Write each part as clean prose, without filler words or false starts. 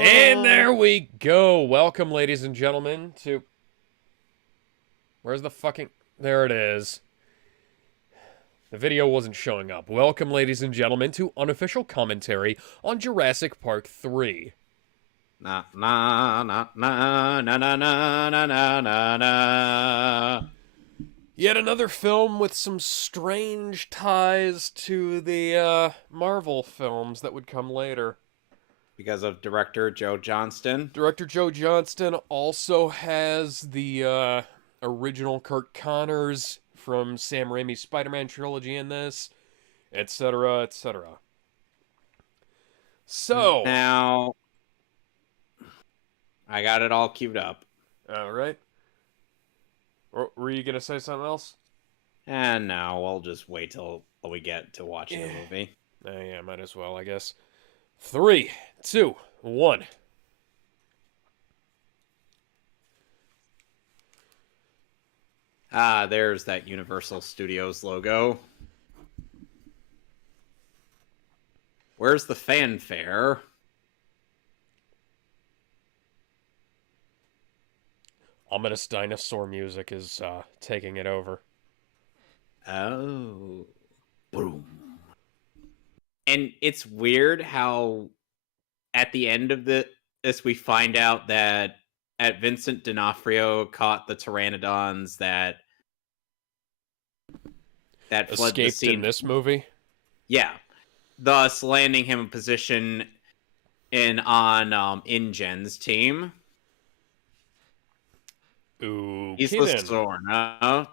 And there we go. Welcome, ladies and gentlemen, to... Where's the fucking... There it is. The video wasn't showing up. Welcome, ladies and gentlemen, to Unofficial Commentary on Jurassic Park 3. Na na na na na na na na na na na. Yet another film with some strange ties to the Marvel films that would come later. Because of director Joe Johnston. Director Joe Johnston also has the original Kurt Connors from Sam Raimi's Spider-Man trilogy in this, etc., etc. So... Now, I got it all queued up. Alright. Were you going to say something else? And now we'll just wait till we get to watching the movie. Yeah, might as well, I guess. 3, 2, 1. Ah, there's that Universal Studios logo. Where's the fanfare? Ominous dinosaur music is taking it over. Oh. Boom. And it's weird how at the end of this we find out that Vincent D'Onofrio caught the pteranodons that fled the Escaped scene in this movie? Yeah. Thus landing him a position on InGen's team. Ooh, He's the Zorn,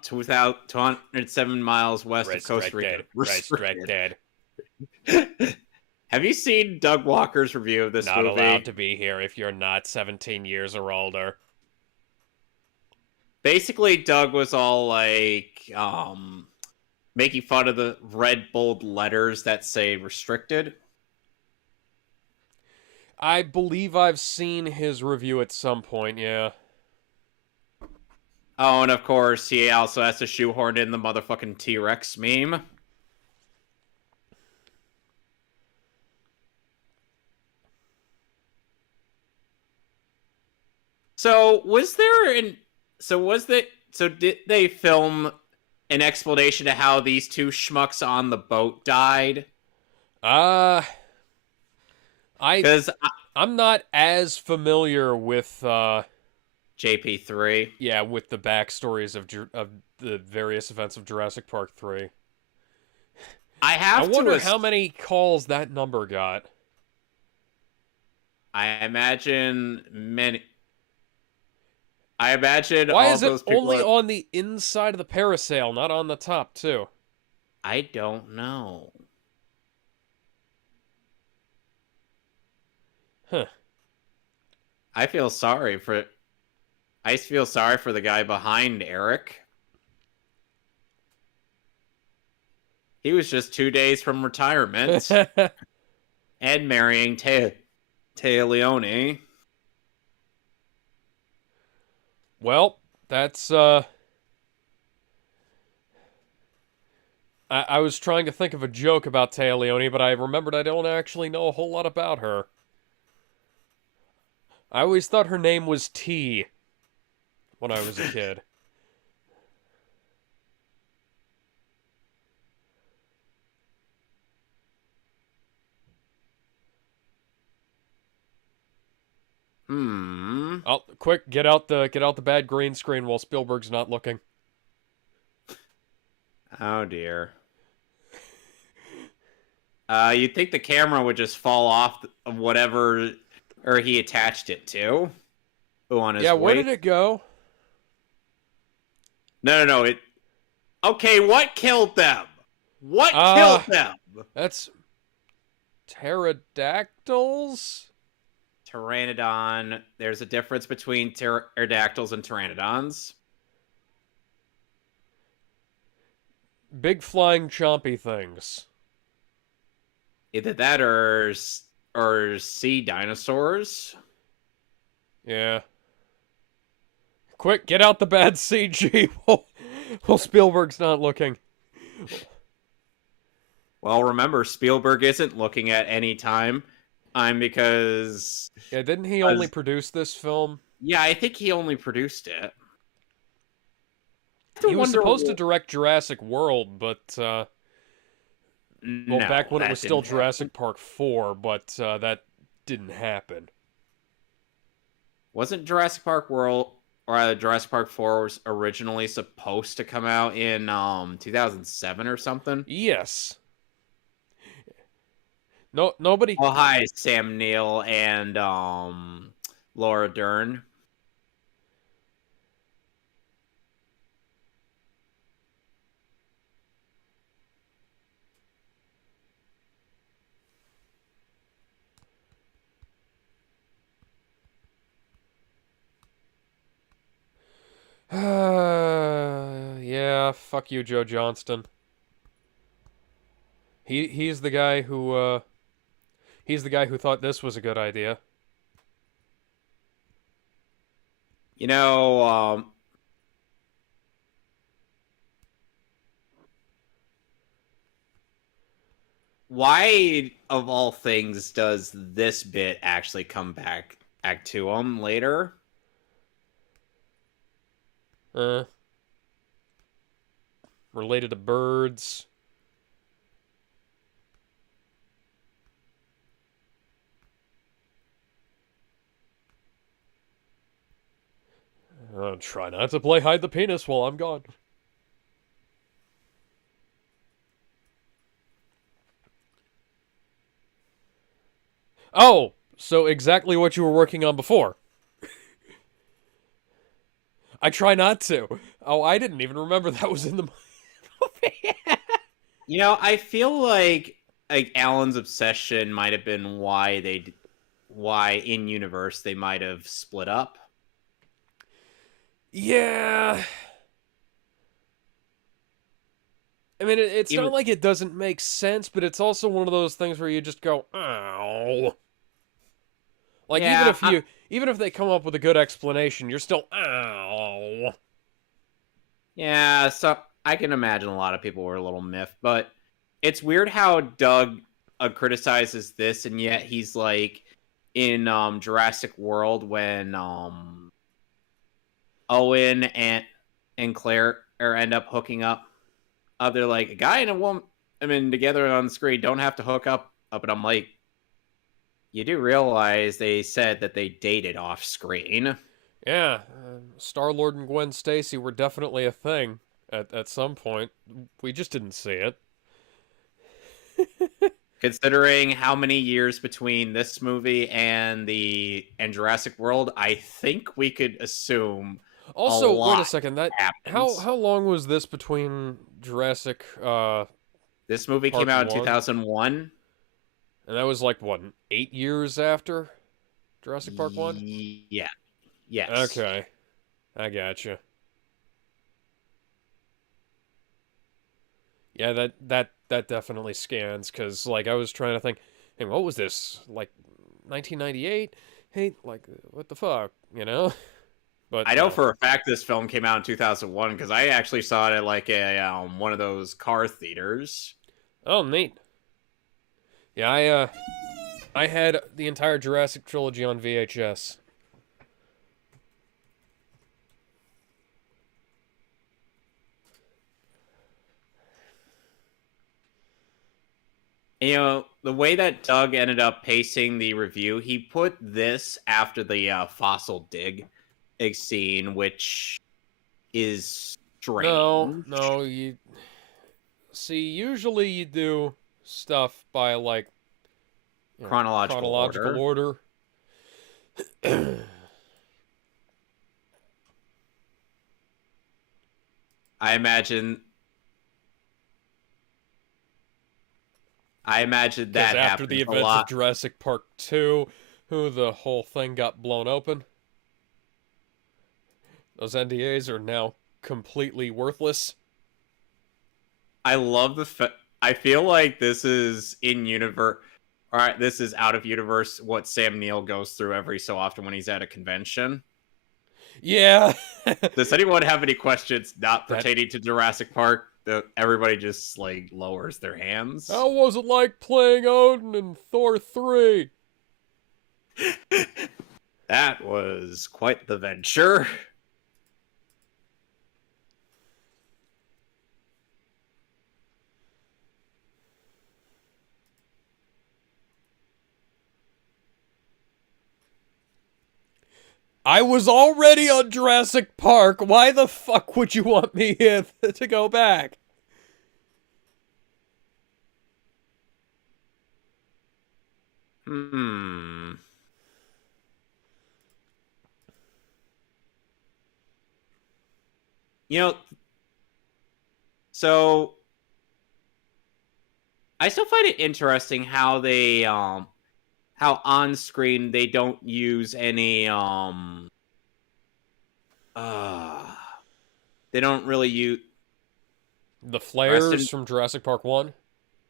207 miles west of Costa Rica. Restricted. Have you seen Doug Walker's review of this movie? Not allowed to be here if you're not 17 years or older. Basically, Doug was all like, making fun of the red bold letters that say restricted. I believe I've seen his review at some point, yeah. Oh, and of course, he also has to shoehorn in the motherfucking T-Rex meme. So did they film an explanation to how these two schmucks on the boat died? I'm not as familiar with JP3. Yeah, with the backstories of the various events of Jurassic Park 3. I wonder how many calls that number got. I imagine many. I imagine Why all is those it people only on the inside of the parasail, not on the top, too? I don't know. Huh. I feel sorry for the guy behind Eric. He was just 2 days from retirement and marrying Taya Leone. Well, that's, I was trying to think of a joke about Taya Leone, but I remembered I don't actually know a whole lot about her. I always thought her name was T when I was a kid. Oh, quick, get out the bad green screen while Spielberg's not looking. Oh dear. You'd think the camera would just fall off of whatever or he attached it to. On his where did it go? No. Okay, what killed them? What killed them? That's pterodactyls? Pteranodon. There's a difference between pterodactyls and pteranodons. Big flying chompy things. Either that or sea dinosaurs. Yeah. Quick, get out the bad CG while Spielberg's not looking. Well, remember, Spielberg isn't looking at any time. because Yeah, didn't he only produce this film? yeah, I think he only produced it. I have to He was wonder. supposed to direct Jurassic World, but well, back No, when it that was still didn't happen. Jurassic Park 4, but that didn't happen. Wasn't Jurassic Park World or Jurassic Park 4 was originally supposed to come out in 2007 or something? Yes. No, nobody. Oh, hi, Sam Neill and Laura Dern. Yeah, fuck you, Joe Johnston. He's the guy who he's the guy who thought this was a good idea. You know, why of all things does this bit actually come back to him later? Uh, related to birds. Try not to play hide the penis while I'm gone. Oh, so exactly what you were working on before. I try not to. Oh, I didn't even remember that was in the movie. You know, I feel like Alan's obsession might have been why in universe they might have split up. Yeah. I mean, it's Even not like it doesn't make sense, but it's also one of those things where you just go, "Ow." Like yeah, even if they come up with a good explanation, you're still, "Ow." yeah. So I can imagine a lot of people were a little miffed, but it's weird how Doug criticizes this, and yet he's like in Jurassic World when Owen and Claire end up hooking up. They're like a guy and a woman. I mean, together on the screen don't have to hook up. But I'm like, you do realize they said that they dated off screen. Yeah, Star-Lord and Gwen Stacy were definitely a thing at some point. We just didn't see it. Considering how many years between this movie and Jurassic World, I think we could assume a Also, wait a lot second. That happens. how long was this between Jurassic This movie came Park out in 1? 2001. And that was like what, 8 years after Jurassic Park 1? Yeah. Yes. Okay. I gotcha. Yeah, that definitely scans cuz like I was trying to think, hey, what was this? Like 1998? Hey, like what the fuck, you know? But I know no. for a fact this film came out in 2001 because I actually saw it at like a one of those car theaters. Oh, neat. Yeah, I had the entire Jurassic trilogy on VHS. You know, the way that Doug ended up pacing the review, he put this after the fossil dig scene, which is No, strange. no, you see, usually you do stuff by like, Chronological chronological order. order. I imagine. I imagine Because that after the happens a events of lot. Jurassic Park 2, the whole thing got blown open. Those NDAs are now completely worthless. I love I feel like this is in universe. All right, this is out of universe. What Sam Neill goes through every so often when he's at a convention. Yeah. Does anyone have any questions not That pertaining to Jurassic Park? Everybody just like lowers their hands. how was it like playing Odin in Thor 3? That was quite the venture. I was already on Jurassic Park. Why the fuck would you want me to go back? Hmm. You know, so I still find it interesting how how on screen they don't use any uh they don't really use The rest in flares from Jurassic Park 1?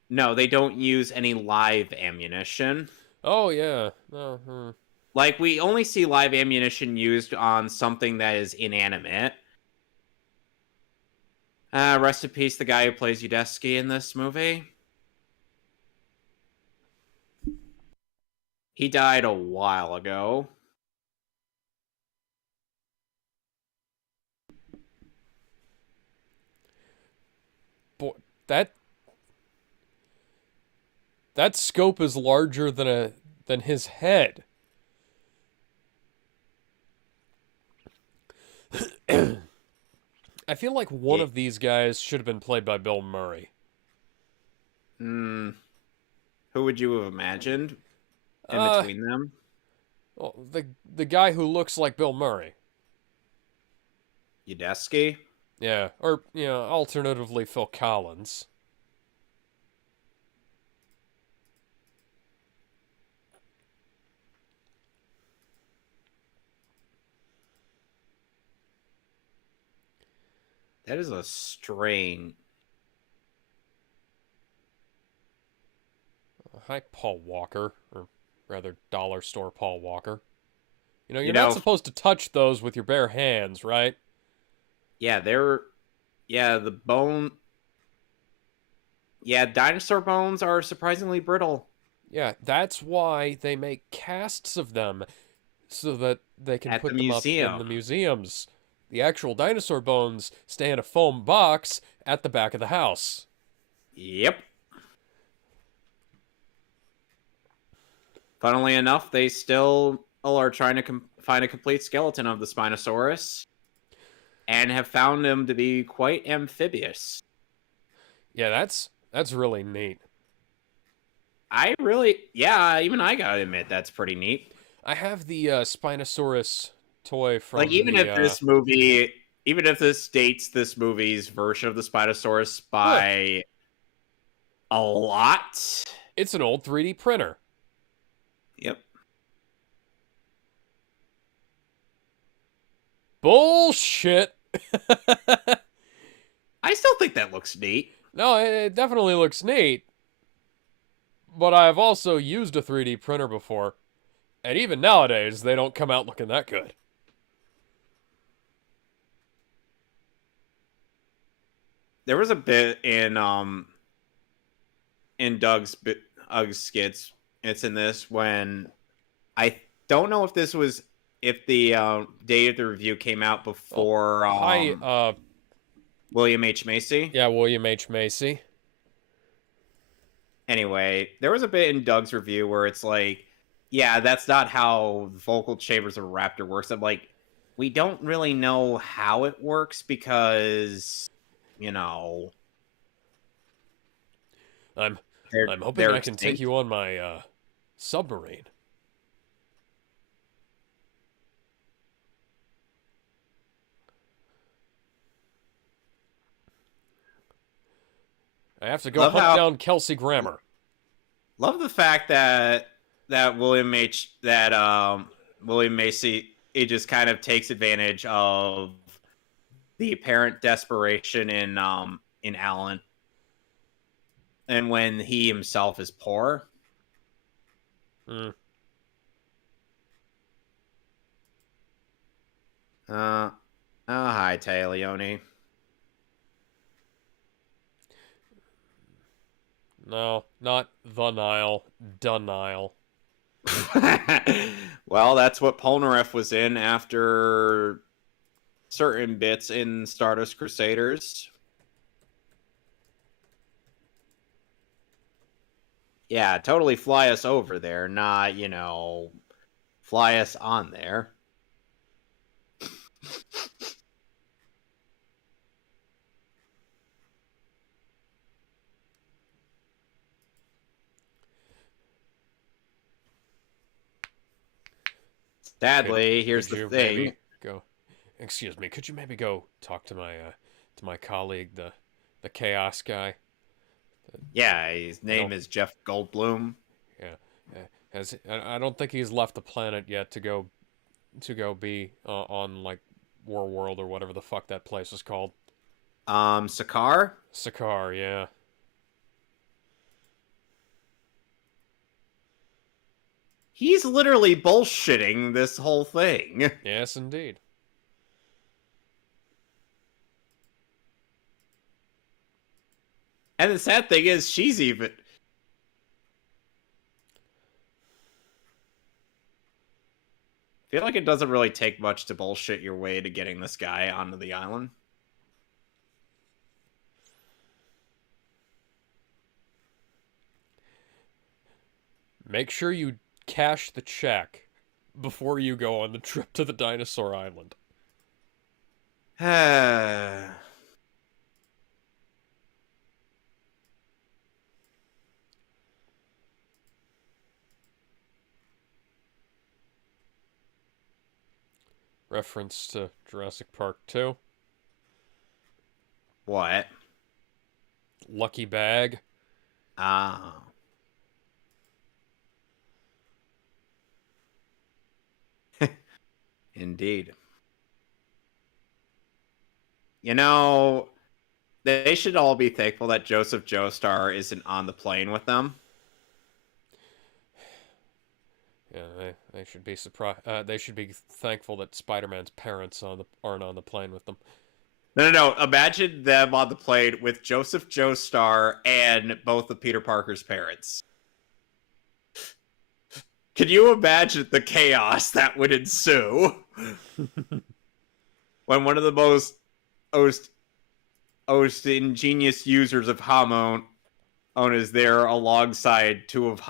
no, they don't use any live ammunition. Oh, yeah. Oh, Like we only see live ammunition used on something that is inanimate. Rest in peace, the guy who plays Udesky in this movie. He died a while ago. boy, that that scope is larger than his head. I feel like one Yeah. of these guys should have been played by Bill Murray. Hmm. Who would you have imagined in Uh, between them? well, the guy who looks like Bill Murray. Udesky? Yeah, or alternatively Phil Collins. That is a strain. Hi, Paul Walker, or rather, dollar store Paul Walker. You You're not know, supposed to touch those with your bare hands, right? yeah, the bone. Yeah, dinosaur bones are surprisingly brittle. Yeah, that's why they make casts of them so that they can At the put them up in the museum. museums. The actual dinosaur bones stay in a foam box at the back of the house. Yep. Funnily enough, they still are trying to find a complete skeleton of the Spinosaurus and have found him to be quite amphibious. Yeah, that's really neat. Yeah, even I gotta admit, that's pretty neat. I have the Spinosaurus toy Like, from the even if this dates this movie's version of the Spinosaurus huh, by a lot. it's an old 3D printer. Yep. Bullshit. I still think that looks neat. No, it definitely looks neat. But I've also used a 3D printer before, and even nowadays they don't come out looking that good. There was a bit in Doug's skits. It's in this when I don't know if this was if the date of the review came out Oh, before hi, William H. Macy. yeah, William H. Macy. Anyway, there was a bit in Doug's review where it's like, yeah, that's not how the vocal chambers of a raptor works. I'm like, we don't really know how it works because, you know, I'm they're I'm hoping they're I can take extinct. you on my submarine. I have to go Love hunt how down Kelsey Grammer. love the fact that William Macy it just kind of takes advantage of the apparent desperation in Alan and when he himself is poor. Mm, Oh, hi, Leone. no, not the Nile, the Nile. Well, that's what Polnareff was in after certain bits in Stardust Crusaders. Yeah, totally fly us over there, not, fly us on there. Sadly, here's Could the you thing. maybe go? Excuse me. Could you maybe go talk to my colleague, the chaos guy? Yeah, his I name don't. is Jeff Goldblum. Yeah. I don't think he's left the planet yet to go be on like War World or whatever the fuck that place is called. Sakar? Sakar. Yeah. He's literally bullshitting this whole thing. Yes, indeed. And the sad thing is, she's even. I feel like it doesn't really take much to bullshit your way to getting this guy onto the island. Make sure you cash the check before you go on the trip to the dinosaur island. Reference to Jurassic Park 2. What? Lucky bag. Ah. Indeed. They should all be thankful that Joseph Joestar isn't on the plane with them. Yeah, they should be surprised. They should be thankful that Spider-Man's parents aren't on the plane with them. No. Imagine them on the plane with Joseph Joestar and both of Peter Parker's parents. Can you imagine the chaos that would ensue when one of the most ingenious users of hormone is there alongside two of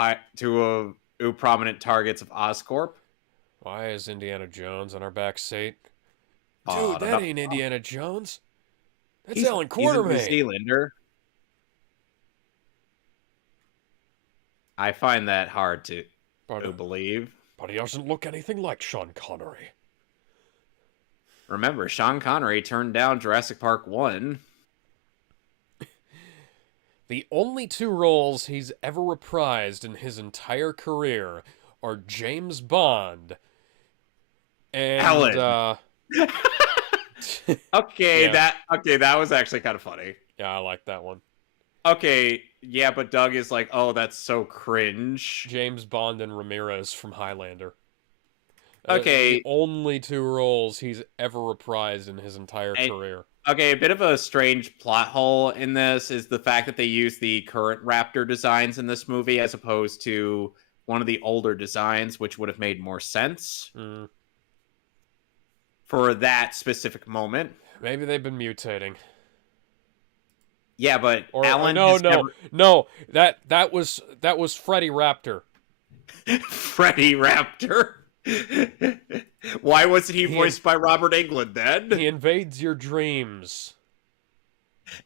prominent targets of Oscorp? Why is Indiana Jones on our back seat? Oh, Dude, that ain't Indiana Jones. That's he's Alan a New Quartermain. Zealander. I find that hard to believe. But he doesn't look anything like Sean Connery. Remember, Sean Connery turned down Jurassic Park 1. The only two roles he's ever reprised in his entire career are James Bond and Alan. Okay, yeah. that was actually kind of funny. Yeah, I like that one. Okay, yeah, but Doug is like, oh, that's so cringe. James Bond and Ramirez from Highlander. Okay. The only two roles he's ever reprised in his entire career. Okay, a bit of a strange plot hole in this is the fact that they use the current Raptor designs in this movie as opposed to one of the older designs, which would have made more sense for that specific moment. Maybe they've been mutating. Yeah, but Alan no. That was Freddy Raptor. Freddy Raptor. Why wasn't he voiced by Robert Englund then? He invades your dreams.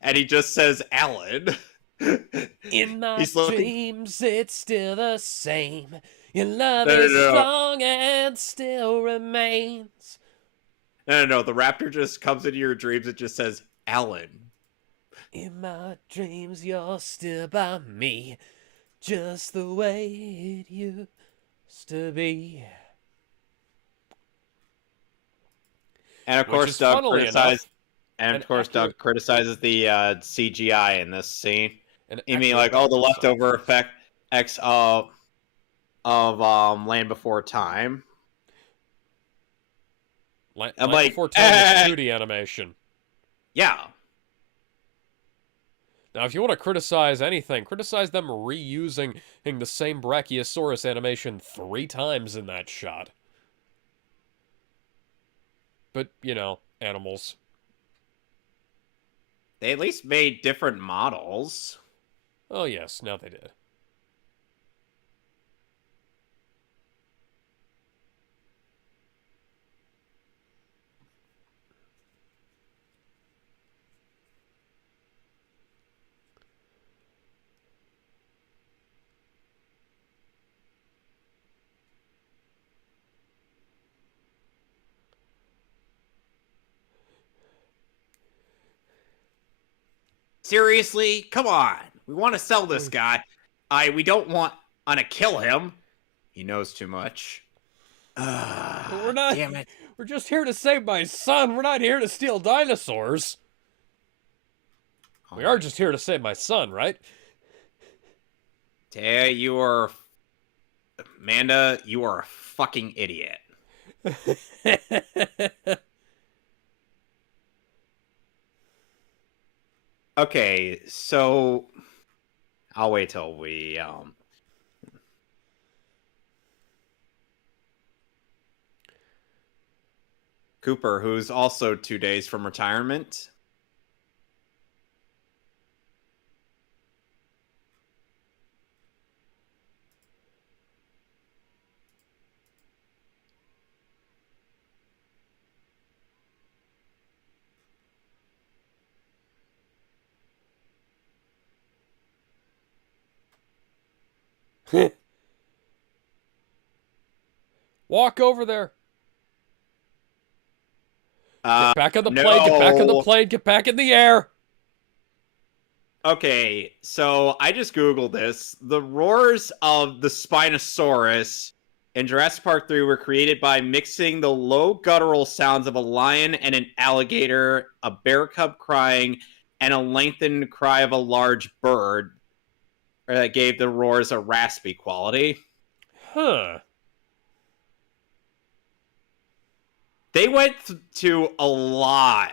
And he just says Alan. In my dreams, it's still the same. Your love is strong and still remains. No. The Raptor just comes into your dreams. It just says Alan. In my dreams, you're still by me, just the way it used to be. And of course, Doug criticizes the CGI in this scene. You mean like the leftover effects of Land Before Time? Land Before Time is 2D animation. Yeah. Now, if you want to criticize anything, criticize them reusing the same Brachiosaurus animation 3 times in that shot. But, you know, animals. They at least made different models. Oh, yes, now they did. Seriously? Come on. We want to sell this guy. We don't want to kill him. He knows too much. But we're not. Damn it. We're just here to save my son. We're not here to steal dinosaurs. We are just here to save my son, right? Taya, you are... Amanda, you are a fucking idiot. Okay, so... I'll wait till we, Cooper, who's also 2 days from retirement. Walk over there. Get back on the no. plane. Get back on the plane. Get back in the air. Okay, so I just Googled this. The roars of the Spinosaurus in Jurassic Park 3 were created by mixing the low guttural sounds of a lion and an alligator, a bear cub crying, and a lengthened cry of a large bird that gave the roars a raspy quality. Huh. They went to a lot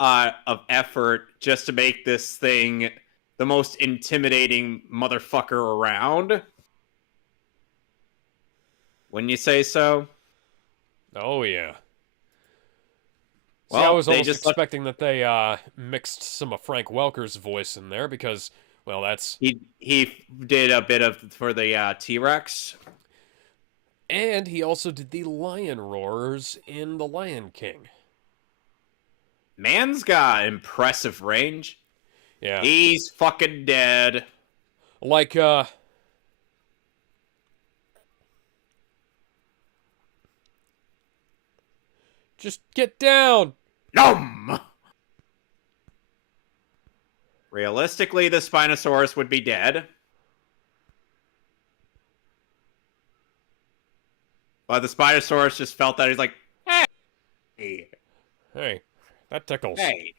of effort just to make this thing the most intimidating motherfucker around. Wouldn't you say so? Oh, yeah. Well, See, I was they almost just expecting that they mixed some of Frank Welker's voice in there because, well, that's... He did a bit of for the T-Rex. And he also did the lion roars in The Lion King. Man's got impressive range. Yeah. He's fucking dead. Like, just get down! Nom! Realistically, the Spinosaurus would be dead. But the Spinosaurus just felt that. He's like, hey. Hey, that tickles. Hey.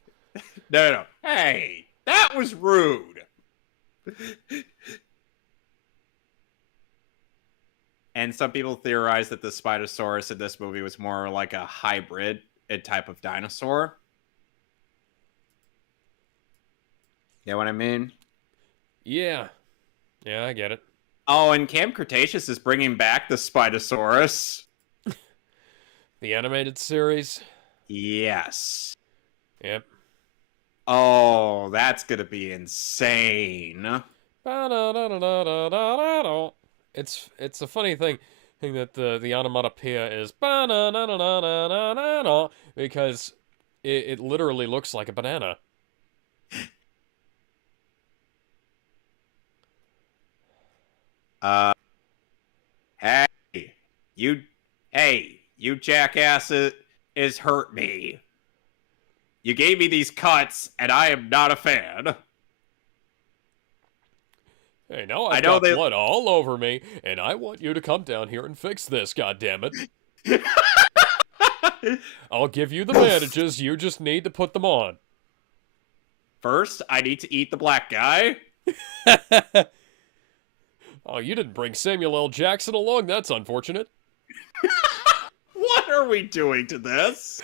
No. Hey, that was rude. And some people theorize that the Spinosaurus in this movie was more like a hybrid type of dinosaur. You know what I mean? Yeah. Yeah, I get it. Oh, and Camp Cretaceous is bringing back the Spinosaurus. The animated series? Yes. Yep. Oh, that's gonna be insane. It's a funny thing that the onomatopoeia is because it literally looks like a banana. Hey, you, you jackass is hurt me. You gave me these cuts, and I am not a fan. Hey, now I've got blood all over me, and I want you to come down here and fix this, goddammit. I'll give you the bandages, you just need to put them on. First, I need to eat the black guy. Oh, you didn't bring Samuel L. Jackson along, that's unfortunate. What are we doing to this?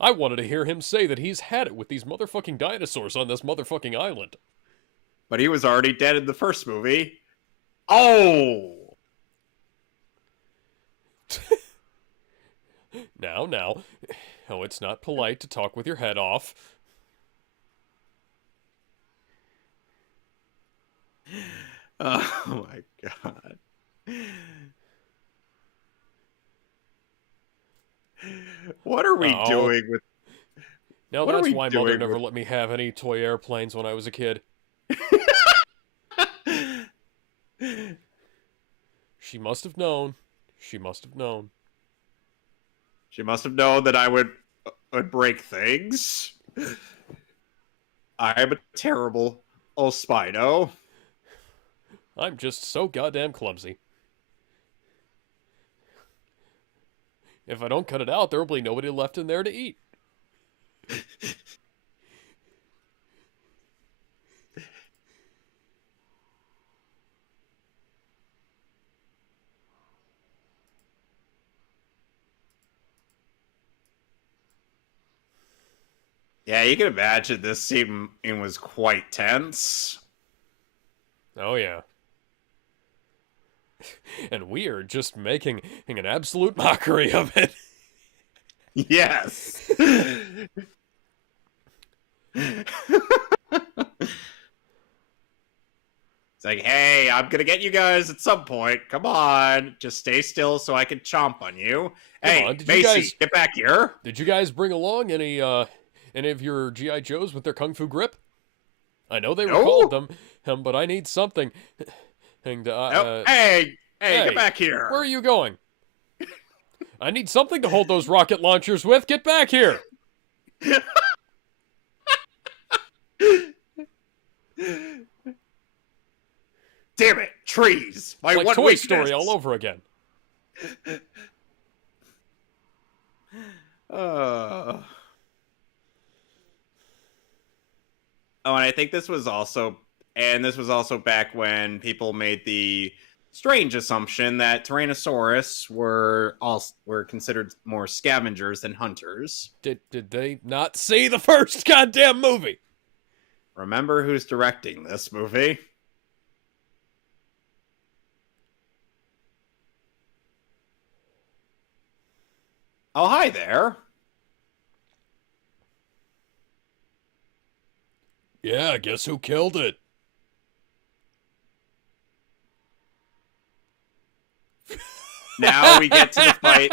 I wanted to hear him say that he's had it with these motherfucking dinosaurs on this motherfucking island. But he was already dead in the first movie. Oh! Now. Oh, it's not polite to talk with your head off. Oh my god. What are we doing with... Now What are that's we why doing Mother never with- let me have any toy airplanes when I was a kid. She must have known. She must have known. She must have known that I would break things. I am a terrible Ospino. I'm just so goddamn clumsy. If I don't cut it out, there will be nobody left in there to eat. Yeah, you can imagine this scene was quite tense. Oh, yeah. And we are just making an absolute mockery of it. Yes. It's like, hey, I'm gonna get you guys at some point. Come on, just stay still so I can chomp on you. Hey, on, did Macy, you guys- get back here. Did you guys bring along any of your G.I. Joes with their Kung Fu grip? I know they No. recalled them, but I need something. Nope. Hey, hey, get back here. Where are you going? I need something to hold those rocket launchers with. Get back here. Damn it, trees. My It's like one Toy weakness. Story all over again. Oh, and I think this was also back when people made the strange assumption that Tyrannosaurus were considered more scavengers than hunters. Did they not see the first goddamn movie? Remember who's directing this movie? Oh, hi there. Yeah, guess who killed it? Now we get to the fight.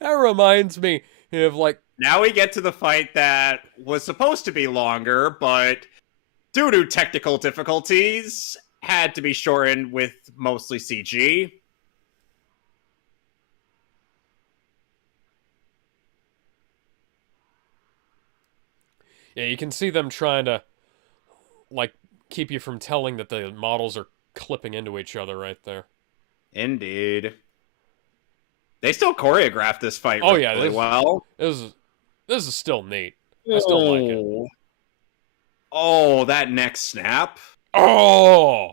That reminds me of like Now we get to the fight that was supposed to be longer, but due to technical difficulties, had to be shortened with mostly CG. yeah, you can see them trying to like keep you from telling that the models are clipping into each other right there. Indeed. They still choreographed this fight Oh, really, yeah, really well. This is still neat. I still like it. Oh, that neck snap. Oh,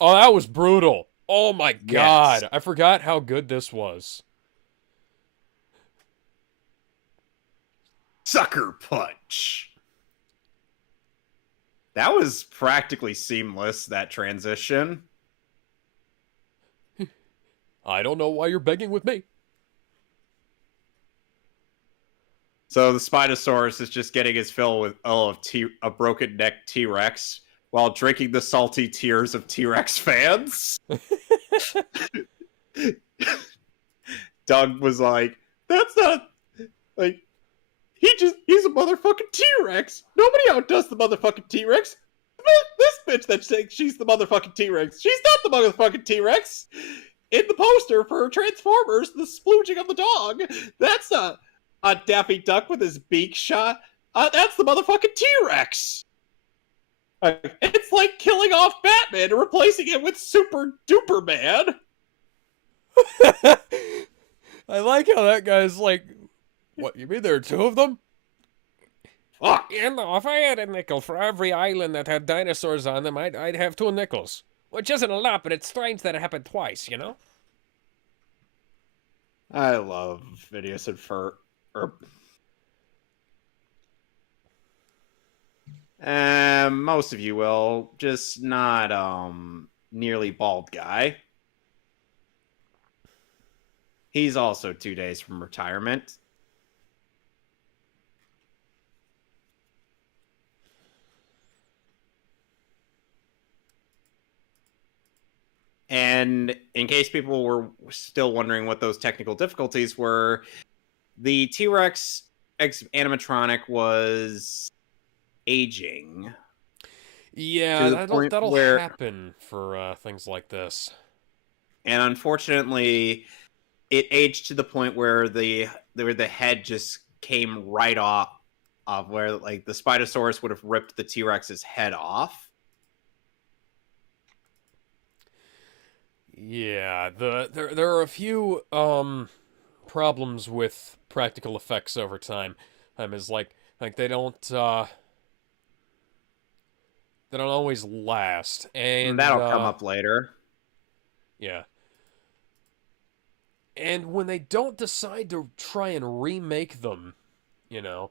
that was brutal. Oh my god, Yes. I forgot how good this was. Sucker punch. That was practically seamless, that transition. I don't know why you're begging with me. So the Spinosaurus is just getting his fill with a broken neck T-Rex while drinking the salty tears of T-Rex fans. Doug was like, that's not like he's a motherfucking T-Rex. Nobody outdoes the motherfucking T-Rex. This bitch that thinks she's the motherfucking T-Rex. She's not the motherfucking T-Rex. In the poster for Transformers, the splooging of the dog, that's a Daffy Duck with his beak shot. That's the motherfucking T-Rex. It's like killing off Batman and replacing it with Super Duper Man. I like how that guy's like, what, you mean there are two of them? Fuck. You know, if I had a nickel for every island that had dinosaurs on them, I'd have 2 nickels. Which isn't a lot, but it's strange that it happened twice, you know? I love Phineas and Ferb. Or, most of you will, just not nearly bald guy. He's also 2 days from retirement. And in case people were still wondering what those technical difficulties were, the T-Rex animatronic was aging Yeah, to the that'll point that'll where, happen for things like this. and unfortunately, it aged to the point where the head just came right off of where like the Spinosaurus would have ripped the T-Rex's head off. Yeah, there are a few problems with practical effects over time. Is like they don't always last, And and that'll come up later. yeah, and when they don't decide to try and remake them, you know,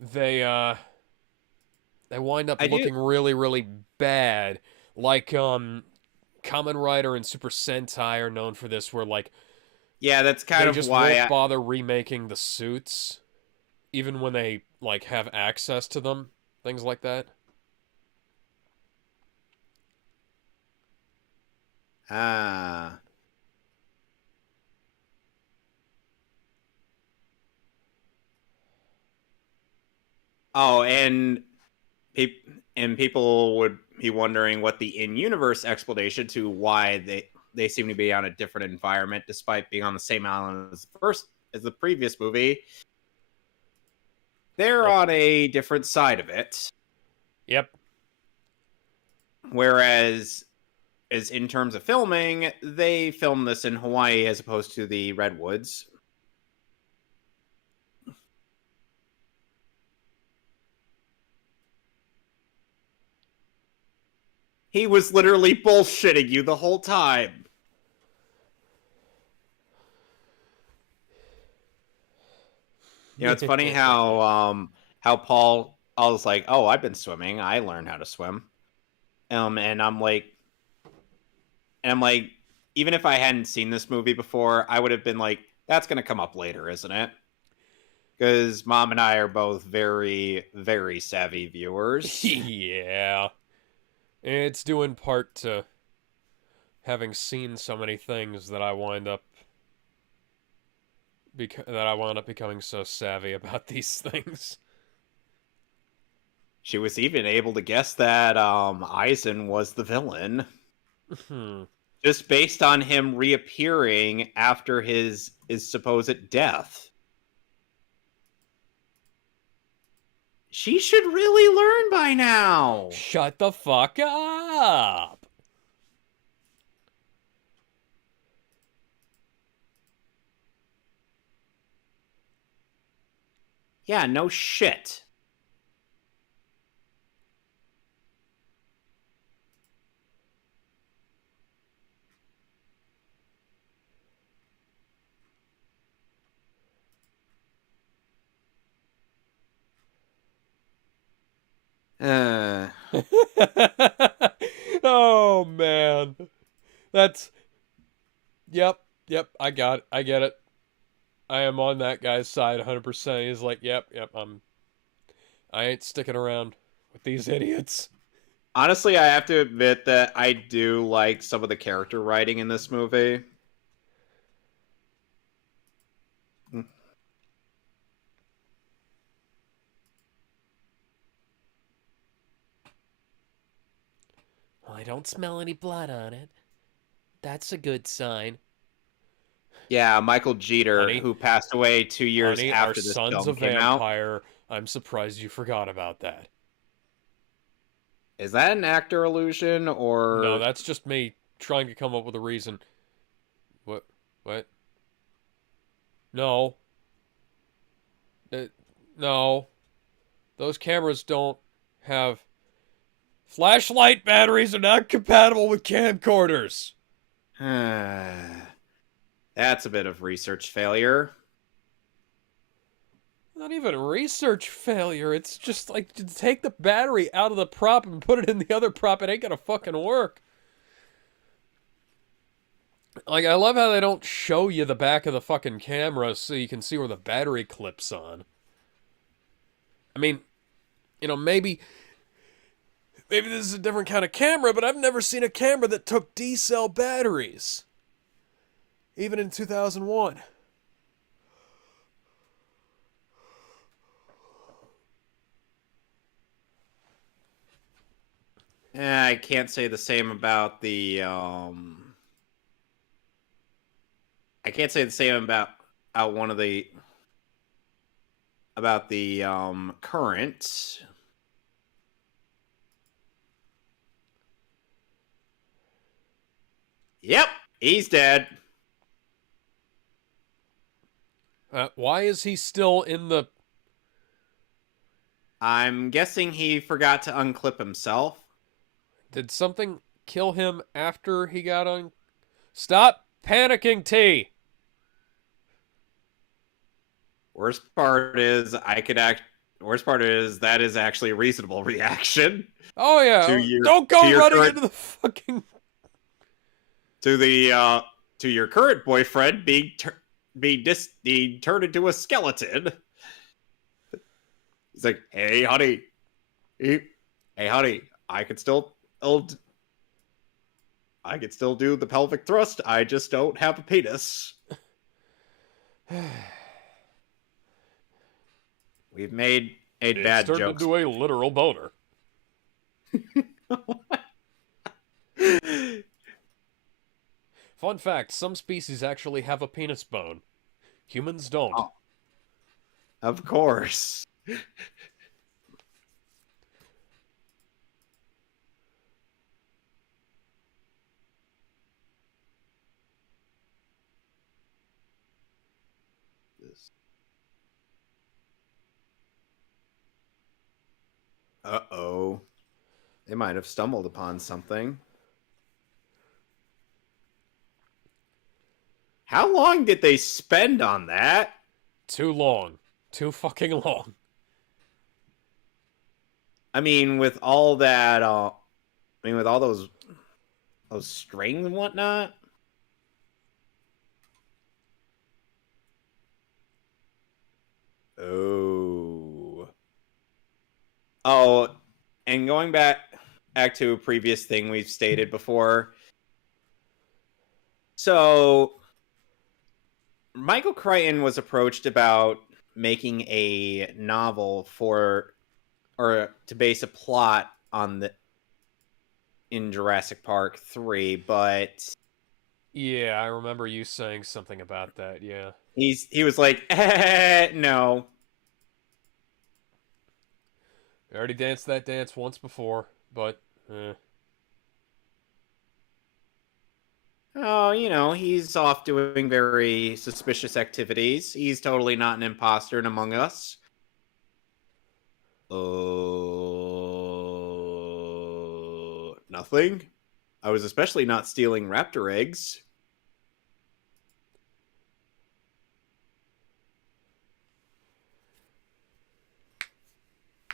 they they wind up I do. looking really really bad. Like Kamen Rider and Super Sentai are known for this, where like Yeah, that's kind they of just why. won't bother remaking the suits, even when they like have access to them, things like that. Ah. Oh, and people would be wondering what the in-universe explanation to why they seem to be on a different environment despite being on the same island as the previous movie. They're Well, on a different side of it. yep. Whereas as in terms of filming, they filmed this in Hawaii as opposed to the Redwoods. He was literally bullshitting you the whole time. You know, it's funny how Paul I was like, "Oh, I've been swimming. I learned how to swim." And I'm like, even if I hadn't seen this movie before, I would have been like, "That's going to come up later, isn't it?" Because Mom and I are both very, very savvy viewers. Yeah. It's due in part to having seen so many things that I wound up becoming so savvy about these things. She was even able to guess that Eisen was the villain Hmm. just based on him reappearing after his supposed death. She should really learn by now. Shut the fuck up. Yeah, no shit. Uh, Oh man. That's yep, yep, I got it. I get it. I am on that guy's side 100%. He's like, "Yep, yep, I ain't sticking around with these idiots." honestly, I have to admit that I do like some of the character writing in this movie. Well, I don't smell any blood on it. That's a good sign. Yeah, Michael Jeter, Honey, who passed away 2 years honey, our after this son's a film came out. vampire. I'm surprised you forgot about that. Is that an actor illusion No, or that's just me trying to come up with a reason. What? What? No. Uh, no. Those cameras don't have. Flashlight batteries are not compatible with camcorders. That's a bit of research failure. Not even research failure. It's just like, to take the battery out of the prop and put it in the other prop. It ain't gonna fucking work. Like, I love how they don't show you the back of the fucking camera so you can see where the battery clips on. I mean, maybe this is a different kind of camera, but I've never seen a camera that took D-cell batteries. Even in 2001. I can't say the same about the I can't say the same about one of the about the current. Yep, he's dead. Why is he still in the... I'm guessing he forgot to unclip himself. Did something kill him after he got on... Stop panicking, T! Worst part is Worst part is that is actually a reasonable reaction. Oh yeah, don't go running into the fucking... To your current boyfriend being turned into a skeleton. He's like, hey honey, I can still do the pelvic thrust. I just don't have a penis. We've made a bad joke. It's turned into a literal boner. Fun fact, some species actually have a penis bone. Humans don't. Oh, of course. Uh-oh. They might have stumbled upon something. How long did they spend on that? Too long. Too fucking long. I mean, with all that, with all those strings and whatnot. Oh, and going back to a previous thing we've stated before. So, Michael Crichton was approached about making a novel to base a plot on in Jurassic Park 3, but yeah, I remember you saying something about that. Yeah, he was like, no. I already danced that dance once before, but Oh, he's off doing very suspicious activities. He's totally not an imposter in Among Us. Nothing. I was especially not stealing raptor eggs.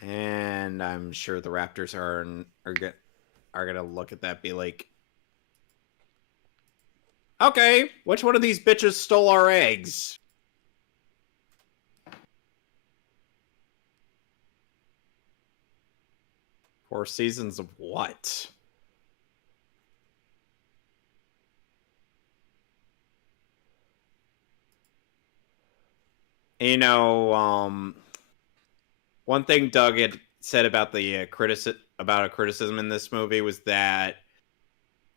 And I'm sure the raptors are gonna look at that, be like, okay, which one of these bitches stole our eggs? 4 seasons of what? One thing Doug had said about the criticism in this movie was that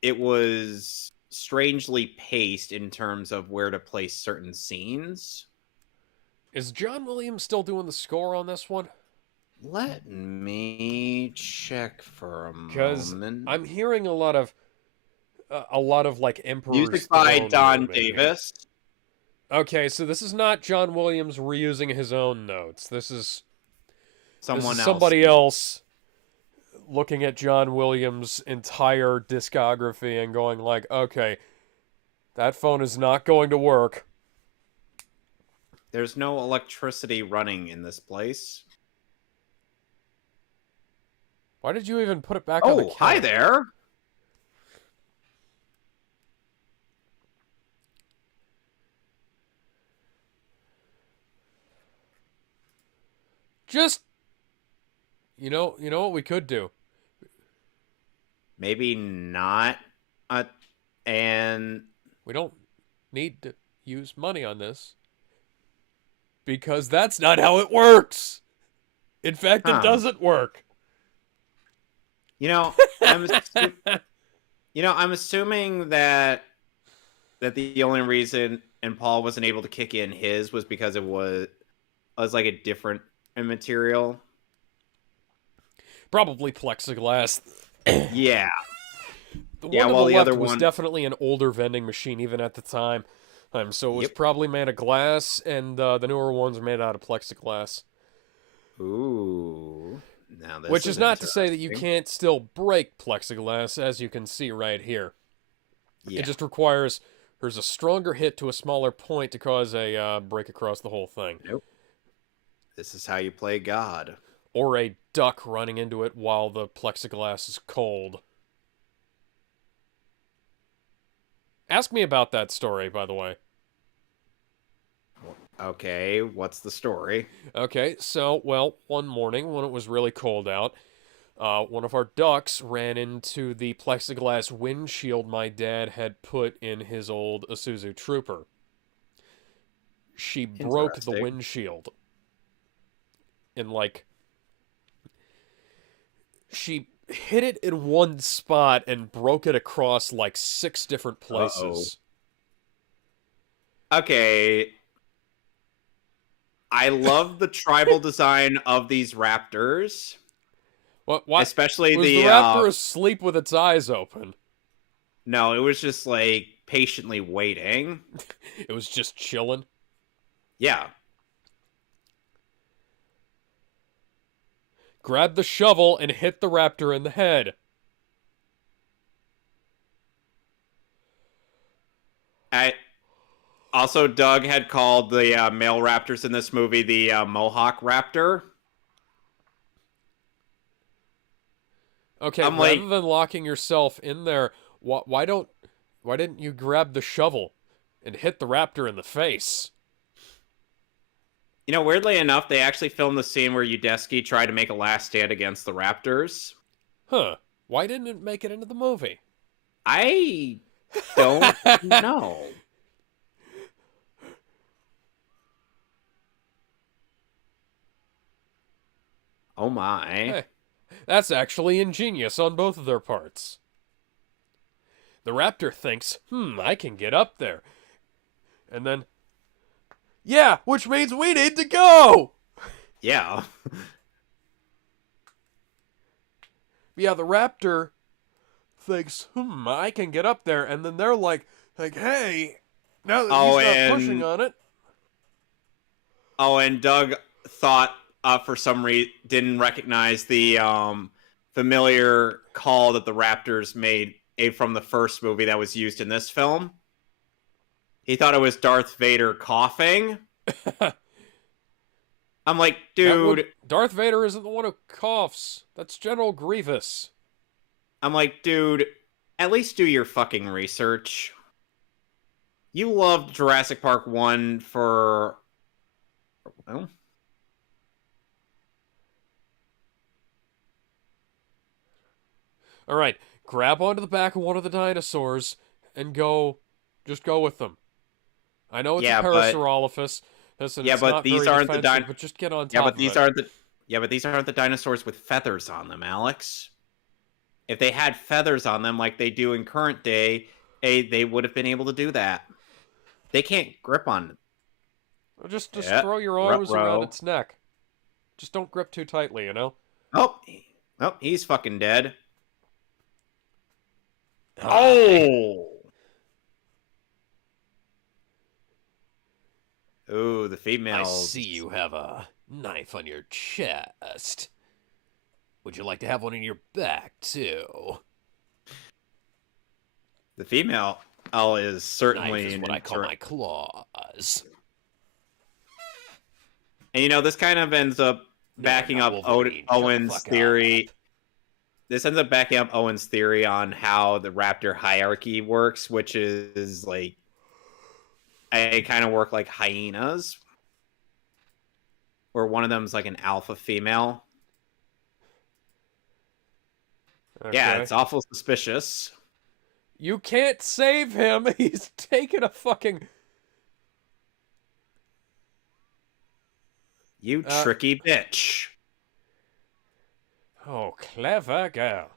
it was strangely paced in terms of where to place certain scenes. Is John Williams still doing the score on this one? Let me check for a moment. Because I'm hearing a lot of like Emperor's music by Throne Don here. Davis. Okay, so this is not John Williams reusing his own notes. This is somebody else looking at John Williams' entire discography and going like, okay, That phone is not going to work. There's no electricity running in this place. Why did you even put it back on the Oh, counter? hi there. Just, you know what we could do? Maybe not. And We don't need to use money on this. Because that's not how it works. In fact, it doesn't work. You know, I'm assuming that the only reason and Paul wasn't able to kick in his was because it was like a different material. Probably plexiglass. Yeah. The one Yeah, on well, the the left other was one- definitely an older vending machine, even at the time. So it was Yep. probably made of glass, and the newer ones are made out of plexiglass. Ooh. Now this Which is not to say that you interesting. can't still break plexiglass, as you can see right here. Yeah. It just requires there's a stronger hit to a smaller point to cause a break across the whole thing. Nope. This is how you play God. Or a duck running into it while the plexiglass is cold. Ask me about that story, by the way. Okay, what's the story? Okay, so, well, one morning when it was really cold out, one of our ducks ran into the plexiglass windshield my dad had put in his old Isuzu Trooper. She broke the Interesting. windshield. And, like, she hit it in one spot and broke it across, like, 6 different places. Okay. I love the tribal design of these raptors. What? Especially was the raptor asleep with its eyes open? No, it was just like patiently waiting. It was just chilling. Yeah. Grab the shovel and hit the raptor in the head. Also, Doug had called the male raptors in this movie the Mohawk Raptor. Okay, I'm rather like- than locking yourself in there, why didn't you grab the shovel and hit the raptor in the face? You know, weirdly enough, they actually filmed the scene where Udesky tried to make a last stand against the Raptors. Huh. Why didn't it make it into the movie? I don't know. Oh my. Hey, that's actually ingenious on both of their parts. The raptor thinks, I can get up there. And then, yeah, which means we need to go! Yeah. Yeah, the raptor thinks, I can get up there. And then they're like, hey, now that he's not pushing on it. Oh, and Doug thought for some reason didn't recognize the familiar call that the Raptors made from the first movie that was used in this film. He thought it was Darth Vader coughing. I'm like, dude. Darth Vader isn't the one who coughs. That's General Grievous. I'm like, dude, at least do your fucking research. You loved Jurassic Park 1 for... Well... Alright, grab onto the back of one of the dinosaurs and just go with them. I know it's a Parasaurolophus. Listen, yeah, it's but not these very aren't the defensive, but just get on top of it. but these aren't the dinosaurs with feathers on them, Alex. If they had feathers on them like they do in current day, they would have been able to do that. They can't grip on it. Just throw your arms Ruh-roh. around its neck. Just don't grip too tightly, you know? Oh, he's fucking dead. Oh! Ooh, the female. I see you have a knife on your chest. Would you like to have one in your back, too? The female is certainly Knife is what I call my claws. And this kind of ends up backing up Owen's theory. This ends up backing up Owen's theory on how the raptor hierarchy works, which is like they kind of work like hyenas, where one of them's like an alpha female. Okay. Yeah, it's awful suspicious. You can't save him. He's taking a fucking... You tricky bitch. Oh, clever girl.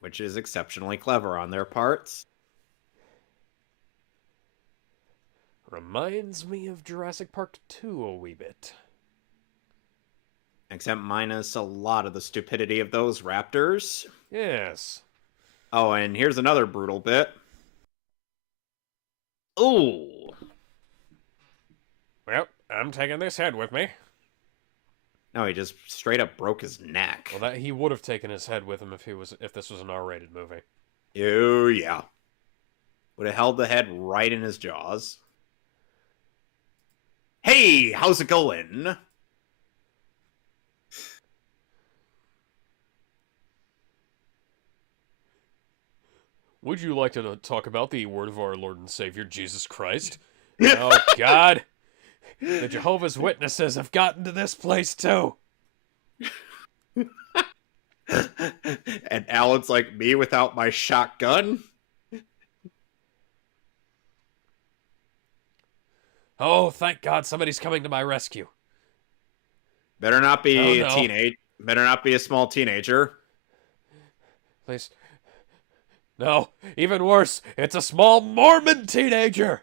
Which is exceptionally clever on their parts. Reminds me of Jurassic Park 2 a wee bit. Except minus a lot of the stupidity of those raptors. Yes. Oh, and here's another brutal bit. Ooh. Well, I'm taking this head with me. No, he just straight up broke his neck. Well, he would have taken his head with him if this was an R-rated movie. Oh, yeah. Would have held the head right in his jaws. Hey, how's it going? Would you like to talk about the word of our Lord and Savior, Jesus Christ? Oh, God. The Jehovah's Witnesses have gotten to this place, too. And Alan's like, me without my shotgun? Oh, thank God somebody's coming to my rescue. Better not be a teenage. Better not be a small teenager. Please. No, even worse, it's a small Mormon teenager!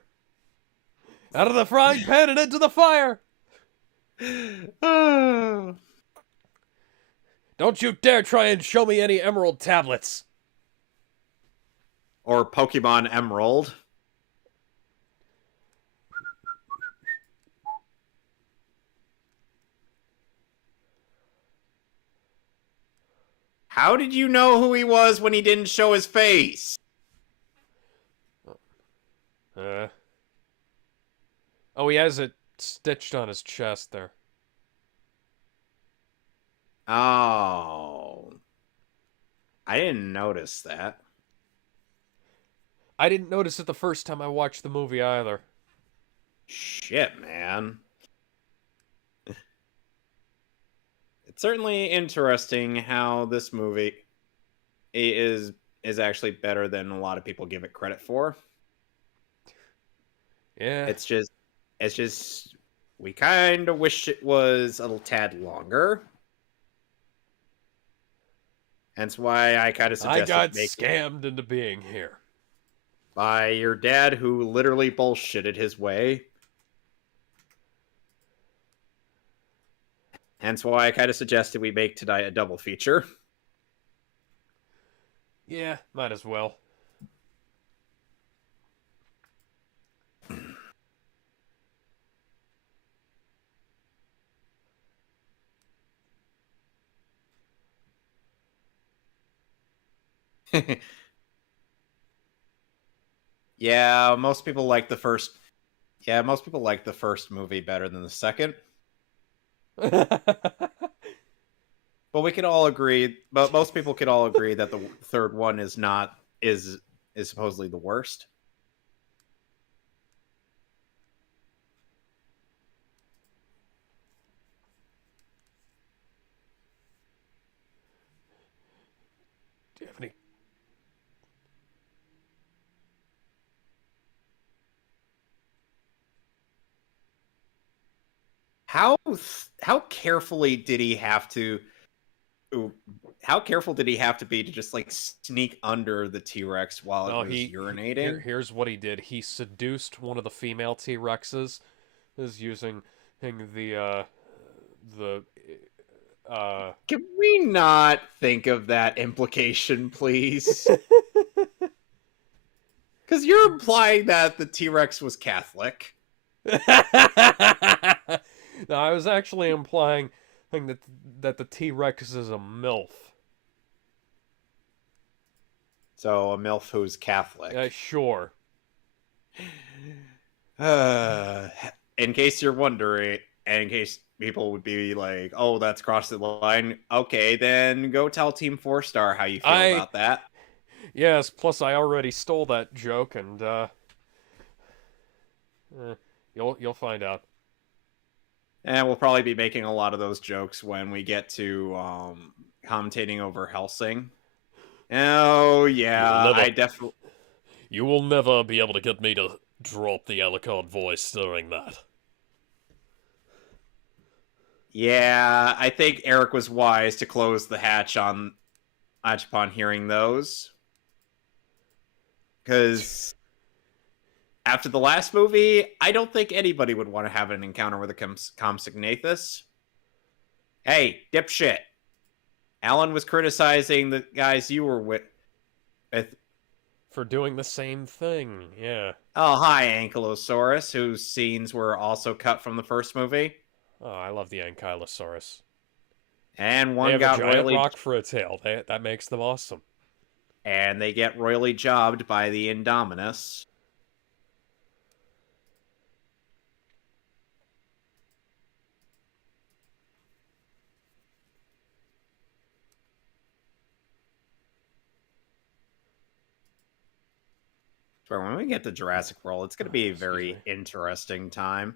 Out of the frying pan and into the fire! Don't you dare try and show me any emerald tablets! Or Pokemon Emerald. How did you know who he was when he didn't show his face? Oh, he has it stitched on his chest there. Oh. I didn't notice that. I didn't notice it the first time I watched the movie either. Shit, man. It's certainly interesting how this movie is actually better than a lot of people give it credit for. Yeah. It's just we kind of wish it was a little tad longer. Hence why I kind of suggested I got scammed into being here. By your dad, who literally bullshitted his way. Hence why I kind of suggested we make tonight a double feature. Yeah, might as well. Yeah, most people like the first. Yeah, most people like the first movie better than the second. But we could all agree. But most people could all agree that the third one is supposedly the worst. Do you have any? How carefully did he have to? How careful did he have to be to just like sneak under the T-Rex while it was urinating? Here's what he did. He seduced one of the female T-Rexes, is using the Can we not think of that implication, please? Because you're implying that the T-Rex was Catholic. No, I was actually implying saying that the T-Rex is a MILF. So a MILF who's Yeah, Catholic. sure. Uh, in case you're wondering, and in case people would be like, "Oh, that's crossed the line." Okay, then go tell Team 4 Star how you feel I about that. Yes, plus I already stole that joke, and you'll find out. And we'll probably be making a lot of those jokes when we get to commentating over Helsing. Oh You'll yeah, never, I definitely. you will never be able to get me to drop the Alucard voice during that. Yeah, I think Eric was wise to close the hatch upon hearing those, because after the last movie, I don't think anybody would want to have an encounter with a Compsognathus. Hey, dipshit! Alan was criticizing the guys you were with. For doing the same thing, yeah. Oh, hi, Ankylosaurus, whose scenes were also cut from the first movie. Oh, I love the Ankylosaurus. And They one have a got giant royally, rock for a tail. That makes them awesome. and they get royally jobbed by the Indominus. But when we get to Jurassic World, it's going to be a very interesting time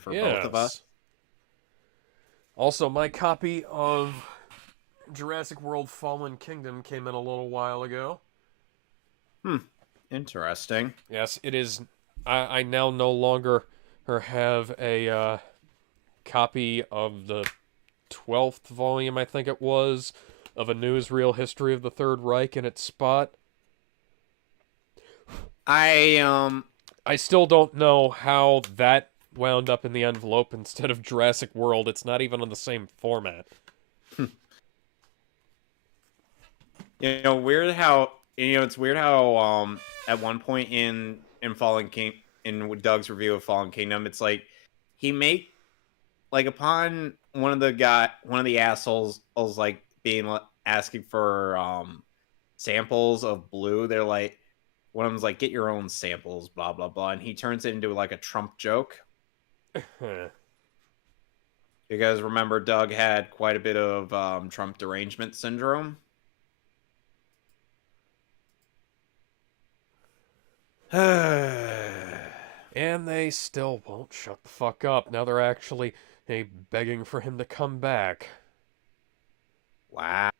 for both of us. Yes. Also, my copy of Jurassic World Fallen Kingdom came in a little while ago. Interesting. Yes, it is. I now no longer have a copy of the 12th volume, I think it was, of A Newsreel History of the Third Reich in its spot. I still don't know how that wound up in the envelope instead of Jurassic World. It's not even on the same format. weird how it's weird how at one point in Fallen King in Doug's review of Fallen Kingdom, it's like he make like upon one of the assholes was like being asking for samples of blue. They're like, one of them's like, get your own samples, blah blah blah, and he turns it into like a Trump joke. Because remember, Doug had quite a bit of Trump derangement syndrome. And they still won't shut the fuck up. Now they're actually begging for him to come back. Wow.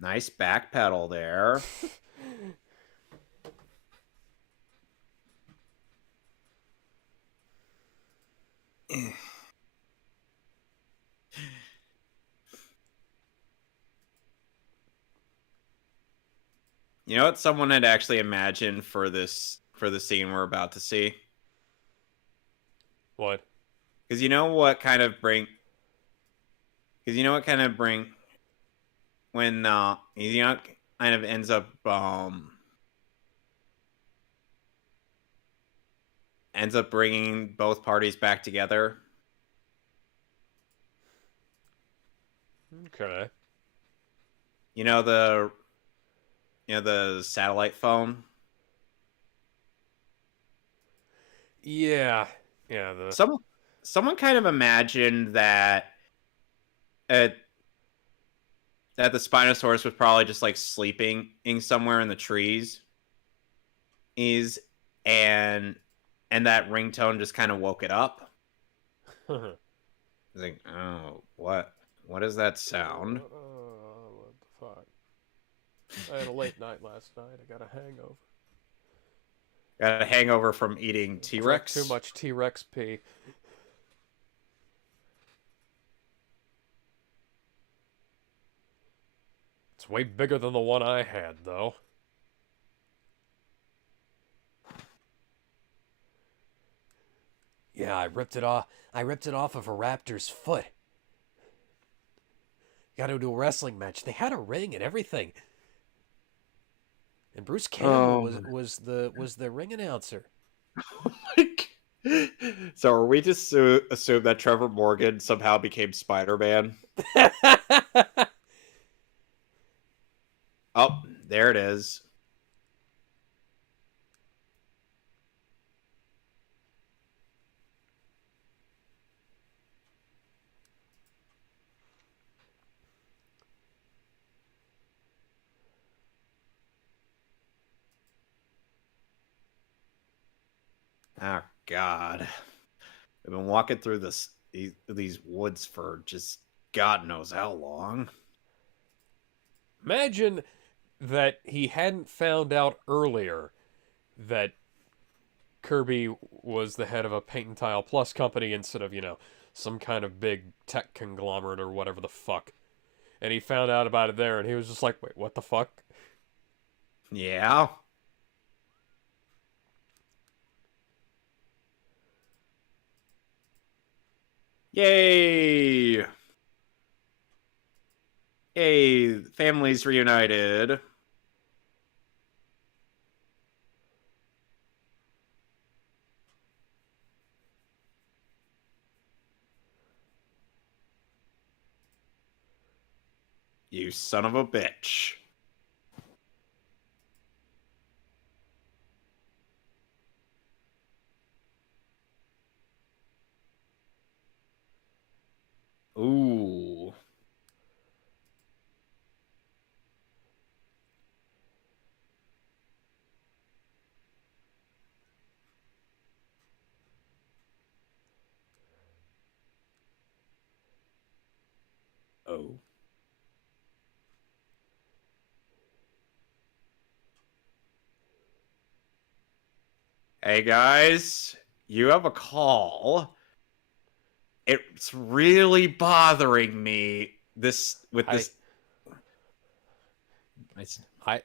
Nice backpedal there. You know what someone had actually imagined for the scene we're about to see? What? Because you know what kind of bring when kind of ends up bringing both parties back together. Okay. The satellite phone. Yeah. Someone kind of imagined that that the Spinosaurus was probably just like sleeping somewhere in the trees. And that ringtone just kind of woke it up. I was like, oh, what is that sound? What the fuck? I had a late night last night. I got a hangover. Got a hangover from eating T-Rex? Drank too much T-Rex pee. It's way bigger than the one I had, though. Yeah, I ripped it off. I ripped it off of a raptor's foot. Got to do a wrestling match. They had a ring and everything. And Bruce Campbell was the ring announcer. So are we just to assume that Trevor Morgan somehow became Spider-Man? Oh, there it is. Oh God. I've been walking through these woods for just God knows how long. Imagine that he hadn't found out earlier that Kirby was the head of a paint and tile plus company instead of, some kind of big tech conglomerate or whatever the fuck. And he found out about it there and he was just like, wait, what the fuck? Yeah. Yay! Yay, families reunited. You son of a bitch. Ooh. Oh. Hey guys, you have a call. It's really bothering me. This with I, this.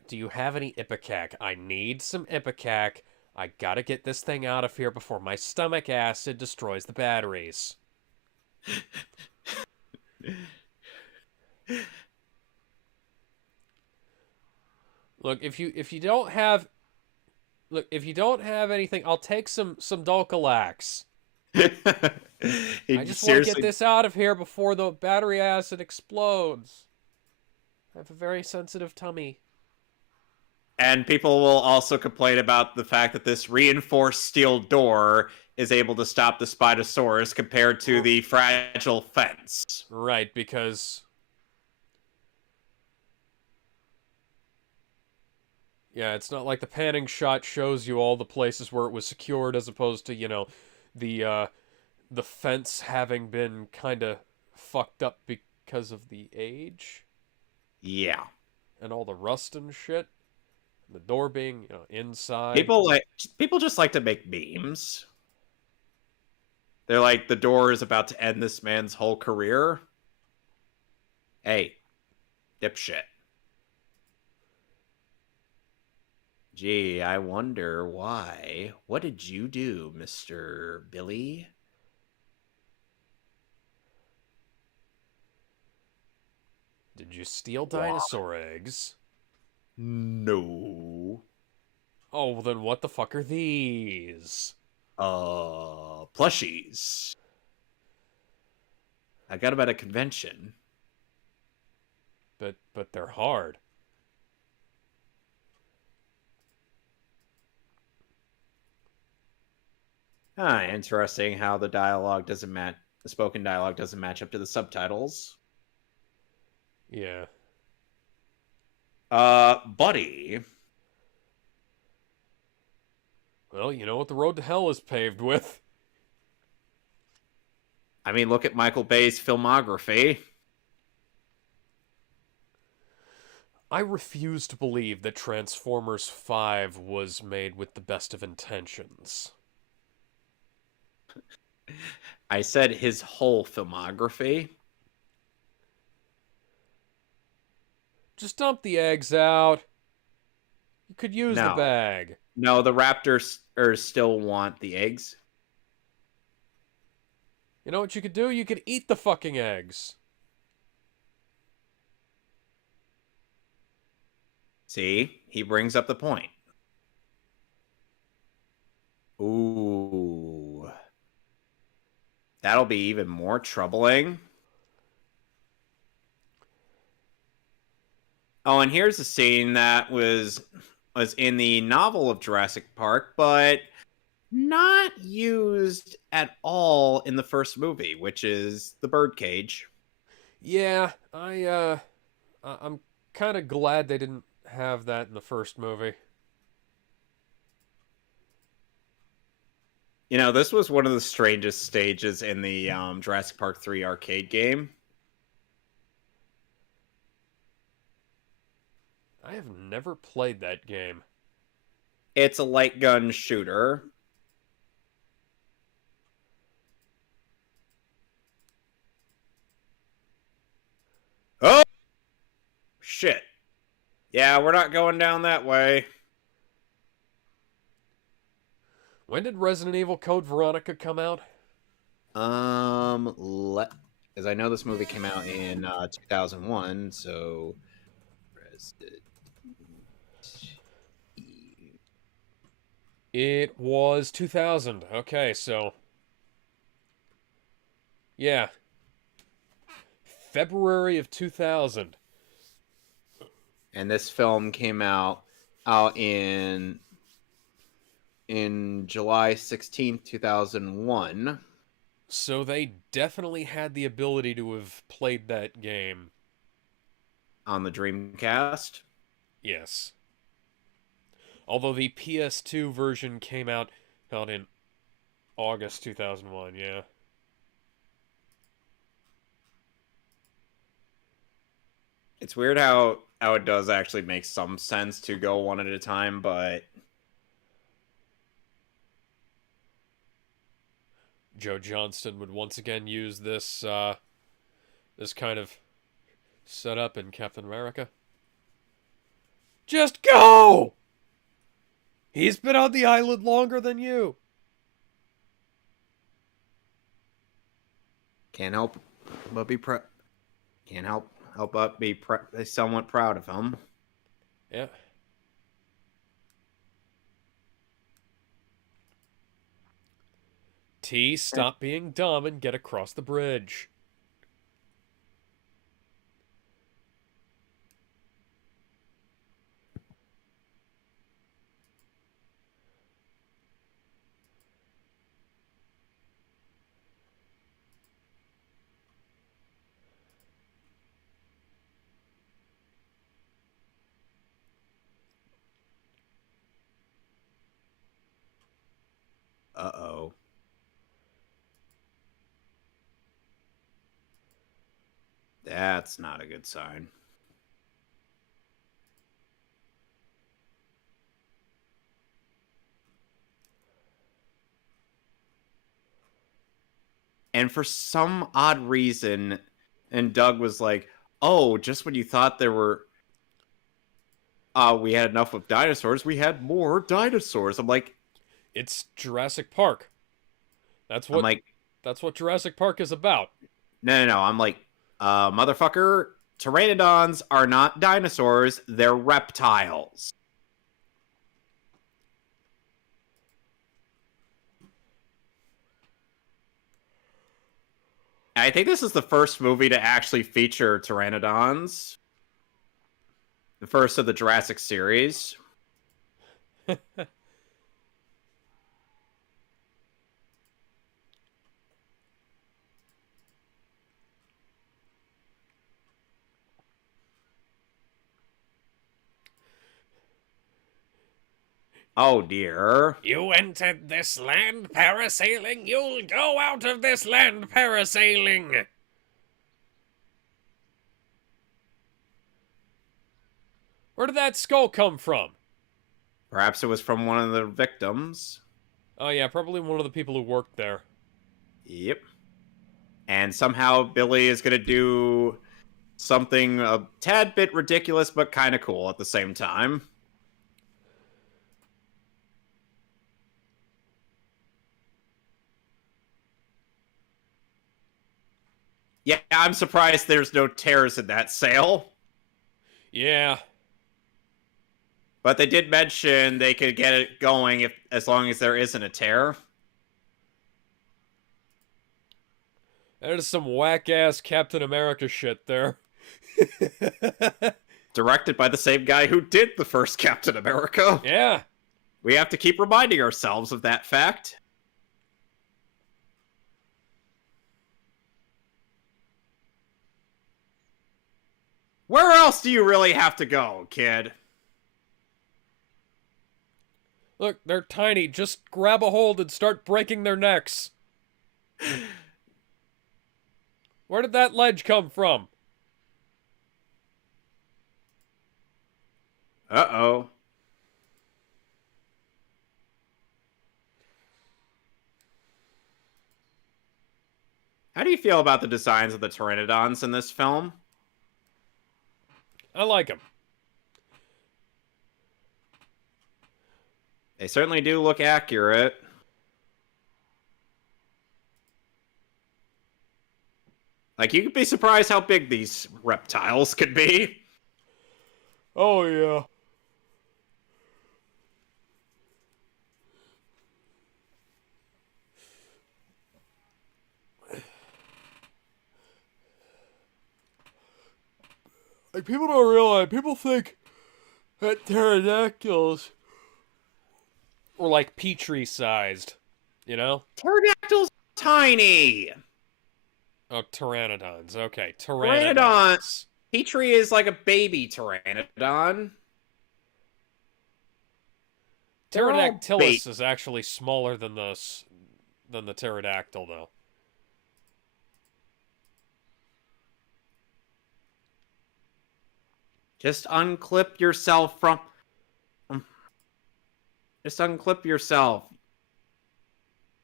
do you have any Ipecac? I need some Ipecac. I gotta get this thing out of here before my stomach acid destroys the batteries. Look, if you don't have anything, I'll take some Dulcolax. I He just want to get seriously. this out of here before the battery acid explodes. I have a very sensitive tummy. And people will also complain about the fact that this reinforced steel door is able to stop the Spinosaurus compared to the fragile fence. Right, because yeah, it's not like the panning shot shows you all the places where it was secured as opposed to, the the fence having been kind of fucked up because of the age Yeah. and all the rust and shit. The door being, inside. People just like to make memes. They're like, the door is about to end this man's whole career. Hey, dipshit. Gee, I wonder why. What did you do, Mr. Billy? Did you steal Why? dinosaur eggs? No. Oh, well then what the fuck are these? Plushies. I got them at a convention. But they're hard. Ah, interesting how the dialogue doesn't match. The spoken dialogue doesn't match up to the subtitles. Yeah. Buddy. Well, you know what the road to hell is paved with. I mean, look at Michael Bay's filmography. I refuse to believe that Transformers 5 was made with the best of intentions. I said his whole filmography. Just dump the eggs out. You could use the No. bag. No, the raptors still want the eggs. You know what you could do? You could eat the fucking eggs. See? He brings up the point. Ooh. That'll be even more troubling. Oh, and here's a scene that was in the novel of Jurassic Park, but not used at all in the first movie, which is the birdcage. Yeah, I'm kind of glad they didn't have that in the first movie. You know, this was one of the strangest stages in the Jurassic Park 3 arcade game. I have never played that game. It's a light gun shooter. Oh! Shit. Yeah, we're not going down that way. When did Resident Evil Code Veronica come out? As I know this movie came out in 2001, so Resident Evil. It was 2000. Okay, so yeah, February of 2000. And this film came out in July 16th, 2001. So they definitely had the ability to have played that game. On the Dreamcast. Yes. Although the PS2 version came out in August 2001, yeah. It's weird how it does actually make some sense to go one at a time, but Joe Johnston would once again use this this kind of setup in Captain America. Just go! He's been on the island longer than you. can't help but be can't help but be somewhat proud of him. Yeah. T, stop being dumb and get across the bridge. Uh-oh. That's not a good sign. And for some odd reason, and Doug was like, "Oh, just when you thought we had enough of dinosaurs, we had more dinosaurs." I'm like, It's Jurassic Park. That's I'm what like, that's what Jurassic Park is about. no. I'm like, motherfucker, pteranodons are not dinosaurs; they're reptiles. I think this is the first movie to actually feature pteranodons. The first of the Jurassic series. Oh dear. You entered this land parasailing, you'll go out of this land parasailing. Where did that skull come from? Perhaps it was from one of the victims. Oh yeah, probably one of the people who worked there. Yep. And somehow Billy is going to do something a tad bit ridiculous, but kind of cool at the same time. Yeah, I'm surprised there's no tears in that sail. Yeah. But they did mention they could get it going as long as there isn't a tear. That is some whack-ass Captain America shit there. Directed by the same guy who did the first Captain America. Yeah. We have to keep reminding ourselves of that fact. Where else do you really have to go, kid? Look, they're tiny. Just grab a hold and start breaking their necks. Where did that ledge come from? Uh-oh. How do you feel about the designs of the Pteranodons in this film? I like them. They certainly do look accurate. Like, you could be surprised how big these reptiles could be. Oh, yeah. Like, people don't realize, people think that pterodactyls were like Petri-sized, you know? Pterodactyls tiny. Oh, pteranodons. Okay, Pteranodon. pteranodons. Petri is like a baby pteranodon. Pterodactylus is actually smaller than the pterodactyl, though. Just unclip yourself from... Just unclip yourself.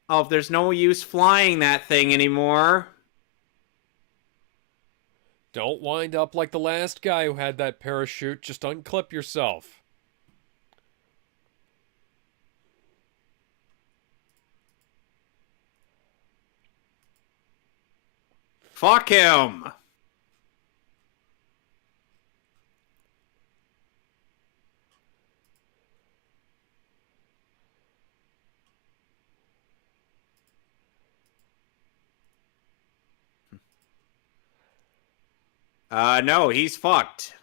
Oh, if there's no use flying that thing anymore. Don't wind up like the last guy who had that parachute. Just unclip yourself. Fuck him. No, he's fucked.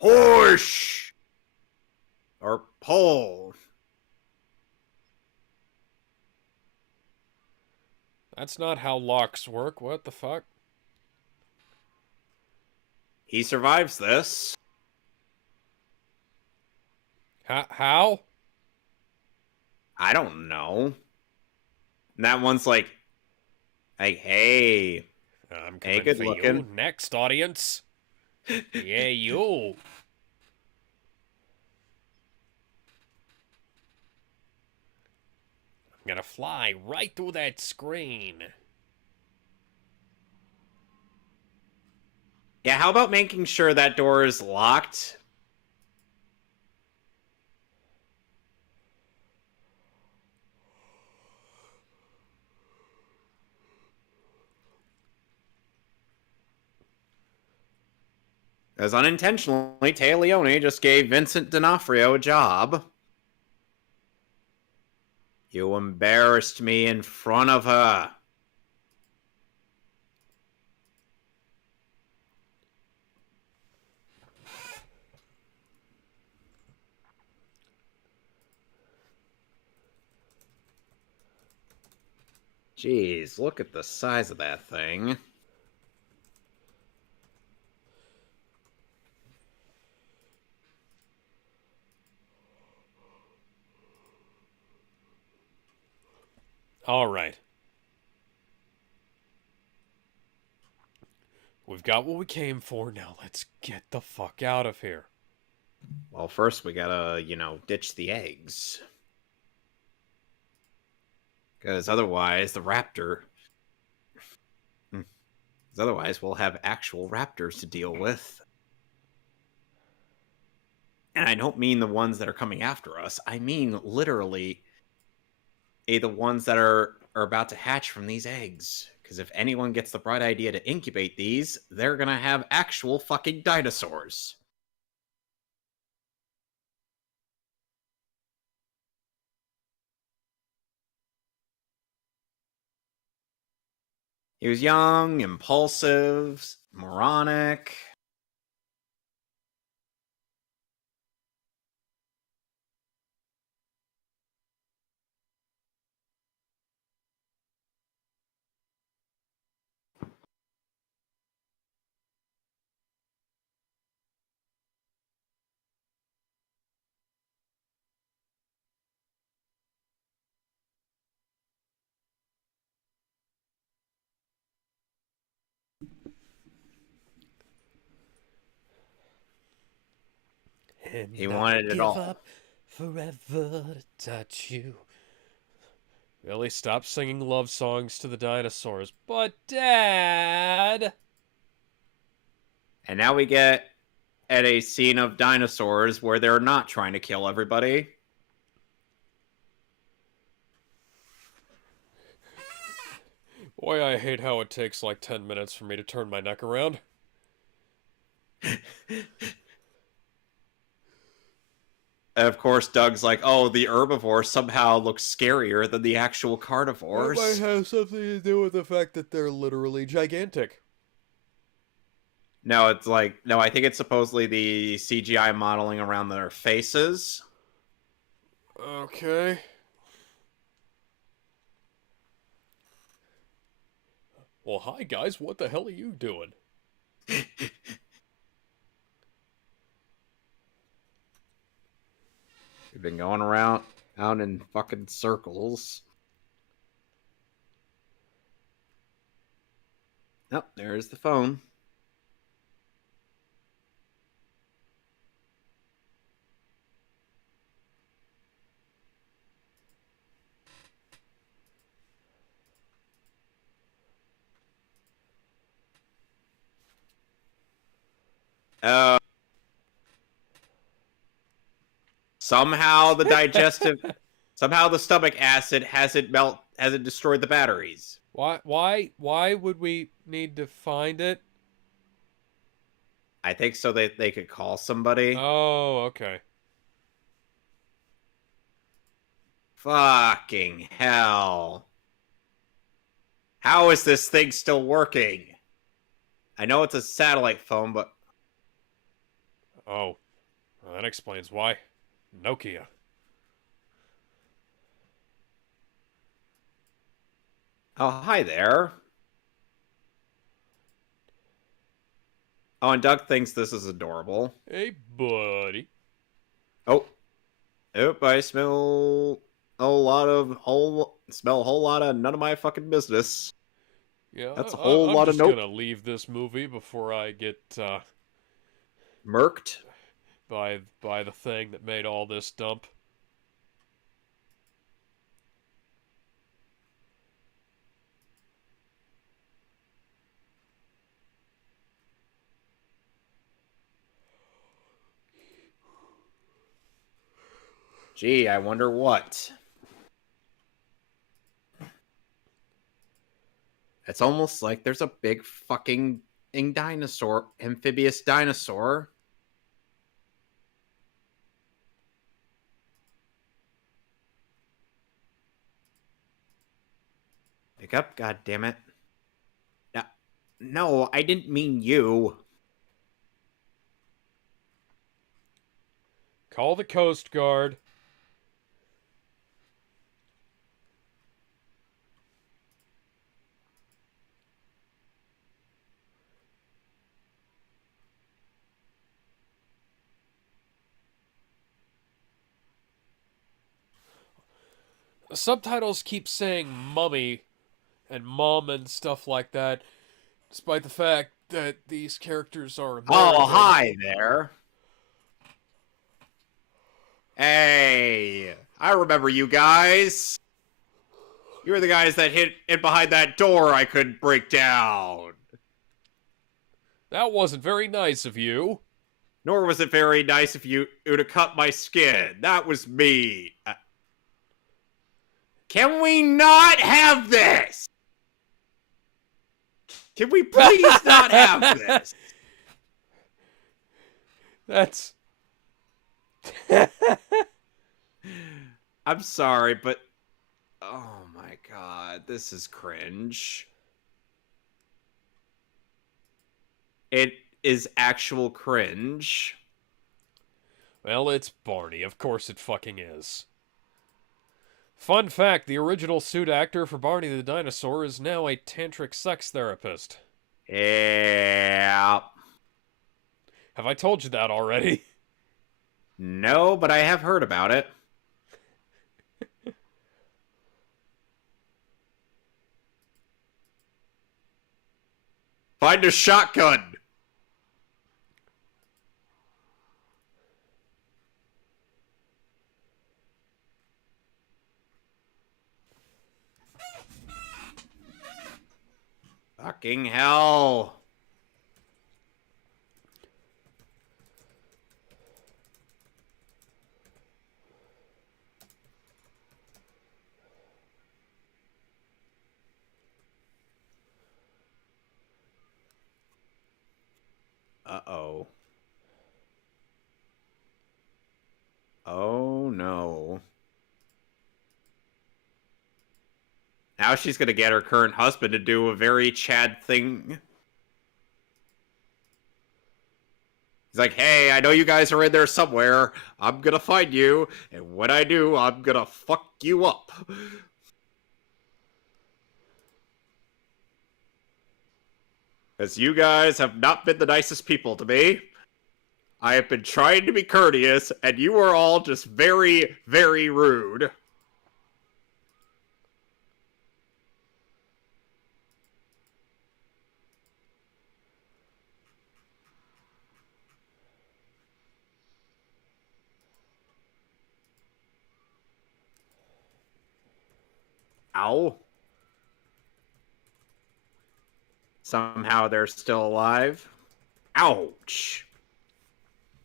Push! Or pull. That's not how locks work. What the fuck? He survives this. How? I don't know. And that one's like, hey. I'm coming good for looking. you. Next, audience. Yeah, you. I'm gonna fly right through that screen. Yeah, how about making sure that door is locked? As unintentionally, Taya Leone just gave Vincent D'Onofrio a job. You embarrassed me in front of her. Jeez, look at the size of that thing. All right. We've got what we came for. Now let's get the fuck out of here. Well, first we gotta, ditch the eggs. Because otherwise, the raptor... Because otherwise, we'll have actual raptors to deal with. And I don't mean the ones that are coming after us. I mean, literally, the ones that are about to hatch from these eggs. Because if anyone gets the bright idea to incubate these, they're gonna have actual fucking dinosaurs. He was young, impulsive, moronic. And He I wanted it give all. up forever to touch you. Billy, stop singing love songs to the dinosaurs. But, Dad! And now we get at a scene of dinosaurs where they're not trying to kill everybody. Boy, I hate how it takes like 10 minutes for me to turn my neck around. And of course, Doug's like, oh, the herbivore somehow looks scarier than the actual That carnivores. might have something to do with the fact that they're literally gigantic. No, it's like, no, I think it's supposedly the CGI modeling around their faces. Okay. Well, hi guys, what the hell are you doing? We've been going around out in fucking circles. Oh, there's the phone. Somehow somehow the stomach acid hasn't destroyed the batteries. Why would we need to find it? I think so that they could call somebody. Oh, okay. Fucking hell. How is this thing still working? I know it's a satellite phone, but... Oh, well, that explains why. Nokia. Oh, hi there. Oh, and Doug thinks this is adorable. Hey, buddy. Oh. Oh, I smell a whole lot of none of my fucking business. Yeah, That's a whole I'm lot of just nope. gonna leave this movie before I get Murked. by the thing that made all this dump. Gee, I wonder what. It's almost like there's a big fucking amphibious dinosaur. Pick up, goddammit. No, I didn't mean you. Call the Coast Guard. The subtitles keep saying mummy and mom and stuff like that, despite the fact that these characters are American. Oh, hi there. Hey, I remember you guys. You were the guys that hid behind that door I couldn't break down. That wasn't very nice of you. Nor was it very nice of you to cut my skin. That was me. Can we not have this? Can we please not have this? That's... I'm sorry, but... Oh my god, this is cringe. It is actual cringe. Well, it's Barney. Of course it fucking is. Fun fact, the original suit actor for Barney the Dinosaur is now a tantric sex therapist. Yeah. Have I told you that already? No, but I have heard about it. Find a shotgun. Fucking hell. Uh-oh. Oh, no. Now she's gonna get her current husband to do a very Chad thing. He's like, hey, I know you guys are in there somewhere. I'm gonna find you, and when I do, I'm gonna fuck you up. Because you guys have not been the nicest people to me. I have been trying to be courteous, and you are all just very, very rude. Ow. Somehow they're still alive. Ouch.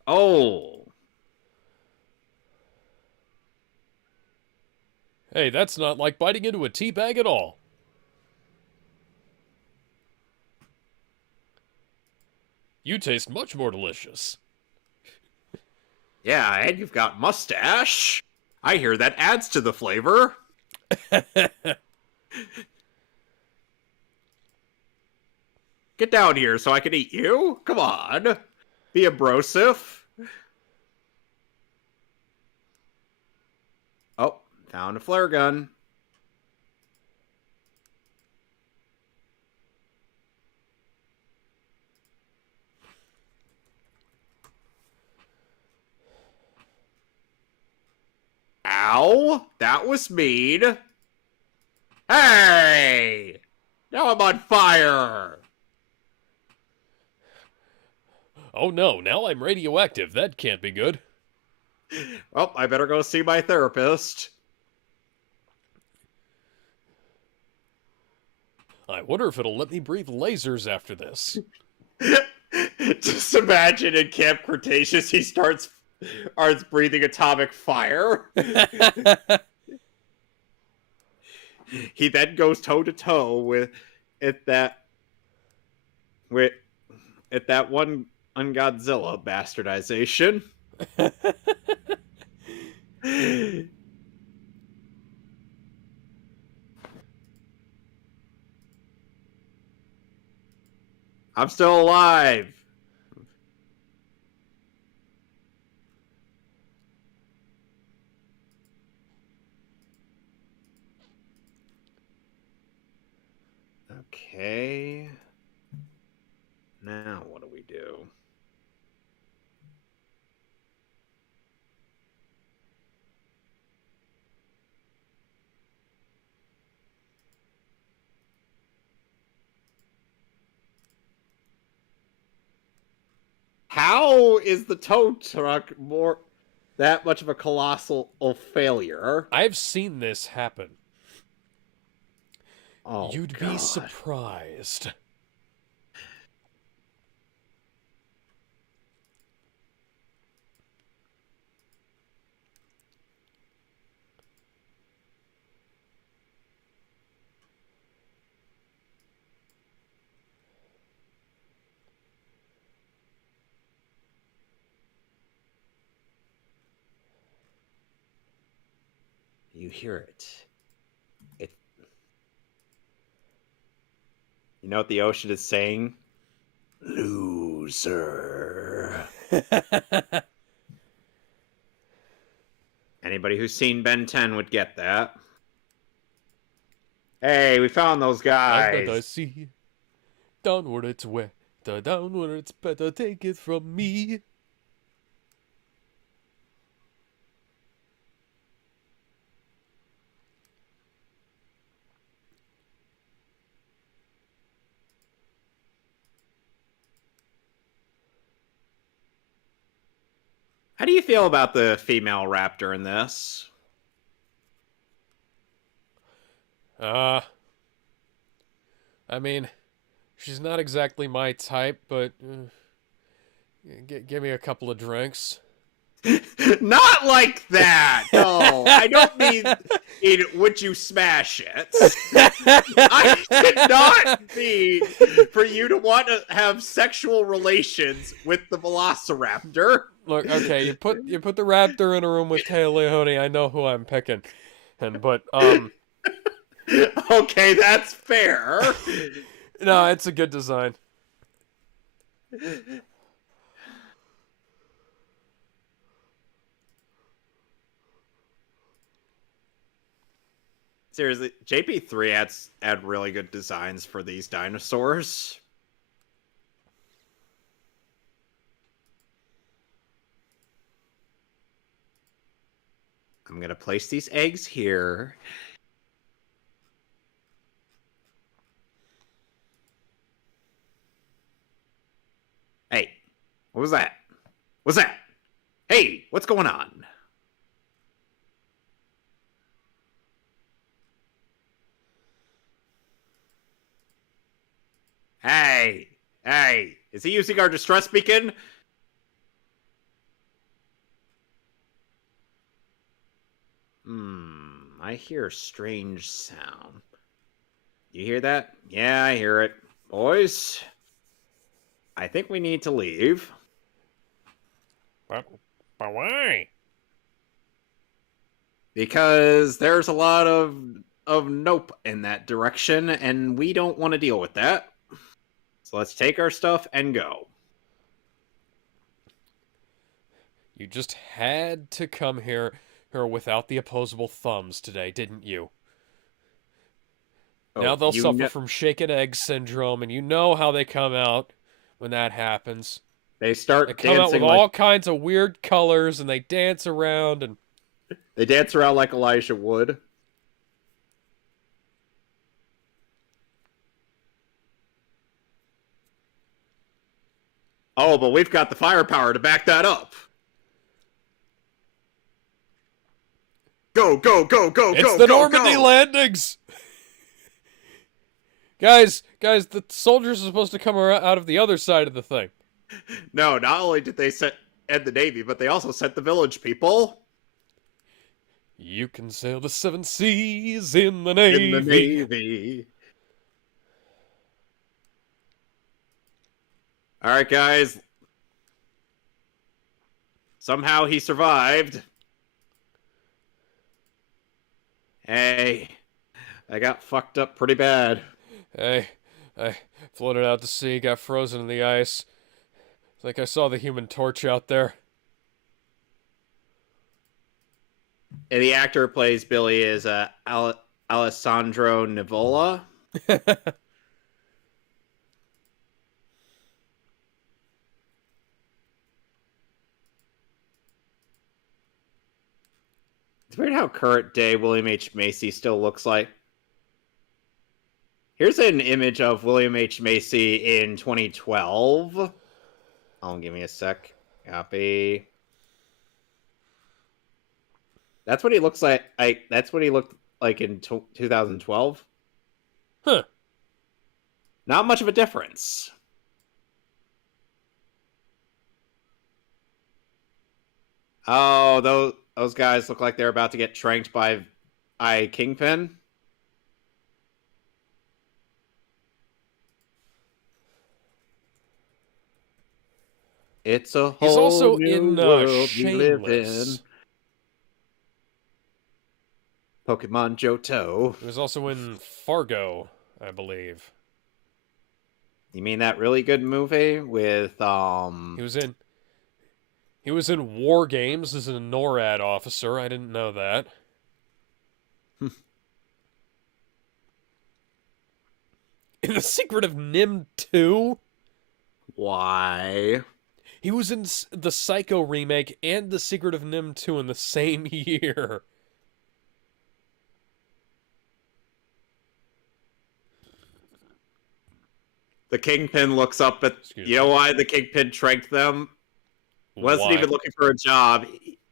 Oh. Hey, that's not like biting into a tea bag at all. You taste much more delicious. Yeah, and you've got mustache. I hear that adds to the flavor. Get down here so I can eat you. Come on. Be abrasive. Oh, found a flare gun. Ow, that was mean. Hey! Now I'm on fire. Oh no, now I'm radioactive. That can't be good. Well, I better go see my therapist. I wonder if it'll let me breathe lasers after this. Just imagine in Camp Cretaceous he starts breathing atomic fire. He then goes toe to toe with that one Godzilla bastardization. I'm still alive. Okay. Now what do we do? How is the tow truck that much of a colossal failure? I've seen this happen. Oh, You'd God. be surprised. You hear it. You know what the ocean is saying? Lose. sir. Anybody who's seen Ben 10 would get that. Hey, we found those guys. I see. Downward it's wet, downward it's better, take it from me. How do you feel about the female raptor in this? I mean, she's not exactly my type, but give me a couple of drinks. Not like that. No, I don't mean would you smash it? I did not mean for you to want to have sexual relations with the Velociraptor. Look, okay, you put the raptor in a room with Taya Leone, I know who I'm picking. But okay, that's fair. No, it's a good design. Seriously, JP3 had really good designs for these dinosaurs. I'm going to place these eggs here. Hey, what was that? What's that? Hey, what's going on? Hey, is he using our distress beacon? I hear a strange sound. You hear that? Yeah, I hear it. Boys, I think we need to leave. But why? Because there's a lot of nope in that direction, and we don't want to deal with that. So let's take our stuff and go. You just had to come here without the opposable thumbs today, didn't you? Now they'll suffer from shaken egg syndrome, and you know how they come out when that happens. They come out with all kinds of weird colors, and they dance around, and they dance around like Elijah Wood. Oh, but we've got the firepower to back that up. Go, go, go, go, it's go, the go, Normandy go. landings! Guys, the soldiers are supposed to come out of the other side of the thing. No, not only did they end the Navy, but they also sent the village people. You can sail the 7 seas in the Navy. In the Navy. All right, guys. Somehow he survived. Hey, I got fucked up pretty bad. Hey, I floated out to sea, got frozen in the ice. It's like I saw the Human Torch out there. And the actor who plays Billy is Alessandro Nivola. It's weird how current day William H. Macy still looks like. Here's an image of William H. Macy in 2012. Oh, give me a sec. Copy. That's what he looks like. That's what he looked like in 2012. Huh. Not much of a difference. Oh, those guys look like they're about to get tranked by Kingpin. It's a whole He's also new in world we live in. Shameless. Pokemon Johto. He was also in Fargo, I believe. You mean that really good movie with He was in War Games as a NORAD officer. I didn't know that. In The Secret of Nim 2? Why? He was in the Psycho remake and The Secret of Nim 2 in the same year. The Kingpin looks up at... Excuse You know why the Kingpin tranked them? Wasn't Why? even looking for a job.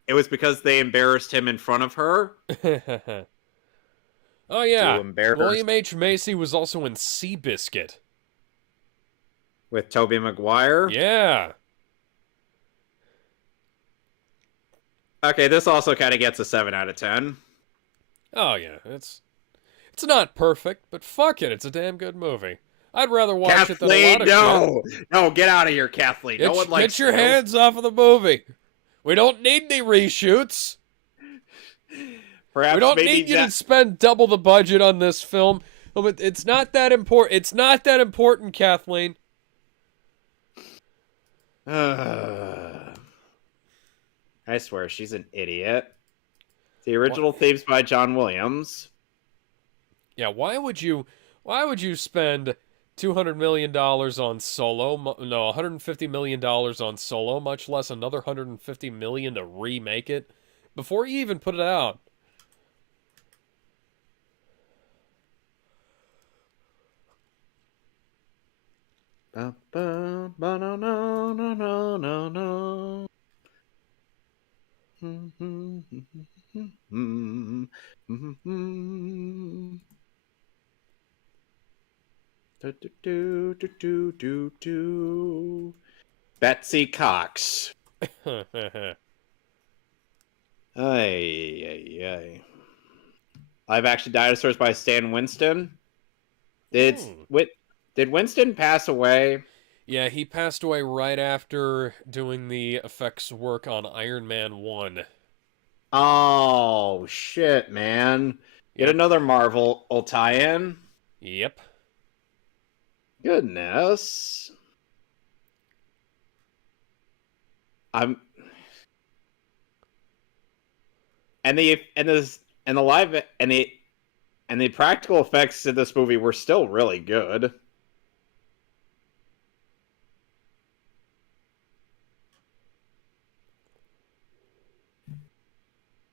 It was because they embarrassed him in front of her. Oh yeah, To embarrass... William H. Macy was also in Seabiscuit. With Tobey Maguire? Yeah. Okay, this also kind of gets a 7 out of 10. Oh yeah, it's not perfect, but fuck it, it's a damn good movie. I'd rather watch it than a lot of shit. No, get out of here, Kathleen. No one likes Get your hands off of the movie. We don't need any reshoots. Perhaps We don't need you to spend double the budget on this film. It's not that important. It's not that important, Kathleen. I swear, she's an idiot. The original themes by John Williams. Yeah, why would you spend $200 million on Solo? No, $150 million on Solo, much less another $150 million to remake it before you even put it out. Betsy Cox. Ay. Live action dinosaurs by Stan Winston. Did Winston pass away? Yeah, he passed away right after doing the effects work on Iron Man 1. Oh, shit, man. Yet another Marvel tie-in? Yep. Goodness. And the practical effects in this movie were still really good.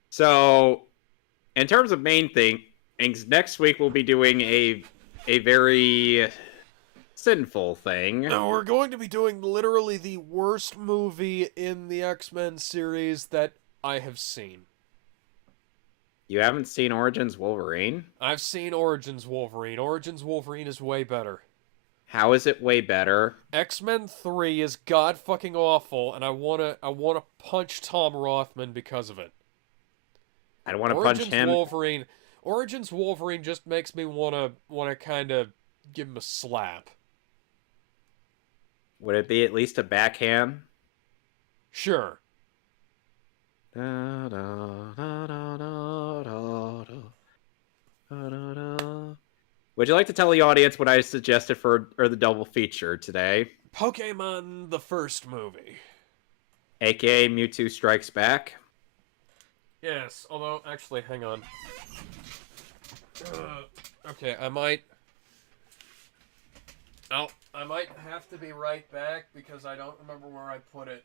So, in terms of main things, next week we'll be doing a very sinful thing. No, we're going to be doing literally the worst movie in the X-Men series that I have seen. You haven't seen Origins Wolverine? I've seen Origins Wolverine. Origins Wolverine is way better. How is it way better? X-Men 3 is god fucking awful, and I wanna punch Tom Rothman because of it. I don't want to punch him. Origins Wolverine just makes me wanna kind of give him a slap. Would it be at least a backhand? Sure. Would you like to tell the audience what I suggested for the double feature today? Pokemon the first movie. AKA Mewtwo Strikes Back. Yes, although, actually, hang on. Okay, I might have to be right back because I don't remember where I put it.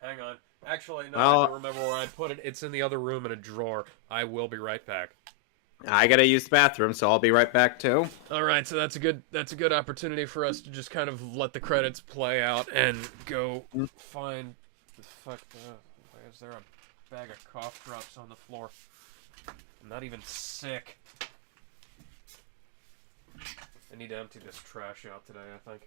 Hang on. Actually, no, I don't remember where I put it. It's in the other room in a drawer. I will be right back. I gotta use the bathroom, so I'll be right back too. All right, so that's a good opportunity for us to just kind of let the credits play out and go find the fuck. Why is there a bag of cough drops on the floor? I'm not even sick. I need to empty this trash out today, I think.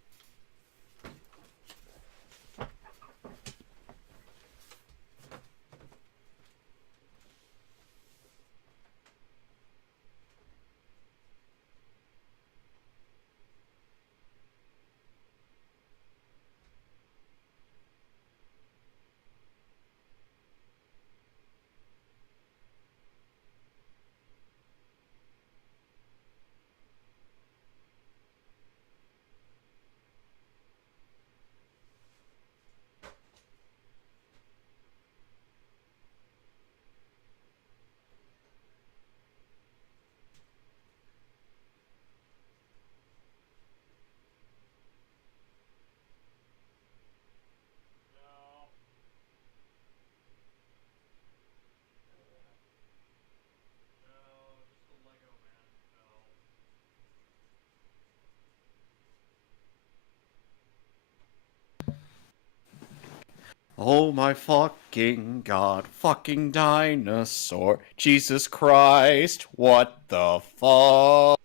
Oh my fucking god, fucking dinosaur. Jesus Christ, what the fuck?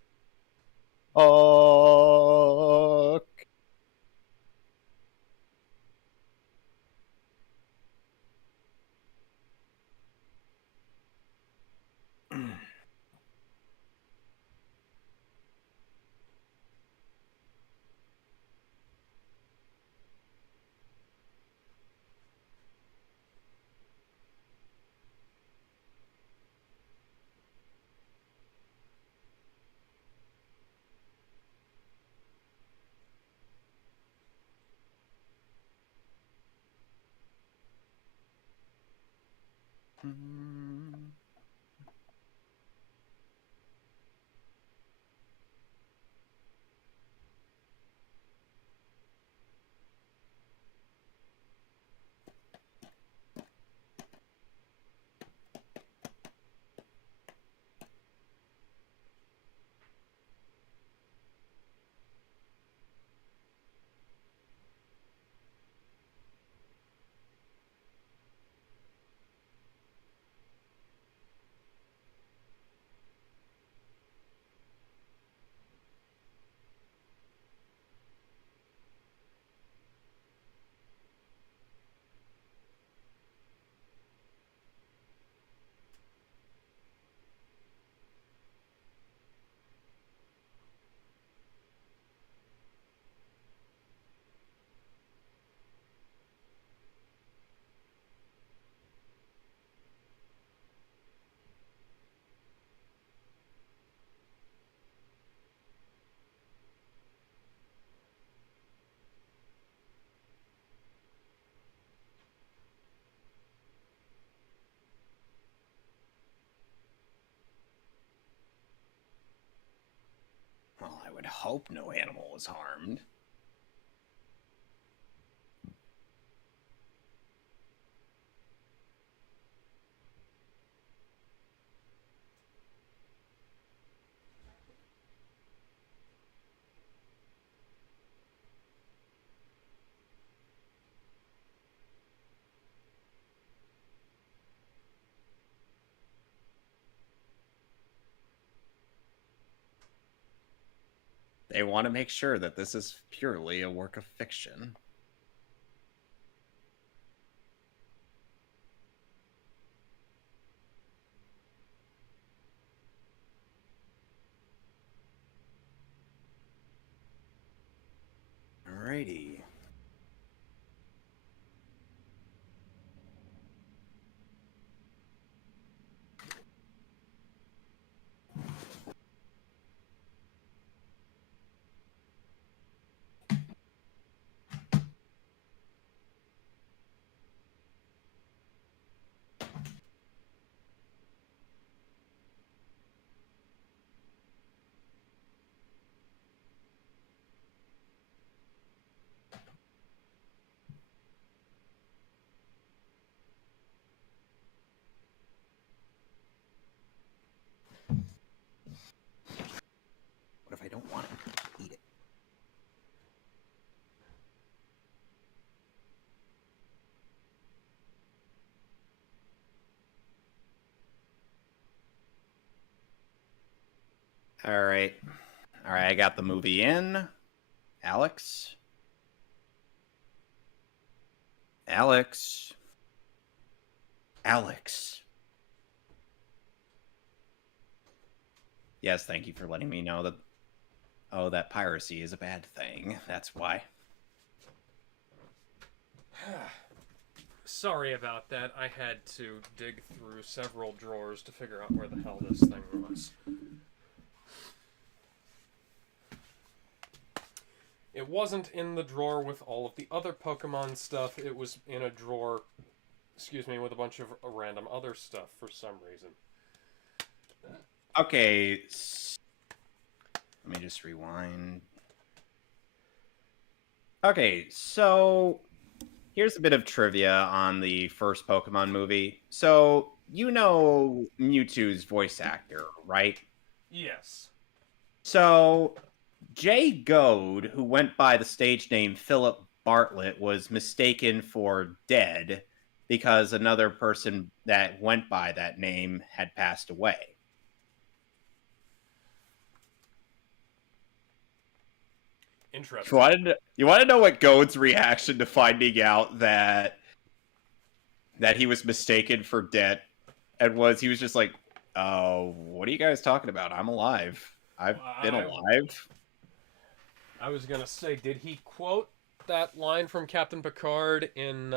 Well, I would hope no animal was harmed. They want to make sure that this is purely a work of fiction. Alrighty. What if I don't want it? Eat it. All right. All right, I got the movie in. Alex? Alex? Alex? Yes, thank you for letting me know that... Oh, that piracy is a bad thing. That's why. Sorry about that. I had to dig through several drawers to figure out where the hell this thing was. It wasn't in the drawer with all of the other Pokemon stuff. It was in a drawer, with a bunch of random other stuff for some reason. Okay. Let me just rewind. Okay, so here's a bit of trivia on the first Pokemon movie. So, you know Mewtwo's voice actor, right? Yes. So, Jay Goad, who went by the stage name Philip Bartlett was mistaken for dead because another person that went by that name had passed away. Interesting. You want to know what Goad's reaction to finding out that he was mistaken for dead, and he was just like, "Oh, what are you guys talking about? I'm alive. I've been alive." I was gonna say, did he quote that line from Captain Picard in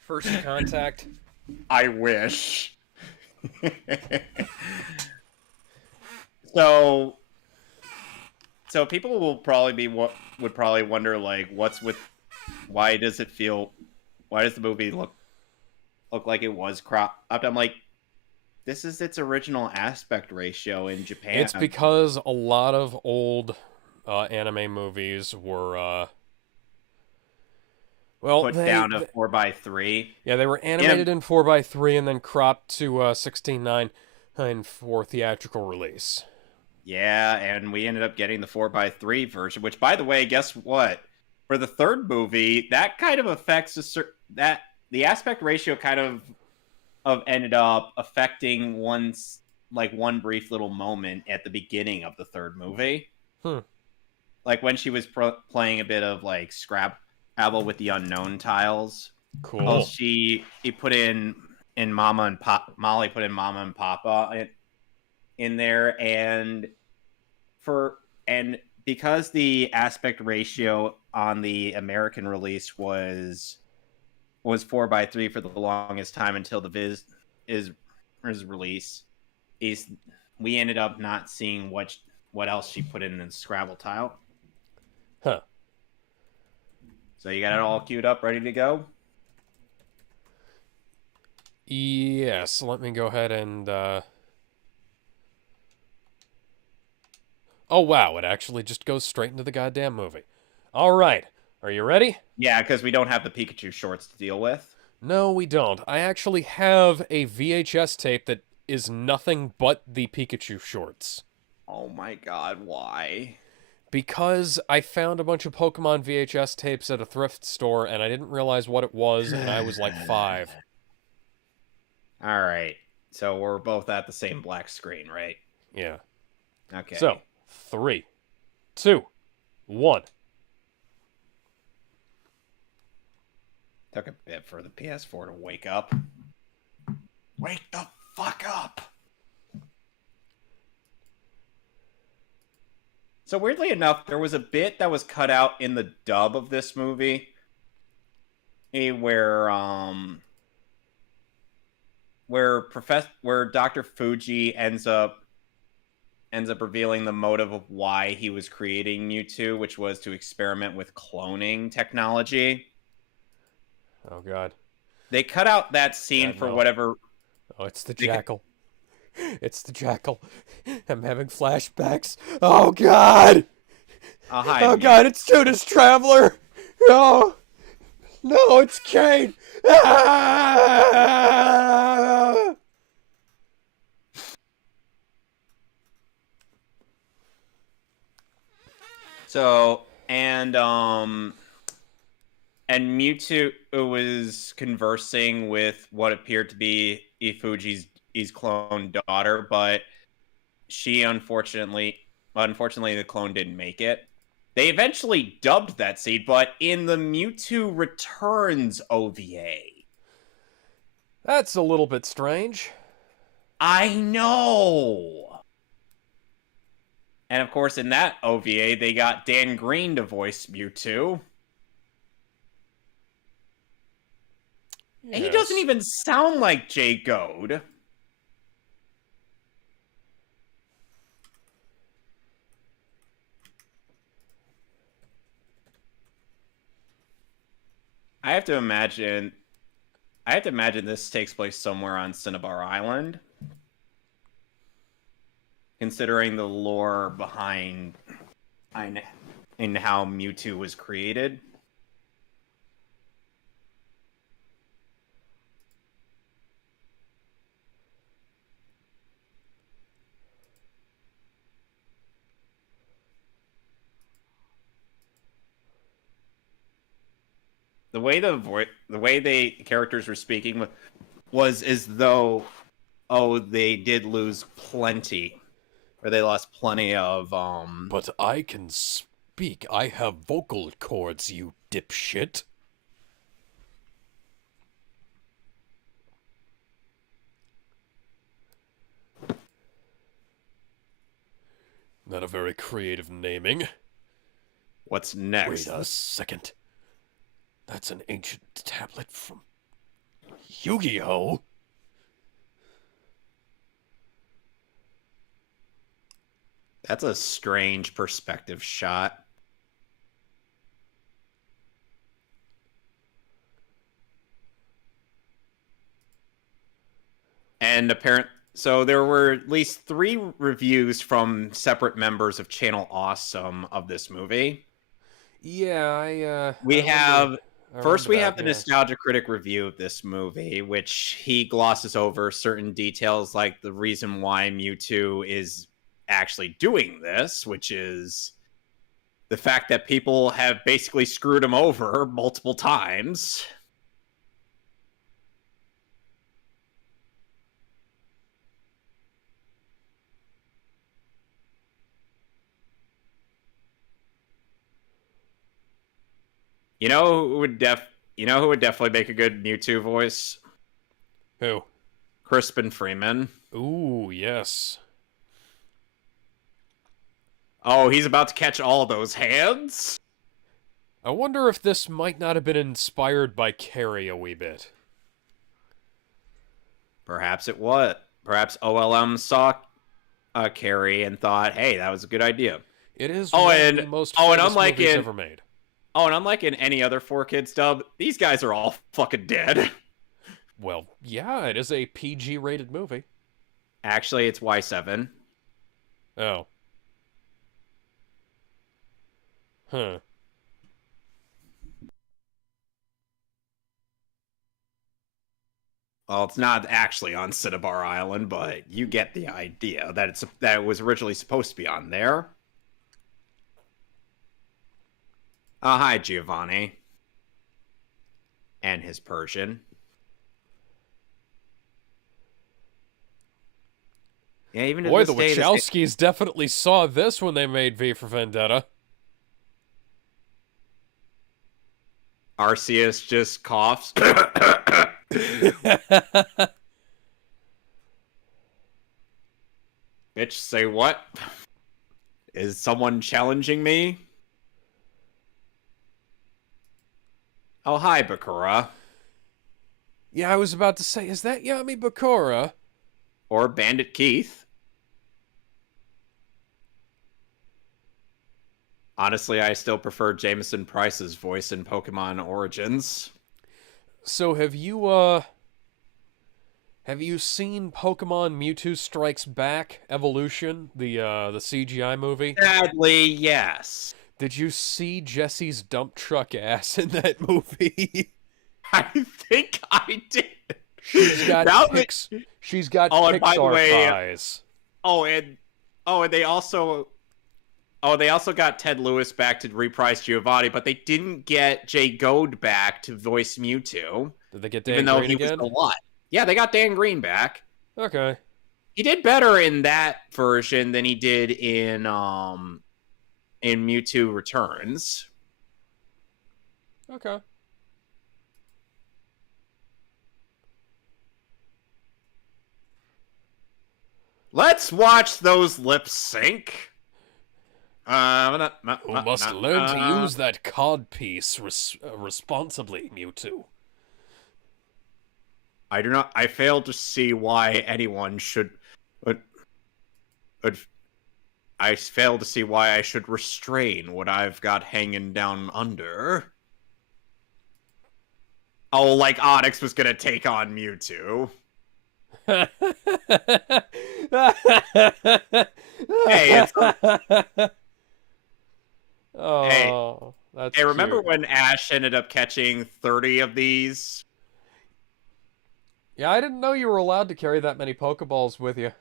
First Contact? I wish. So people will probably would probably wonder, like, why does the movie look like it was cropped? I'm like, this is its original aspect ratio in Japan. It's because a lot of old anime movies were put down a 4:3. Yeah, they were animated in 4:3 and then cropped to 16:9 for theatrical release. Yeah, and we ended up getting the 4:3 version, which, by the way, guess what? For the third movie, that kind of affects the aspect ratio kind of ended up affecting one brief little moment at the beginning of the third movie. Like when she was playing a bit of like Scrabble with the unknown tiles. Cool. Well, he put in Mama and Molly put in Mama and Papa in there, and because the aspect ratio on the American release was 4:3 for the longest time until the Viz is release, we ended up not seeing what else she put in the Scrabble tile. Huh. So you got it all queued up, ready to go? Yes, let me go ahead and Oh wow, it actually just goes straight into the goddamn movie. All right. Are you ready? Yeah, because we don't have the Pikachu shorts to deal with. No, we don't. I actually have a VHS tape that is nothing but the Pikachu shorts. Oh my god, why? Because I found a bunch of Pokemon VHS tapes at a thrift store and I didn't realize what it was, and I was like 5. All right. So we're both at the same black screen, right? Yeah. Okay. So, 3, 2, 1. Took a bit for the PS4 to wake up. Wake the fuck up! So weirdly enough, there was a bit that was cut out in the dub of this movie, where Dr. Fuji ends up revealing the motive of why he was creating Mewtwo, which was to experiment with cloning technology. Oh god. They cut out that scene for whatever. Oh, it's the jackal. It's the jackal. I'm having flashbacks. Oh god! Oh god, it's Judas Traveler! No! No, it's Kane! Ah! So, and Mewtwo was conversing with what appeared to be Ifuji's clone daughter, but she unfortunately the clone didn't make it. They eventually dubbed that scene, but in the Mewtwo Returns OVA. That's a little bit strange. I know! And of course, in that OVA, they got Dan Green to voice Mewtwo. Yes. And he doesn't even sound like Jay Goad. I have to imagine this takes place somewhere on Cinnabar Island, considering the lore behind and how Mewtwo was created. the way the characters were speaking was as though, oh, they did lose plenty, or they lost plenty of But I can speak. I have vocal cords, you dipshit. Not a very creative naming. What's next? Wait a second. That's an ancient tablet from Yu-Gi-Oh! That's a strange perspective shot. And so there were at least 3 reviews from separate members of Channel Awesome of this movie. Yeah, We have first we have the yeah. Nostalgia Critic review of this movie, which he glosses over certain details like the reason why Mewtwo is actually doing this, which is the fact that people have basically screwed him over multiple times. You know who would definitely make a good Mewtwo voice? Who? Crispin Freeman. Ooh, yes. Oh, he's about to catch all those hands? I wonder if this might not have been inspired by Carrie a wee bit. Perhaps it was. Perhaps OLM saw Carrie and thought, hey, that was a good idea. It is one of the most famous movies ever made. Oh, and unlike in any other 4Kids dub, these guys are all fucking dead. Well, yeah, it is a PG-rated movie. Actually, it's Y7. Oh. Huh. Well, it's not actually on Cinnabar Island, but you get the idea that it was originally supposed to be on there. Oh, hi, Giovanni. And his Persian. Yeah, even Boy, to the this day, Wachowskis definitely saw this when they made V for Vendetta. Arceus just coughs. Bitch, say what? Is someone challenging me? Oh, hi, Bakura. Yeah, I was about to say, is that Yami Bakura? Or Bandit Keith. Honestly, I still prefer Jameson Price's voice in Pokemon Origins. So have you seen Pokemon Mewtwo Strikes Back Evolution, the CGI movie? Sadly, yes. Did you see Jessie's dump truck ass in that movie? I think I did. She's got she's got Pixar thighs. And they also got Ted Lewis back to reprise Giovanni, but they didn't get Jay Goad back to voice Mewtwo. Did they get Dan Green again? Was a lot. Yeah, they got Dan Green back. Okay. He did better in that version than he did in Mewtwo Returns. Okay. Let's watch those lips sync. Who must learn to use that cod piece responsibly, Mewtwo. I fail to see why anyone should. I fail to see why I should restrain what I've got hanging down under. Oh, like Onyx was gonna take on Mewtwo. Hey, oh, that's remember cute. when Ash ended up catching 30 of these? Yeah, I didn't know you were allowed to carry that many Pokeballs with you.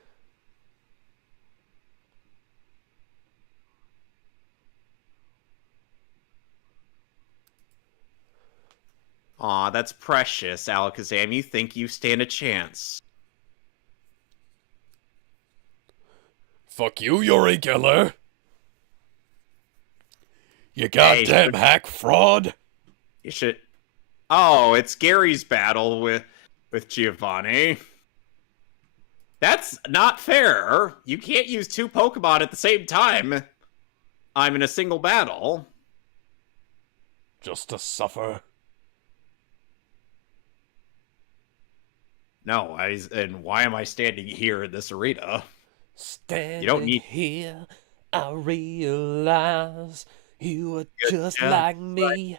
Aw, that's precious, Alakazam. You think you stand a chance. Fuck you, Yuri Geller. You Hey, goddamn hack fraud. You should... Oh, it's Gary's battle with Giovanni. That's not fair. You can't use 2 Pokemon at the same time. I'm in a single battle. Just to suffer. No, and why am I standing here in this arena? Standing You don't need... here, I realize you were just like me.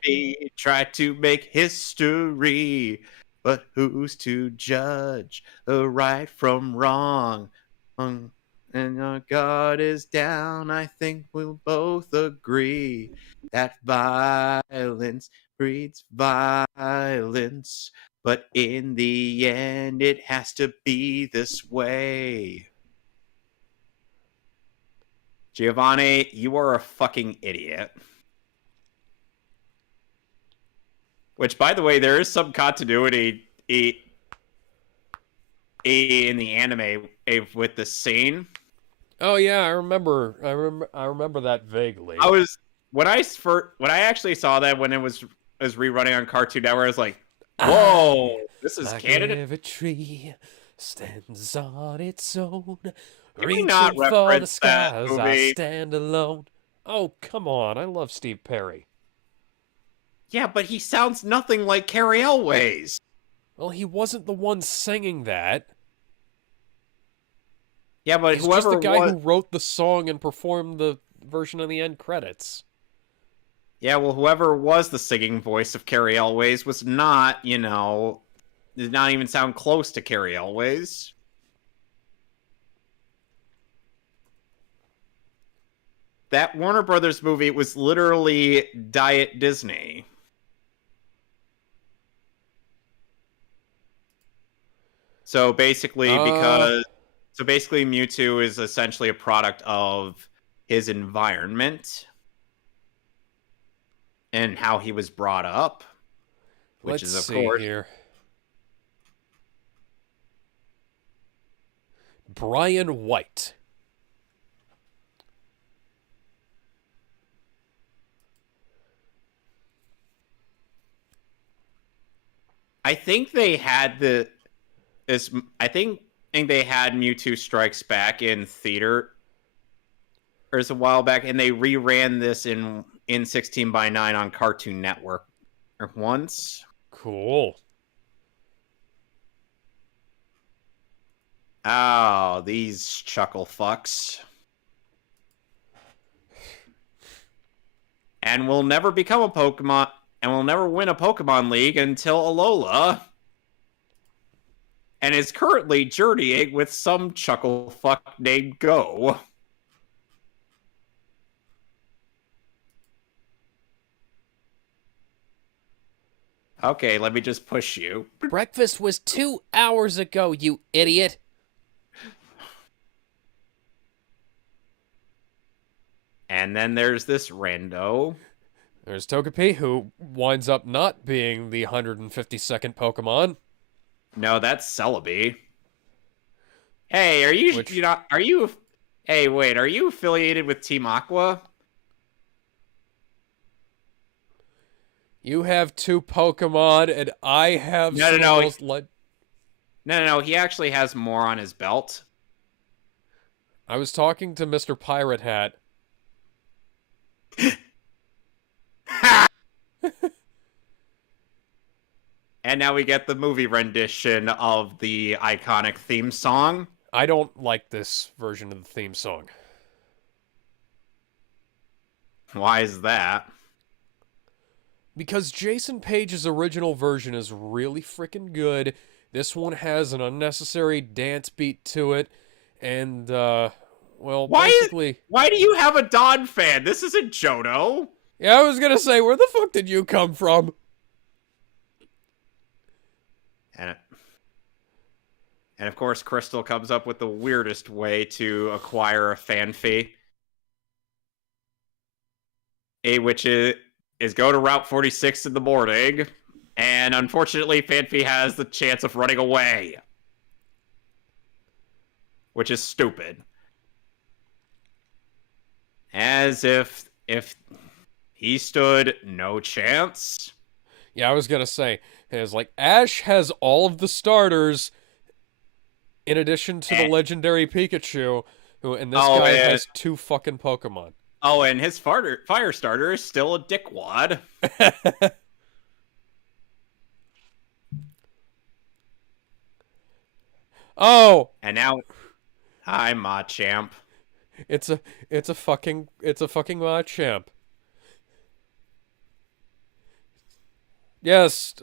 Try to make history, but who's to judge a right from wrong? And our God is down. I think we'll both agree that violence breeds violence, but in the end, it has to be this way. Giovanni, you are a fucking idiot. Which, by the way, there is some continuity in the anime with the scene. Oh yeah, I remember that vaguely. When I actually saw that when it was rerunning on Cartoon Network, I was like, "Whoa, this is canon." Every tree stands on its own. Can we not Reaching for the reference that skies, movie? I stand alone. Oh, come on. I love Steve Perry. Yeah, but he sounds nothing like Carrie Elways. Well, he wasn't the one singing that. Yeah, but He's just the guy who wrote the song and performed the version of the end credits. Yeah, well, whoever was the singing voice of Carrie Elways was not, did not even sound close to Carrie Elways. That Warner Brothers movie was literally Diet Disney. So basically, Mewtwo is essentially a product of his environment and how he was brought up, which is, of course, here. Brian White. I think they had they had Mewtwo Strikes Back in theater a while back, and they reran this in 16:9 on Cartoon Network once. Cool. Oh, these chuckle fucks. And we'll never become a Pokemon, and we'll never win a Pokemon League until Alola. And is currently journeying with some chuckle fuck named Go. Okay, let me just push you. Breakfast was 2 hours ago, you idiot. And then there's this rando. There's Togepi, who winds up not being the 152nd Pokemon. No, that's Celebi. Hey, are you affiliated with Team Aqua? You have 2 Pokemon, and I have No, he actually has more on his belt. I was talking to Mr. Pirate Hat. And now we get the movie rendition of the iconic theme song. I don't like this version of the theme song. Why is that? Because Jason Page's original version is really freaking good. This one has an unnecessary dance beat to it. And, well, basically... Why do you have a Dawn fan? This isn't Johto. Yeah, I was gonna say, where the fuck did you come from? And of course, Crystal comes up with the weirdest way to acquire a fan fee. Which is go to Route 46 in the morning. And unfortunately, Fanphy has the chance of running away. Which is stupid. As if he stood no chance. Yeah, I was gonna say, it's like Ash has all of the starters in addition to the legendary Pikachu, and this guy has 2 fucking Pokemon. Oh, and his fire starter is still a dickwad. Oh! And now, hi, Machamp. It's a fucking Machamp. Yes.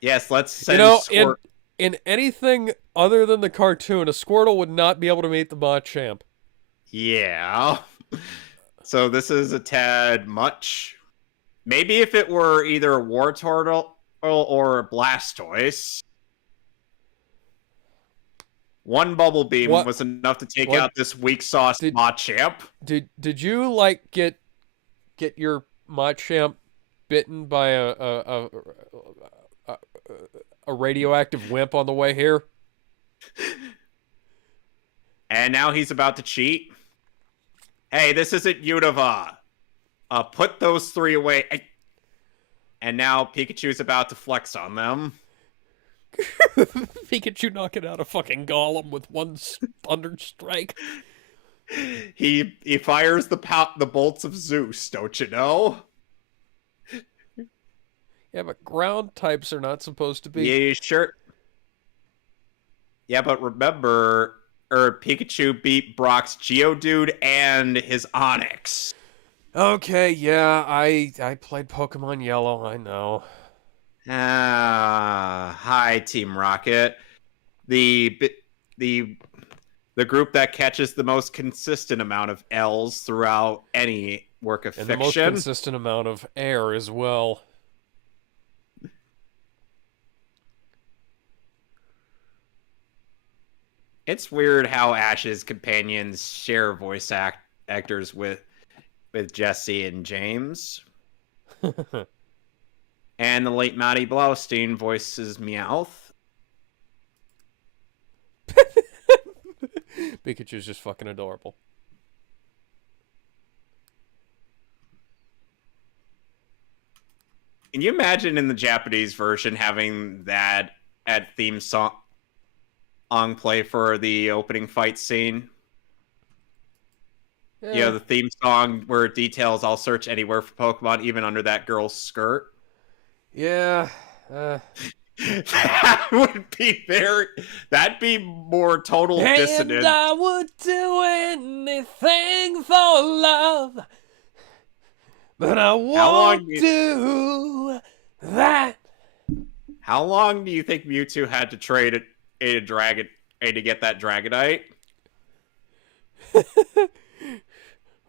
Yes, let's send in anything other than the cartoon, a Squirtle would not be able to meet the Machamp. Yeah. So this is a tad much. Maybe if it were either a Wartortle or a Blastoise. One Bubble Beam was enough to take out this weak sauce Machamp. Did you like get your Machamp bitten by a radioactive wimp on the way here? And now he's about to cheat. Hey, this isn't Unova. Put those 3 away. And now Pikachu's about to flex on them. Pikachu knocking out a fucking golem with 1 thunder strike. He fires the bolts of Zeus, don't you know? Yeah, but ground types are not supposed to be. Yeah, sure. Yeah, but remember, Pikachu beat Brock's Geodude and his Onix. Okay, yeah, I played Pokemon Yellow, I know. Hi, Team Rocket. The group that catches the most consistent amount of L's throughout any work of fiction. And the most consistent amount of air as well. It's weird how Ash's companions share voice actors with Jesse and James. And the late Matty Blaustein voices Meowth. Pikachu's just fucking adorable. Can you imagine in the Japanese version having that theme song play for the opening fight scene? Yeah, the theme song where it details I'll search anywhere for Pokemon, even under that girl's skirt. Yeah. That would be that'd be more total dissonance. And I would do anything for love, but I won't do that. How long do you think Mewtwo had to trade a dragon to get that Dragonite?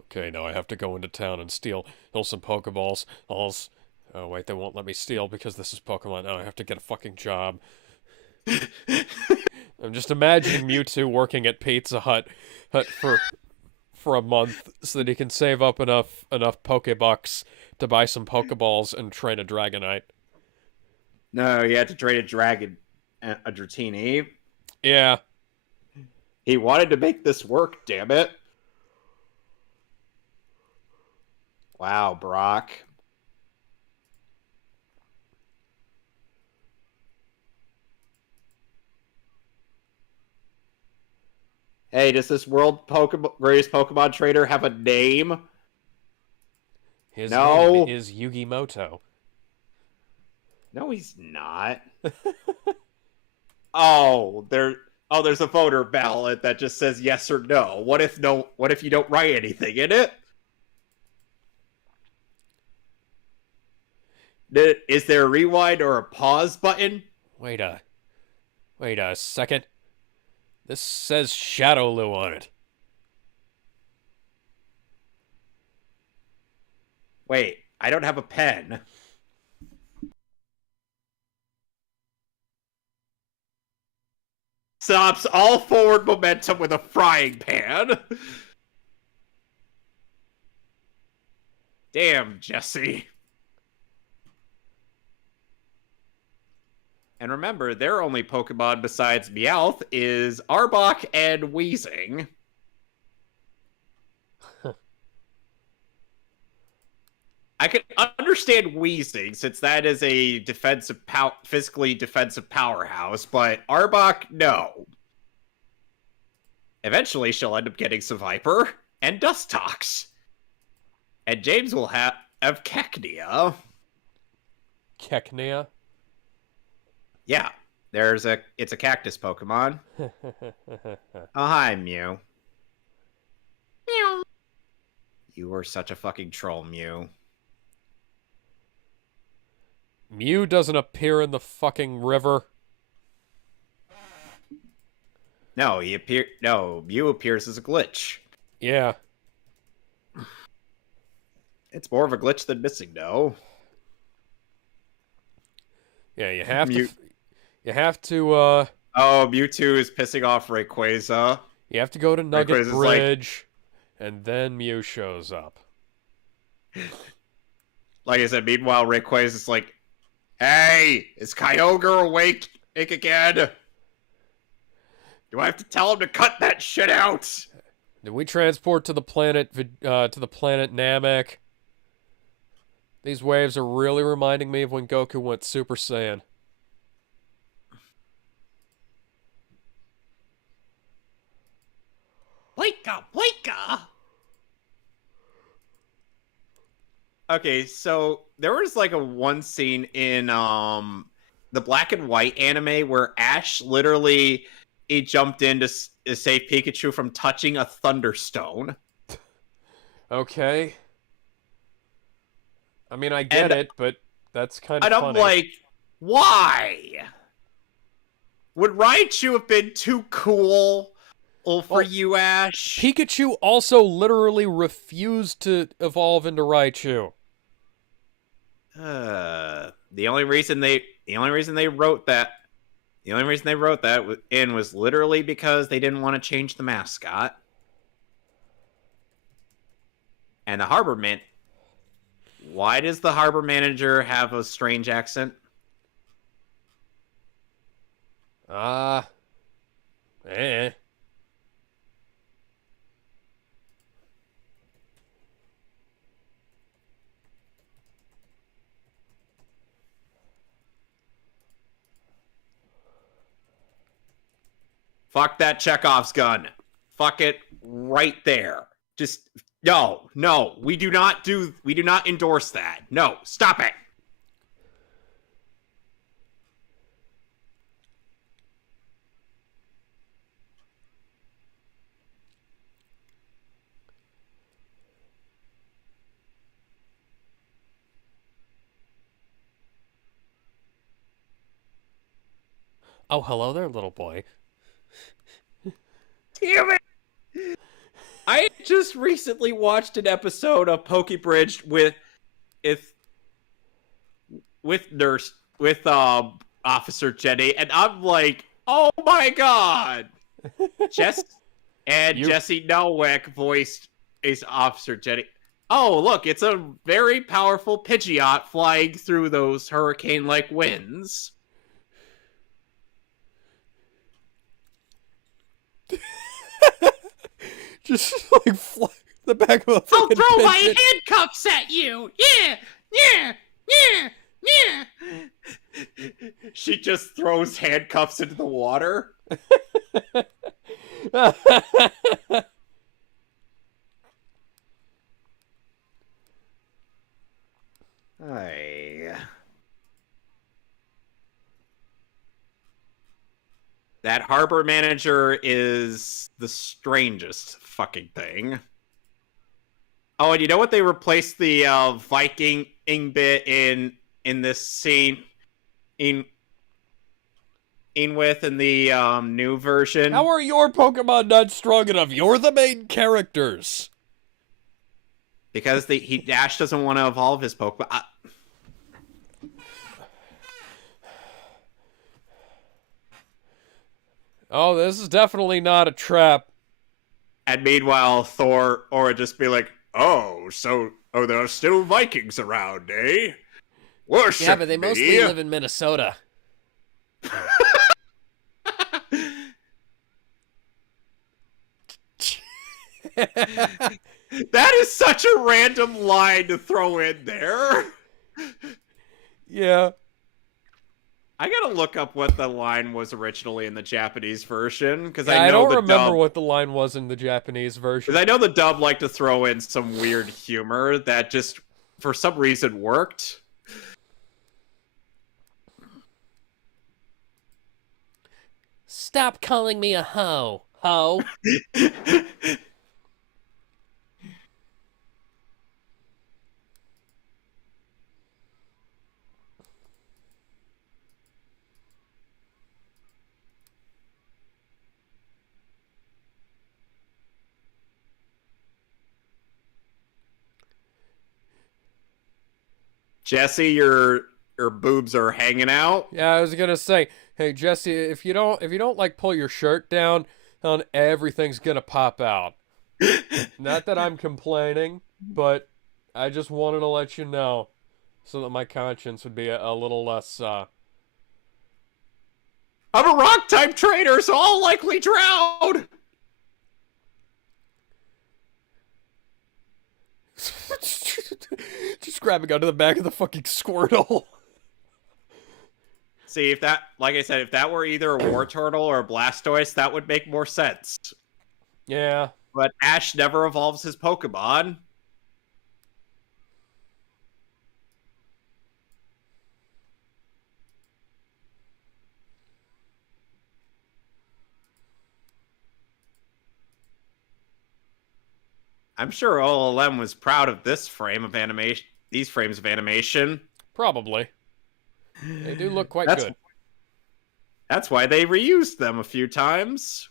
Okay, now I have to go into town and steal some Pokeballs. Oh, wait, they won't let me steal because this is Pokemon. Now I have to get a fucking job. I'm just imagining Mewtwo working at Pizza Hut for a month so that he can save up enough Pokebucks to buy some Pokeballs and train a Dragonite. No, you had to trade a Dratini. Yeah. He wanted to make this work, damn it. Wow, Brock. Hey, does this world greatest Pokemon trainer have a name? His name is Yugimoto. No, he's not. There's a voter ballot that just says yes or no. What if you don't write anything in it? Is there a rewind or a pause button? Wait a second. This says Shadowloo on it. Wait, I don't have a pen. Stops all forward momentum with a frying pan. Damn, Jesse. And remember, their only Pokemon besides Meowth is Arbok and Weezing. I could understand Weezing, since that is a physically defensive powerhouse, but Arbok, no. Eventually, she'll end up getting Seviper and Dustox. And James will have Cacnea. Keknia. Yeah, it's a cactus Pokemon. Oh, hi, Mew. Mew. You were such a fucking troll, Mew. Mew doesn't appear in the fucking river. No, Mew appears as a glitch. Yeah. It's more of a glitch than missing, though. Yeah, you have Mew. to. You have to. Oh, Mewtwo is pissing off Rayquaza. You have to go to Nugget Rayquaza's Bridge, and then Mew shows up. Like I said, meanwhile, Rayquaza's like, "Hey, is Kyogre awake again? Do I have to tell him to cut that shit out?" Did we transport to the planet Namek? These waves are really reminding me of when Goku went Super Saiyan. Wake-a! Okay, so there was like a one scene in the black and white anime where Ash literally jumped in to save Pikachu from touching a thunderstone. Okay. I mean, I get it, but that's kind of And funny. I'm like, why? Would Raichu have been too cool for you, Ash? Pikachu also literally refused to evolve into Raichu. The only reason they wrote that in was literally because they didn't want to change the mascot. And the harbor man. Why does the harbor manager have a strange accent? Eh. Fuck that Chekhov's gun. Fuck it right there. Just no. We do not endorse that. No, stop it. Oh, hello there, little boy. Damn it! I just recently watched an episode of Pokebridge with Officer Jenny, and I'm like, oh my god! Jesse Nowick voiced is Officer Jenny. Oh, look, it's a very powerful Pidgeot flying through those hurricane-like winds. Just like fly the back of a I'll fucking throw my pigeon. handcuffs at you! Yeah! She just throws handcuffs into the water. Hey. That harbor manager is the strangest fucking thing. Oh, and you know what they replaced the Viking bit in this scene in with in the new version? How are your Pokemon not strong enough? You're the main characters. Because Dash doesn't want to evolve his Pokemon. Oh, this is definitely not a trap. And meanwhile, Thor would just be like, "Oh, there are still Vikings around, eh? Worship Yeah, but they mostly me." live in Minnesota. That is such a random line to throw in there. Yeah. I gotta look up what the line was originally in the Japanese version, because Yeah, I I know don't the remember dub. what the line was in the Japanese version. Because I know the dub liked to throw in some weird humor that just, for some reason, worked. Stop calling me a hoe, hoe. Jesse, your boobs are hanging out. Yeah, I was gonna say, hey Jesse, if you don't like pull your shirt down, everything's gonna pop out. Not that I'm complaining, but I just wanted to let you know, so that my conscience would be a little less. I'm a rock type trader, so I'll likely drown. Just grabbing onto the back of the fucking Squirtle. See, if that, like I said, if that were either a War Turtle or a Blastoise, that would make more sense. Yeah. But Ash never evolves his Pokemon. I'm sure OLM was proud of this frame of animation, these frames of animation. Probably. They do look quite good. That's why they reused them a few times.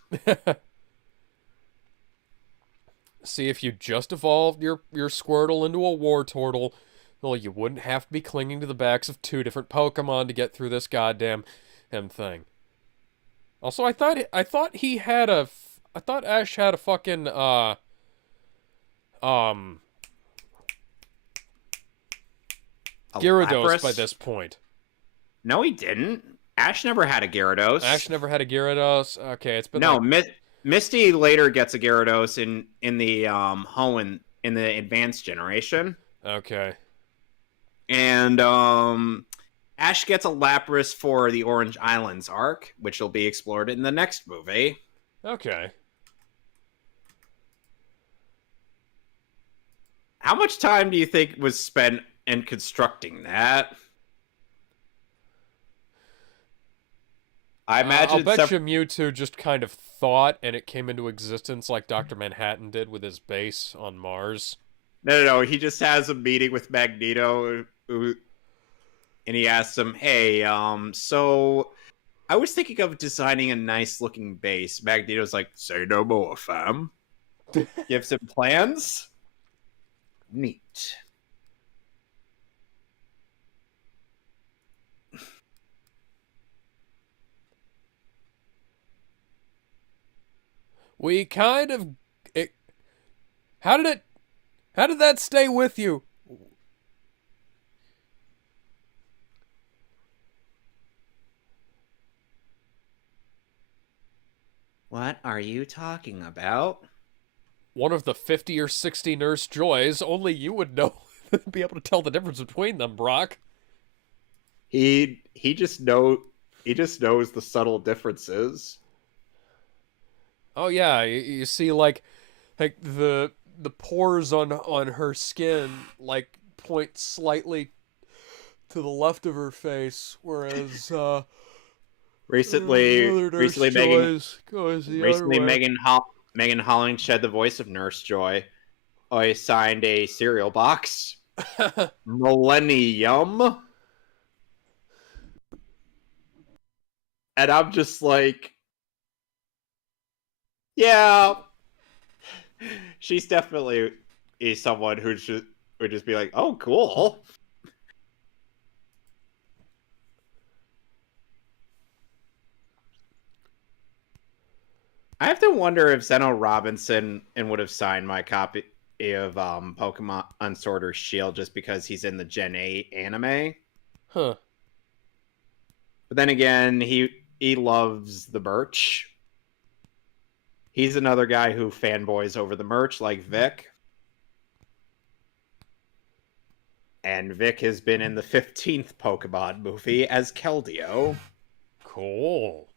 See, if you just evolved your Squirtle into a War Turtle, well, you wouldn't have to be clinging to the backs of two different Pokemon to get through this goddamn thing. Also, I thought he had a, I thought Ash had a fucking Gyarados by this point. No, he didn't. Ash never had a Gyarados. Ash never had a Gyarados. Okay, it's been no. like... Misty later gets a Gyarados in the Hoenn in the advanced generation. Okay. And Ash gets a Lapras for the Orange Islands arc, which will be explored in the next movie. Okay. How much time do you think was spent in constructing that? I imagine. I'll bet you Mewtwo just kind of thought, and it came into existence like Dr. Manhattan did with his base on Mars. No. He just has a meeting with Magneto, and he asks him, "Hey, so I was thinking of designing a nice-looking base." Magneto's like, "Say no more, fam." Gives him plans. Neat. We kind of... How did that stay with you? What are you talking about? One of the 50 or 60 Nurse Joys. Only you would know. Be able to tell the difference between them, Brock. He just knows the subtle differences. Oh yeah, you see like the pores on her skin like point slightly to the left of her face, whereas recently Megan Holling shed the voice of Nurse Joy. I signed a cereal box. Millennium. And I'm just like, yeah, she's definitely someone who would just be like, oh, cool. I have to wonder if Zeno Robinson would have signed my copy of Pokemon Sword or Shield just because he's in the Gen 8 anime. Huh. But then again, he loves the merch. He's another guy who fanboys over the merch, like Vic. And Vic has been in the 15th Pokemon movie as Keldeo. Cool.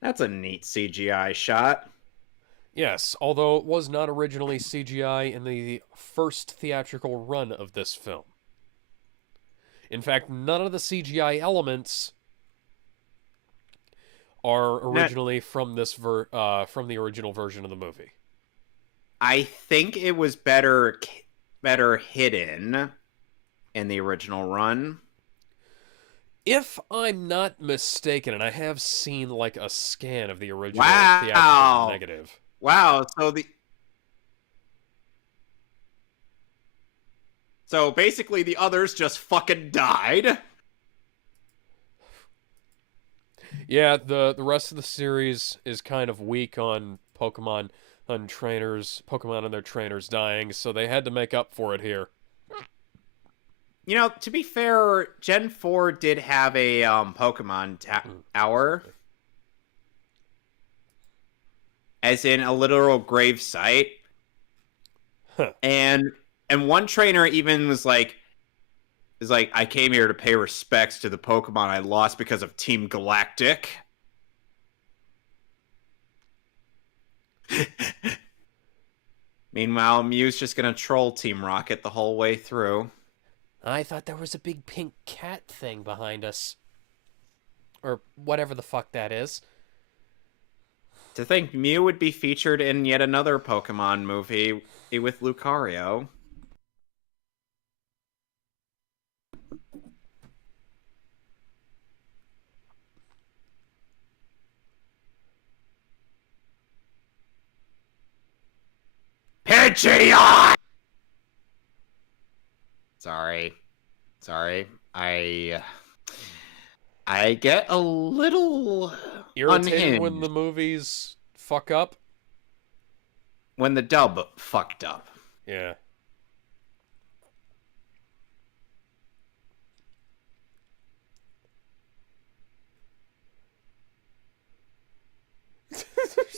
That's a neat CGI shot. Yes, although it was not originally CGI in the first theatrical run of this film. In fact, none of the CGI elements are originally from from the original version of the movie. I think it was better hidden in the original run. If I'm not mistaken, and I have seen like a scan of the original Wow. theatrical negative. Wow, so basically the others just fucking died. Yeah, the rest of the series is kind of weak on Pokemon and their trainers dying, so they had to make up for it here. You know, to be fair, Gen 4 did have a Pokemon tower. As in a literal grave site. Huh. And one trainer even was like, I came here to pay respects to the Pokemon I lost because of Team Galactic. Meanwhile, Mew's just gonna troll Team Rocket the whole way through. I thought there was a big pink cat thing behind us. Or whatever the fuck that is. To think Mew would be featured in yet another Pokemon movie with Lucario. Pidgeot! Sorry. I get a little Irritated unhinged when the movies fuck up? when the dub fucked up. Yeah.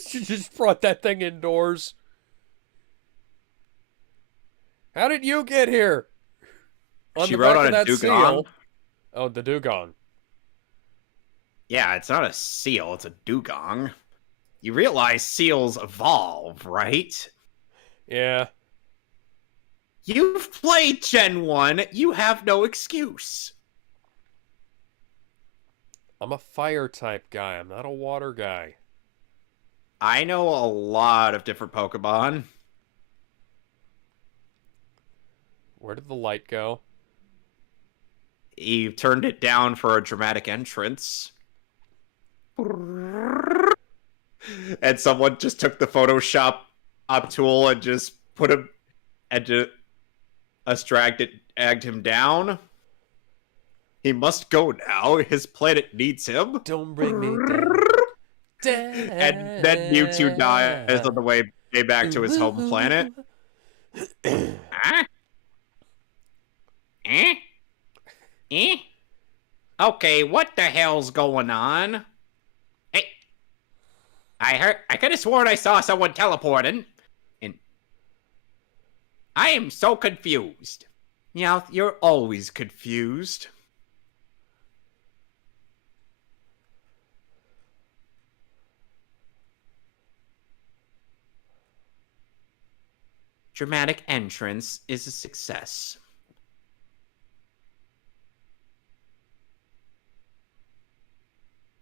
She just brought that thing indoors. How did you get here? She wrote on a dugong. Oh, the dugong. Yeah, it's not a seal, it's a dugong. You realize seals evolve, right? Yeah. You've played Gen 1, you have no excuse. I'm a fire type guy. I'm not a water guy. I know a lot of different Pokemon. Where did the light go? He turned it down for a dramatic entrance. And someone just took the Photoshop up tool and just put him and just dragged him down. He must go now. His planet needs him. Don't bring me down. And then Mewtwo dies on the way back to his home planet. Huh? Eh? Eh? Okay, what the hell's going on? Hey, I could have sworn I saw someone teleporting. And I am so confused. Yeah, you're always confused. Dramatic entrance is a success.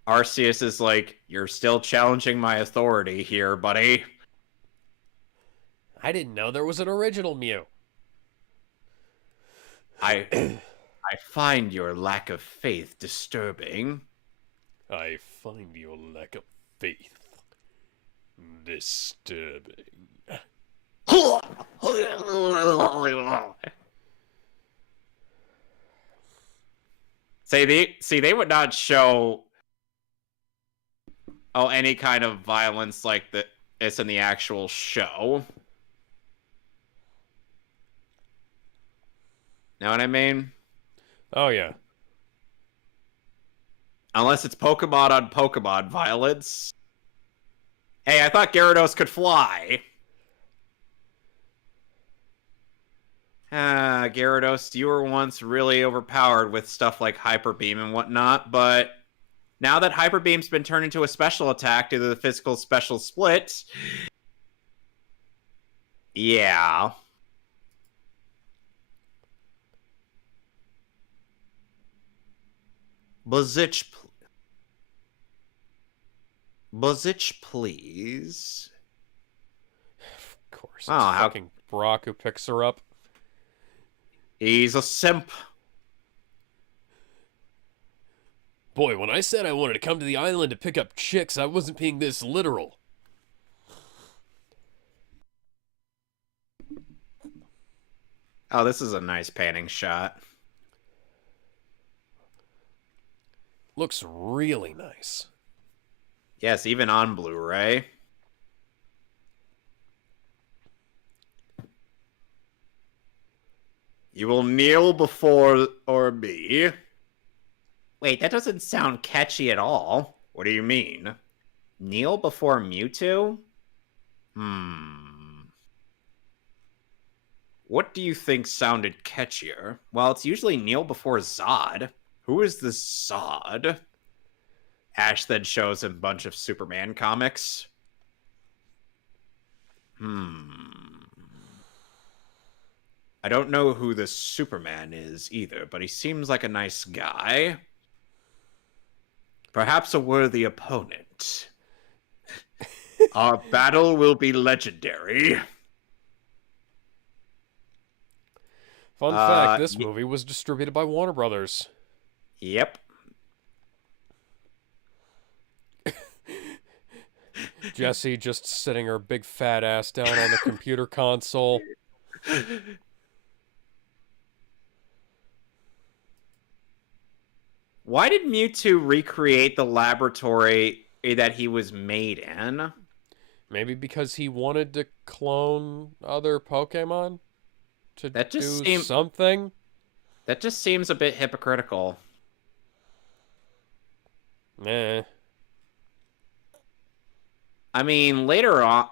Arceus is like, you're still challenging my authority here, buddy. I didn't know there was an original Mew. I find your lack of faith disturbing. I find your lack of faith disturbing. They would not show any kind of violence like this in the actual show. Know what I mean? Oh, yeah. Unless it's Pokemon on Pokemon violence. Hey, I thought Gyarados could fly. Gyarados, you were once really overpowered with stuff like Hyper Beam and whatnot, but now that Hyper Beam's been turned into a special attack due to the physical special split, yeah. Buzzich, please. Of course, it's Oh, fucking Brock who picks her up. He's a simp. Boy, when I said I wanted to come to the island to pick up chicks, I wasn't being this literal. Oh, this is a nice panning shot. Looks really nice. Yes, even on Blu-ray. You will kneel before me. Wait, that doesn't sound catchy at all. What do you mean? Kneel before Mewtwo? What do you think sounded catchier? Well, it's usually kneel before Zod. Who is this Zod? Ash then shows him a bunch of Superman comics. I don't know who this Superman is either, but he seems like a nice guy. Perhaps a worthy opponent. Our battle will be legendary. Fun fact, this movie was distributed by Warner Brothers. Yep. Jessie just sitting her big fat ass down on the computer console. Why did Mewtwo recreate the laboratory that he was made in? Maybe because he wanted to clone other Pokemon? To That just do something? That just seems a bit hypocritical. Nah. I mean, later on...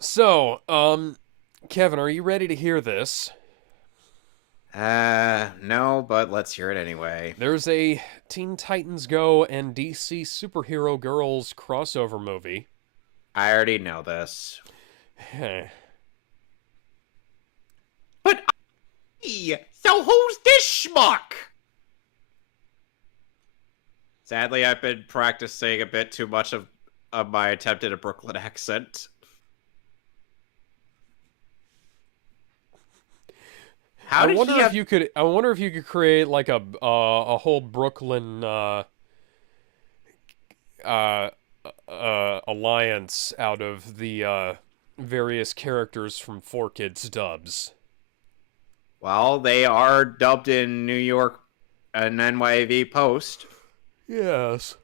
So, Kevin, are you ready to hear this? No, but let's hear it anyway. There's a Teen Titans Go and DC Superhero Girls crossover movie. I already know this. But so who's this schmuck? Sadly, I've been practicing a bit too much of my attempt at a Brooklyn accent. I wonder if you could create like a whole Brooklyn alliance out of the various characters from 4Kids dubs. Well, they are dubbed in New York and NYV Post. Yes.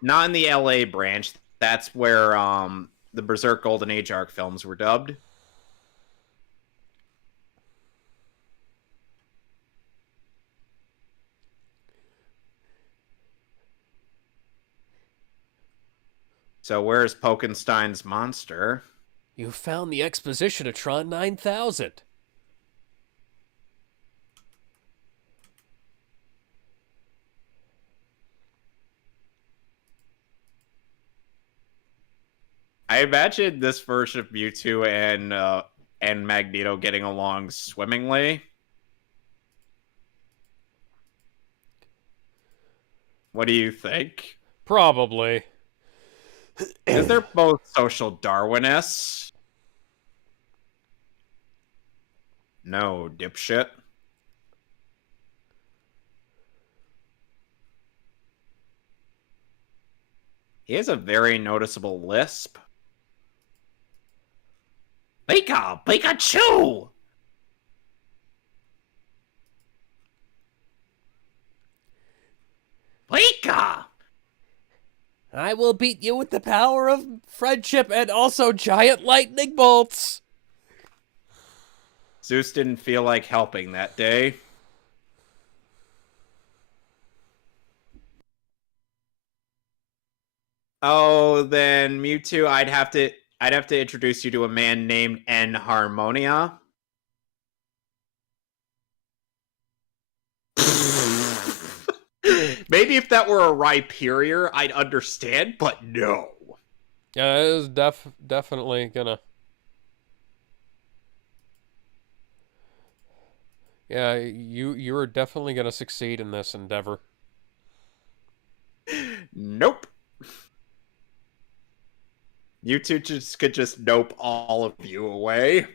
Not in the LA branch. That's where the Berserk Golden Age arc films were dubbed. So where's Pokenstein's monster? You found the Expositionatron 9000. I imagine this version of Mewtwo and Magneto getting along swimmingly. What do you think? Probably. Because they're both social Darwinists. No, dipshit. He has a very noticeable lisp. Pikachu! Pika! I will beat you with the power of friendship and also giant lightning bolts. Zeus didn't feel like helping that day. Oh, then Mewtwo, I'd have to introduce you to a man named N Harmonia. Maybe if that were a Rhyperior, I'd understand, but no. Yeah, it is definitely gonna. Yeah, you are definitely gonna succeed in this endeavor. Nope. You two could just nope all of you away.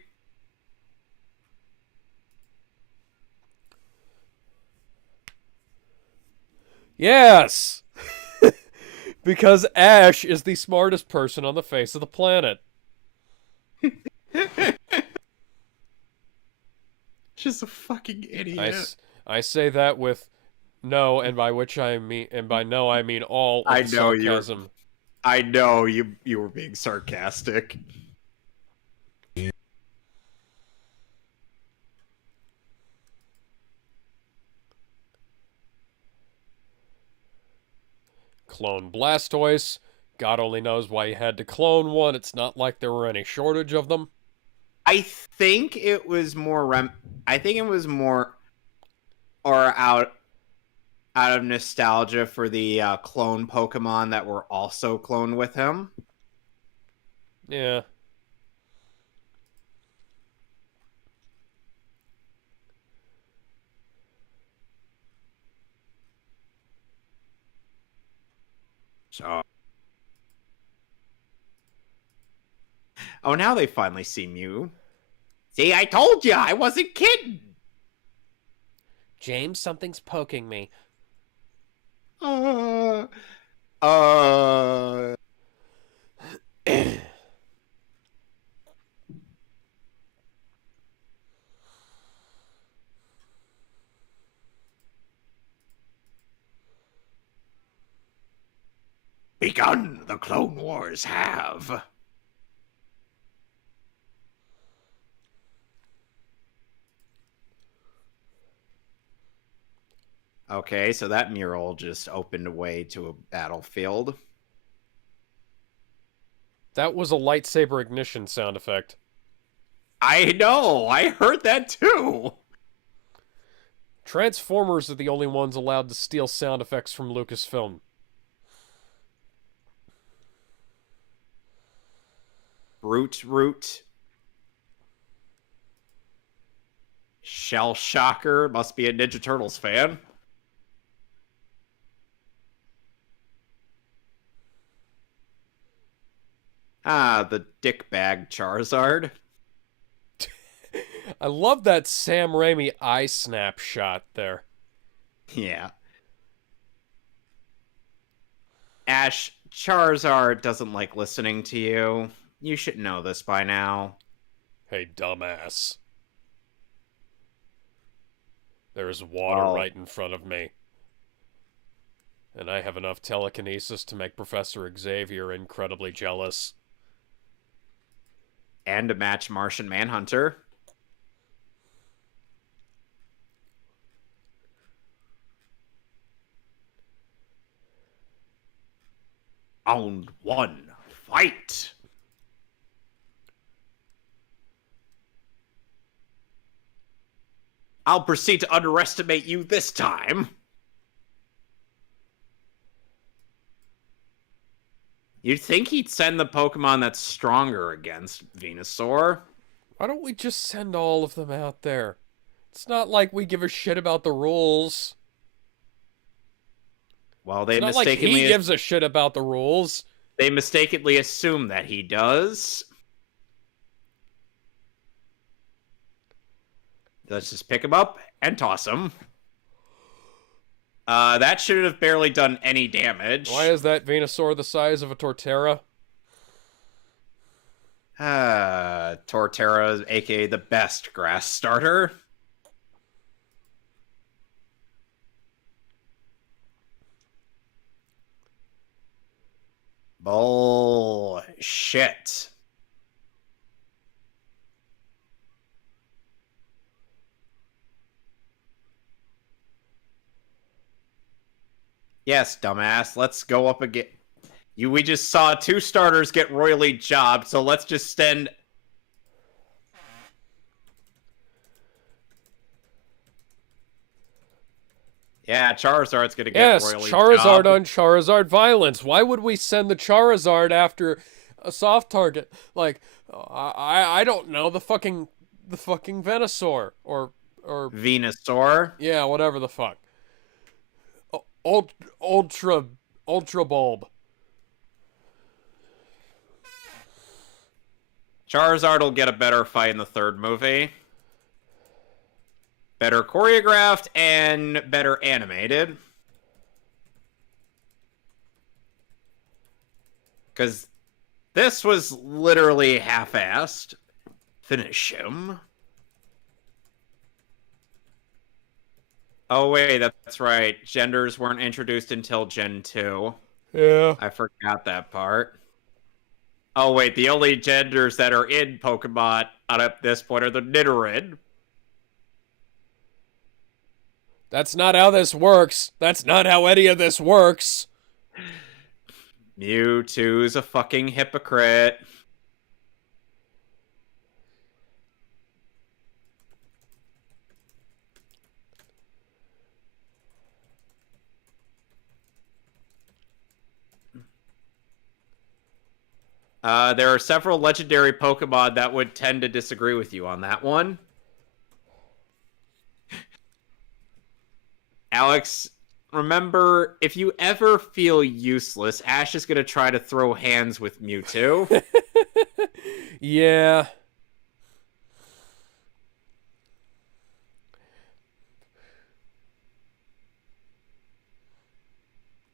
Yes! Because Ash is the smartest person on the face of the planet. Just a fucking idiot. I say that with no, and by which I mean, and by no I mean all of I the know sarcasm. I know you were being sarcastic. Clone Blastoise. God only knows why you had to clone one. It's not like there were any shortage of them. I think it was more I think it was more or out of nostalgia for the clone Pokemon that were also cloned with him. Yeah. So. Oh, now they finally see Mew. See, I told you, I wasn't kidding. James, something's poking me. Uh. Begun, the Clone Wars have. Okay, so that mural just opened a way to a battlefield. That was a lightsaber ignition sound effect. I know, I heard that too. Transformers are the only ones allowed to steal sound effects from Lucasfilm. Root. Shell Shocker must be a Ninja Turtles fan. Ah, the dickbag Charizard. I love that Sam Raimi eye snap shot there. Yeah. Ash, Charizard doesn't like listening to you. You should know this by now. Hey, dumbass. There's water right in front of me. And I have enough telekinesis to make Professor Xavier incredibly jealous. And to match Martian Manhunter. Round one, fight! I'll proceed to underestimate you this time. You'd think he'd send the Pokemon that's stronger against Venusaur. Why don't we just send all of them out there? It's not like we give a shit about the rules. Well, they It's not like mistakenly he gives a shit about the rules. They mistakenly assume that he does. Let's just pick him up and toss him. That should have barely done any damage. Why is that Venusaur the size of a Torterra? Torterra, aka the best grass starter. Bullshit. Yes, dumbass. Let's go up again. We just saw 2 starters get royally jobbed, so let's just send. Yeah, Charizard's gonna get royally Charizard jobbed. on Charizard violence. Why would we send the Charizard after a soft target? Like, I don't know, the fucking Venusaur or Venusaur. yeah, whatever the fuck. Ultra Bulb. Charizard will get a better fight in the 3rd movie. Better choreographed and better animated. Because this was literally half-assed. Finish him. Oh, wait, that's right. Genders weren't introduced until Gen 2. Yeah. I forgot that part. Oh, wait, the only genders that are in Pokemon at this point are the Nidoran. That's not how this works. That's not how any of this works. Mewtwo's a fucking hypocrite. There are several legendary Pokemon that would tend to disagree with you on that one. Alex, remember, if you ever feel useless, Ash is going to try to throw hands with Mewtwo. Yeah.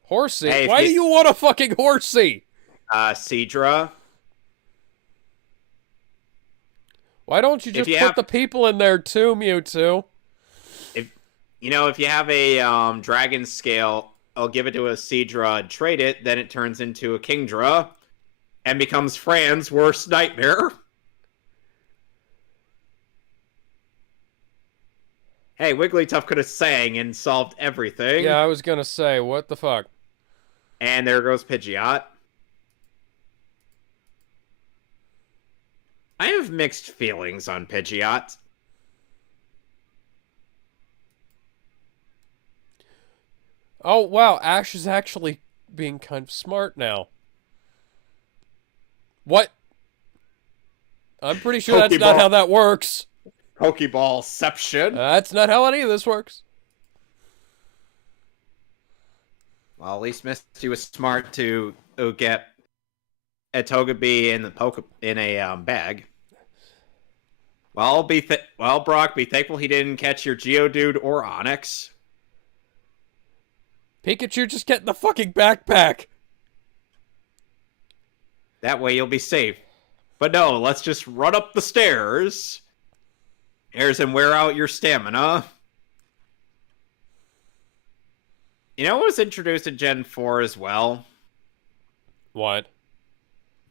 Horsey? Hey, Why do you want a fucking Horsey? Seadra. Why don't you just put the people in there too, Mewtwo? If you have a dragon scale, I'll give it to a Seadra and trade it, then it turns into a Kingdra and becomes Fran's worst nightmare. Hey, Wigglytuff could have sang and solved everything. Yeah, I was gonna say, what the fuck? And there goes Pidgeot. I have mixed feelings on Pidgeot. Oh, wow, Ash is actually being kind of smart now. What? I'm pretty sure that's not how that works. Pokeballception. That's not how any of this works. Well, at least Misty was smart to get a Togepi in a bag. Well, Brock, be thankful he didn't catch your Geodude or Onix. Pikachu, just get in the fucking backpack. That way you'll be safe. But no, let's just run up the stairs. And wear out your stamina. You know what was introduced in Gen 4 as well? What?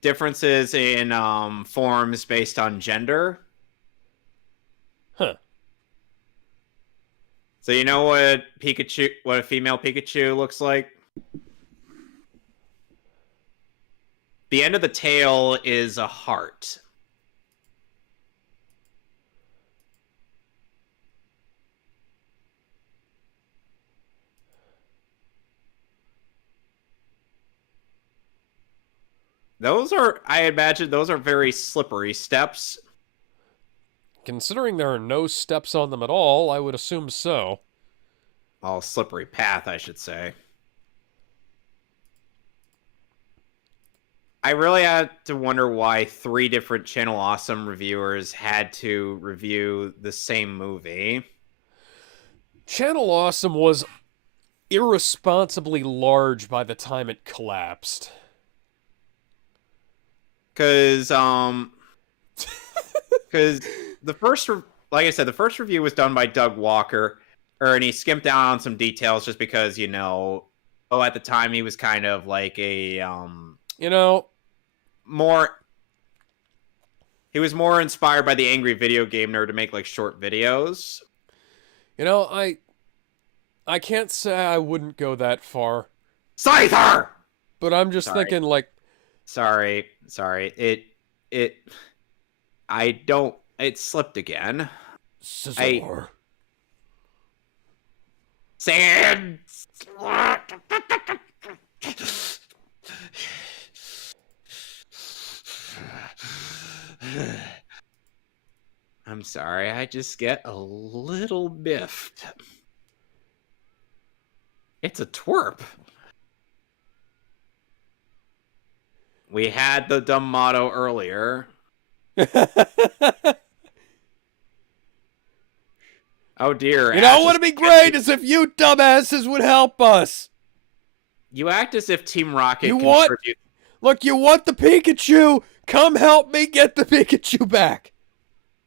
Differences in forms based on gender. Huh. So you know what a female Pikachu looks like? The end of the tail is a heart. I imagine those are very slippery steps. Considering there are no steps on them at all, I would assume so. Oh, slippery path, I should say. I really had to wonder why 3 different Channel Awesome reviewers had to review the same movie. Channel Awesome was irresponsibly large by the time it collapsed. Because the first, like I said, the first review was done by Doug Walker, and he skimped down on some details just because, at the time he was kind of like a You know, more. He was more inspired by the angry video game nerd to make like short videos. you know, I can't say I wouldn't go that far, Scyther! but I'm just Sorry. thinking like, Sorry. It I don't it slipped again. Scizor. Sand. I'm sorry, I just get a little biffed. It's a twerp. We had the dumb motto earlier. Oh dear. You know Ash what would be great is if you dumbasses would help us. You act as if Team Rocket You what? contributes. Look, you want the Pikachu? Come help me get the Pikachu back.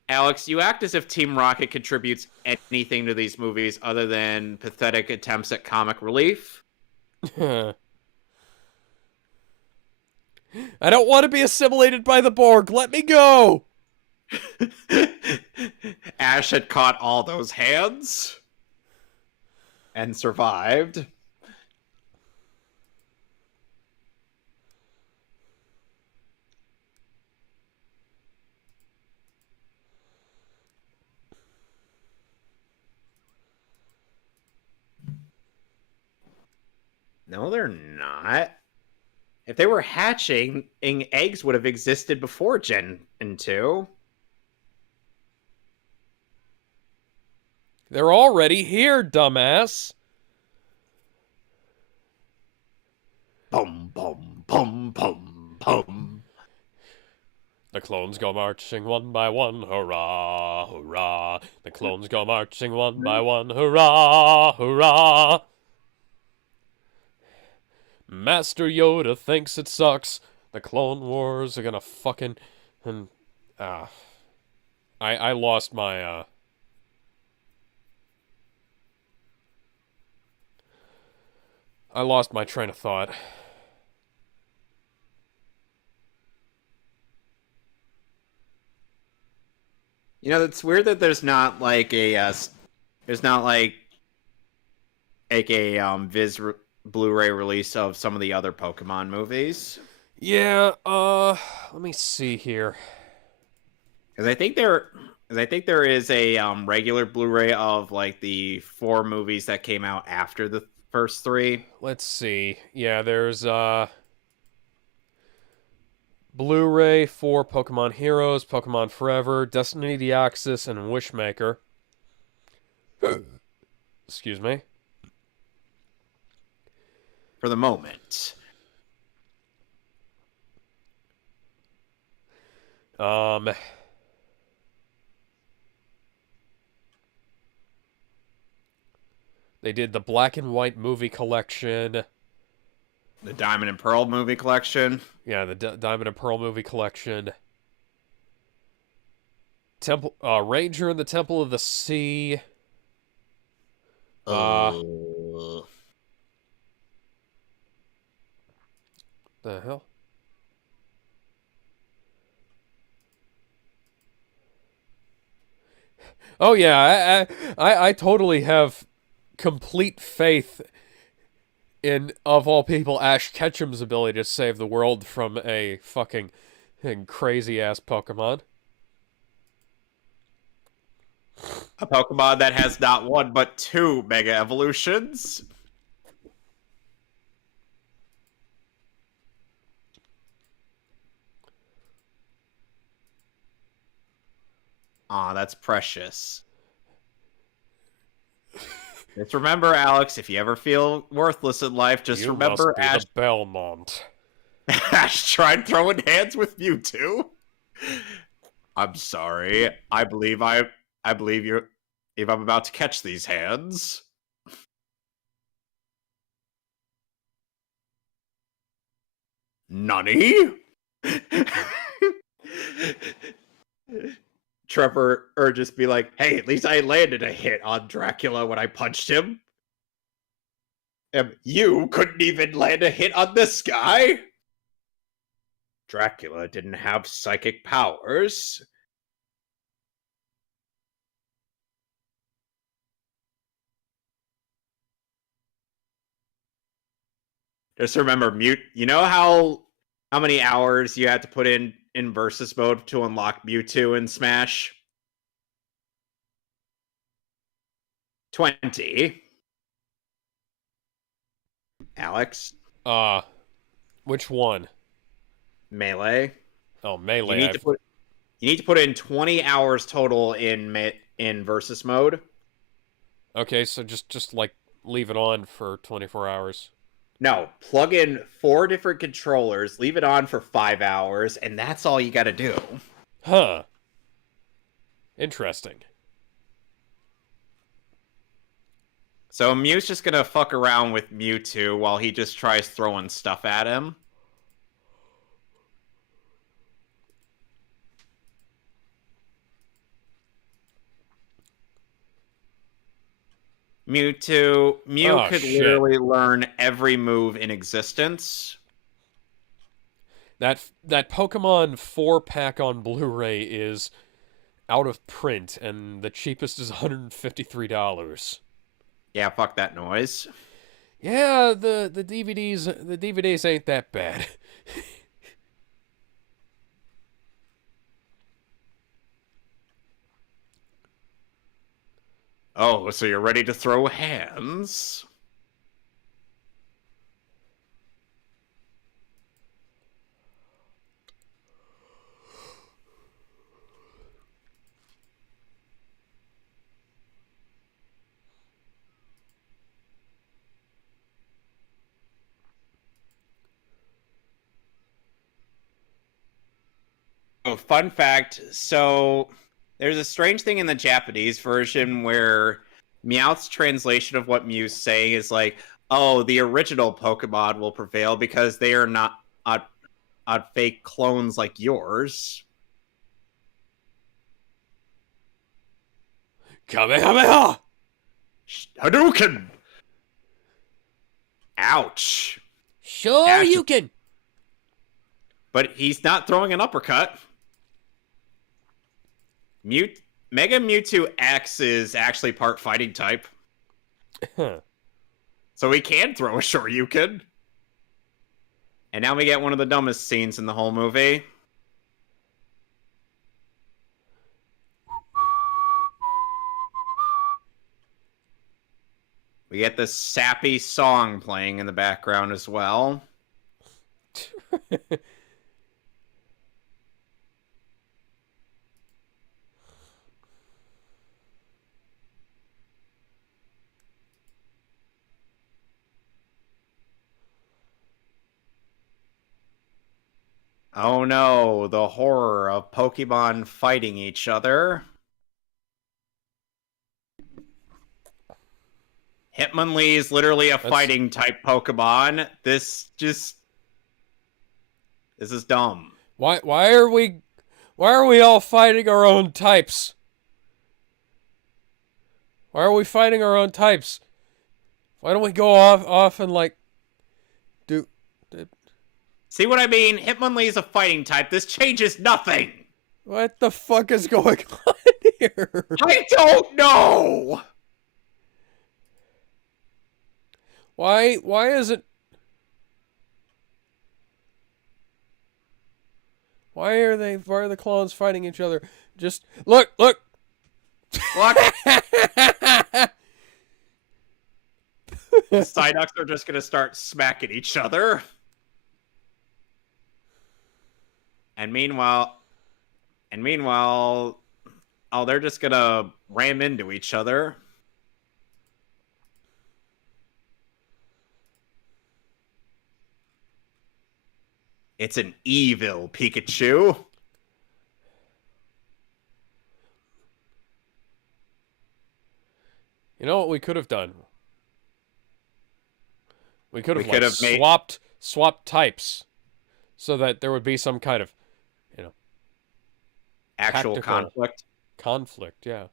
Alex, you act as if Team Rocket contributes anything to these movies other than pathetic attempts at comic relief. I don't want to be assimilated by the Borg. Let me go. Ash had caught all those hands and survived. No, they're not. If they were hatching, eggs would have existed before Gen 2. They're already here, dumbass. Bum, bum, bum, bum, bum. The clones go marching one by one, hurrah, hurrah. The clones go marching one by one, hurrah, hurrah. Master Yoda thinks it sucks. The Clone Wars are gonna fucking... And, I lost my, I lost my train of thought. You know, it's weird that there's not like a Viz Blu-ray release of some of the other Pokemon movies. Yeah, let me see here. Because I think there is a regular Blu-ray of like the 4 movies that came out after the first 3. Let's see. Yeah, there's Blu-ray for Pokemon Heroes, Pokemon Forever, Destiny Deoxys, and Wishmaker. Excuse me. For the moment. They did the Black and White movie collection. The Diamond and Pearl movie collection. Yeah, the Diamond and Pearl movie collection. Temple Ranger in the Temple of the Sea. The hell? Oh yeah, I totally have complete faith in, of all people, Ash Ketchum's ability to save the world from a fucking crazy-ass Pokemon. A Pokemon that has not 1 but 2 Mega Evolutions. Aw, that's precious. Just remember, Alex, if you ever feel worthless in life, just remember Ash. Ash. The Belmont. Ash tried throwing hands with Mewtwo. I'm sorry. I believe you're. If I'm about to catch these hands. Nani? Trevor or just be like, hey, at least I landed a hit on Dracula when I punched him. You couldn't even land a hit on this guy? Dracula didn't have psychic powers. Just remember, mute. You know how many hours you have to put in versus mode to unlock Mewtwo in Smash? 20. Alex, Which one? Melee. Oh, You Melee. need to put in 20 hours total in versus mode. Okay, so just like leave it on for 24 hours. No, plug in 4 different controllers, leave it on for 5 hours, and that's all you got to do. Huh. Interesting. So Mew's just gonna fuck around with Mewtwo while he just tries throwing stuff at him. Mew Oh, could shit. literally learn every move in existence. That Pokemon 4-pack on Blu-ray is out of print, and the cheapest is $153. Yeah, fuck that noise. Yeah, the DVDs ain't that bad. Oh, so you're ready to throw hands? Oh, fun fact. So there's a strange thing in the Japanese version where Meowth's translation of what Mew's saying is like, oh, the original Pokemon will prevail because they are not fake clones like yours. Kamehameha! Hadouken! Ouch. Sure Ash- you can. But he's not throwing an uppercut. Mega Mewtwo X is actually part fighting type. Huh. So he can throw a Shoryuken. And now we get one of the dumbest scenes in the whole movie. We get this sappy song playing in the background as well. Oh no, the horror of Pokemon fighting each other. Hitmonlee is literally a fighting type Pokemon. This is dumb. Why are we all fighting our own types? Why are we fighting our own types? Why don't we go off and like do See what I mean? Hitmonlee is a fighting type. This changes nothing. what the fuck is going on here? I don't know. Why is it? Why are the clones fighting each other? Just look. What? The Psyducks are just gonna start smacking each other. And meanwhile, oh, they're just gonna ram into each other. It's an evil Pikachu. You know what we could have done? We could have swapped types, so that there would be some kind of, Actual tactical conflict. Yeah.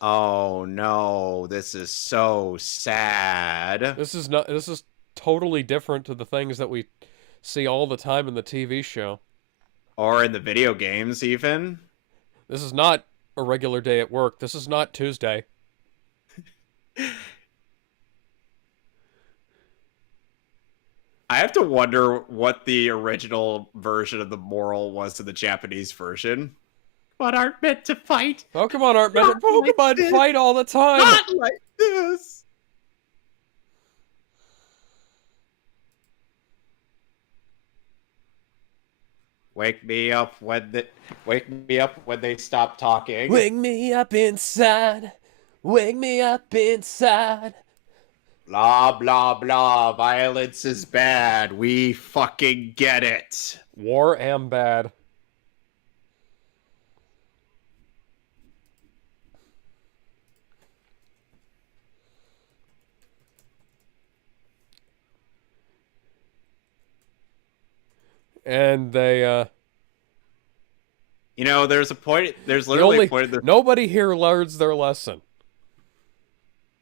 Oh no, this is so sad. This is totally different to the things that we see all the time in the TV show. Or in the video games, even. This is not a regular day at work. This is not Tuesday. I have to wonder what the original version of the moral was to the Japanese version. But aren't meant to fight. Pokemon aren't meant to Not Pokemon like this. fight all the time. Not like this. Wake me up when they stop talking. Wake me up inside. Wake me up inside. Blah blah blah. Violence is bad. We fucking get it. War am bad. And they, You know, there's literally a point nobody here learns their lesson.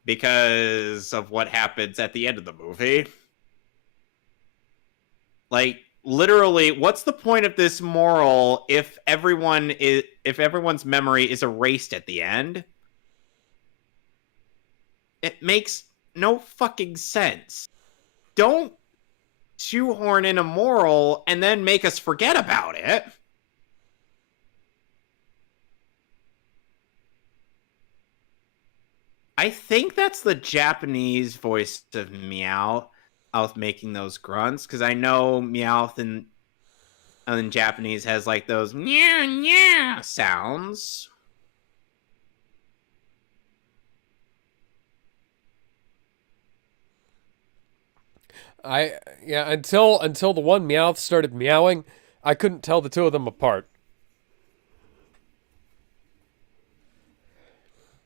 Because of what happens at the end of the movie. Like, literally, what's the point of this moral if everyone's memory is erased at the end? It makes no fucking sense. Don't shoehorn in a moral and then make us forget about it. I think that's the Japanese voice of Meowth making those grunts, because I know Meowth in Japanese has like those nya nya sounds. Until the one Meowth started meowing, I couldn't tell the two of them apart.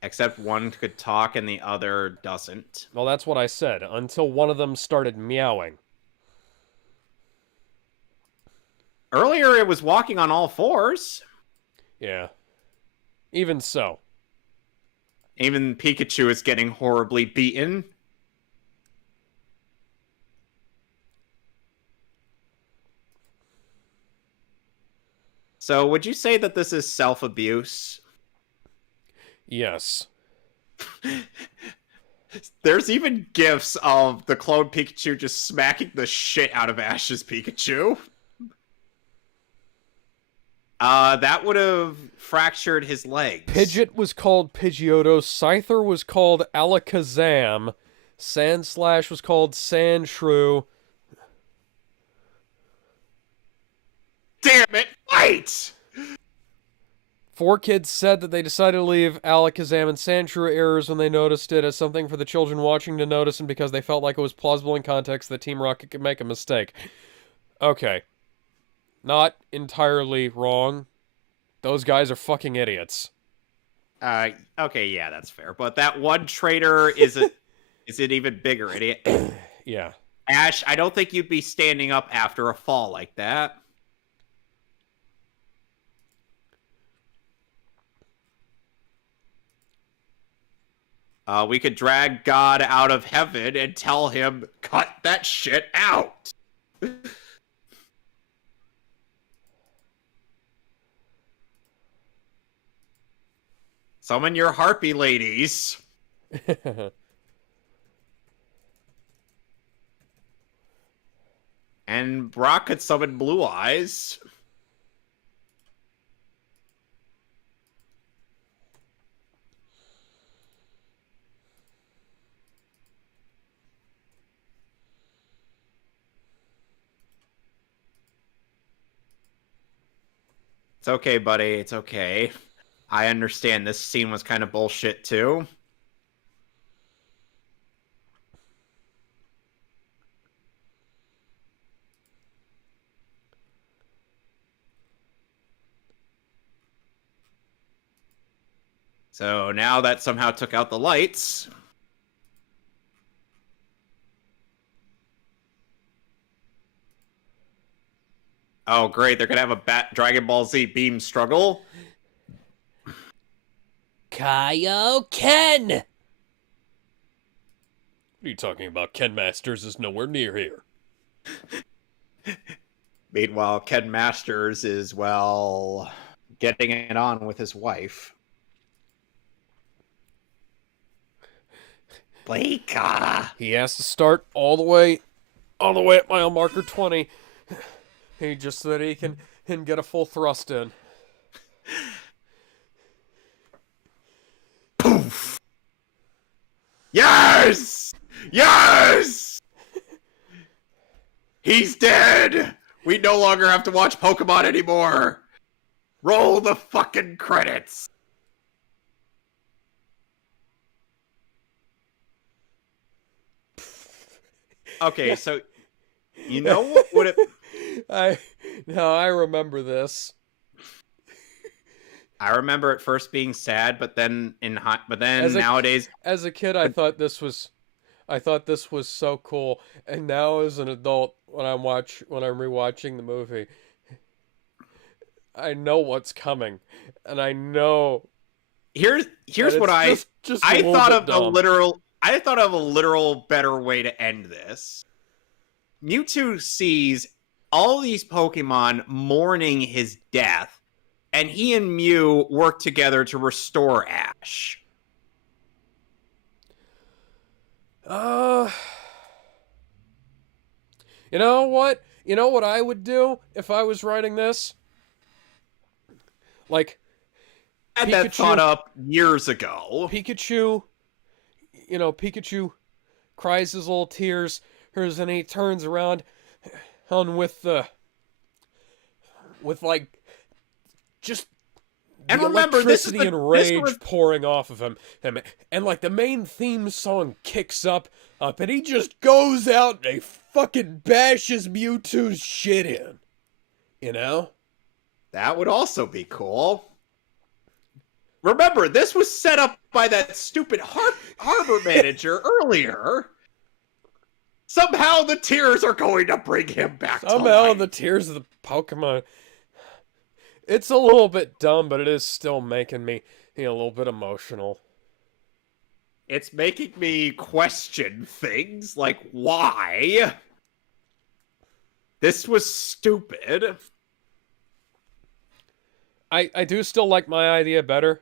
Except one could talk and the other doesn't. Well, that's what I said. Until one of them started meowing. Earlier, it was walking on all fours. Yeah. Even so. Even Pikachu is getting horribly beaten. So, would you say that this is self-abuse? Yes. There's even gifs of the clone Pikachu just smacking the shit out of Ash's Pikachu. That would have fractured his legs. Pidgeot was called Pidgeotto. Scyther was called Alakazam. Sandslash was called Sandshrew. Damn it! Wait! 4Kids said that they decided to leave Alakazam and Sandshrew errors when they noticed it as something for the children watching to notice, and because they felt like it was plausible in context that Team Rocket could make a mistake. Okay. Not entirely wrong. Those guys are fucking idiots. Okay, yeah, that's fair. But that one traitor is an even bigger idiot. Yeah. Ash, I don't think you'd be standing up after a fall like that. We could drag God out of heaven and tell him, cut that shit out. Summon your harpy ladies. And Brock could summon Blue Eyes. It's okay, buddy. It's okay. I understand this scene was kind of bullshit, too. So now that somehow took out the lights. Oh, great. They're going to have a Dragon Ball Z beam struggle. Kaioken! What are you talking about? Ken Masters is nowhere near here. Meanwhile, Ken Masters is, well, getting it on with his wife. Blake! He has to start all the way at mile marker 20. Just so that he can get a full thrust in. Poof! Yes! Yes! He's dead! We no longer have to watch Pokemon anymore! Roll the fucking credits! Okay, so you know what would it? I remember this. I remember it first being sad, but then nowadays, as a kid, I thought this was so cool, and now as an adult, when I'm rewatching the movie, I know what's coming, and I know. Here's what I thought of a literal better way to end this. Mewtwo sees all these Pokemon mourning his death, and he and Mew work together to restore Ash. You know what? You know what I would do if I was writing this? Like, I had that thought up years ago. Pikachu cries his little tears, and he turns around with just and the remember, electricity and rage pouring off of him, and like the main theme song kicks up, and he just goes out and he fucking bashes Mewtwo's shit in. You know? That would also be cool. Remember, this was set up by that stupid harbor manager earlier. Somehow the tears are going to bring him back to life. Somehow the tears of the Pokemon. It's a little bit dumb, but it is still making me a little bit emotional. It's making me question things like why. This was stupid. I do still like my idea better.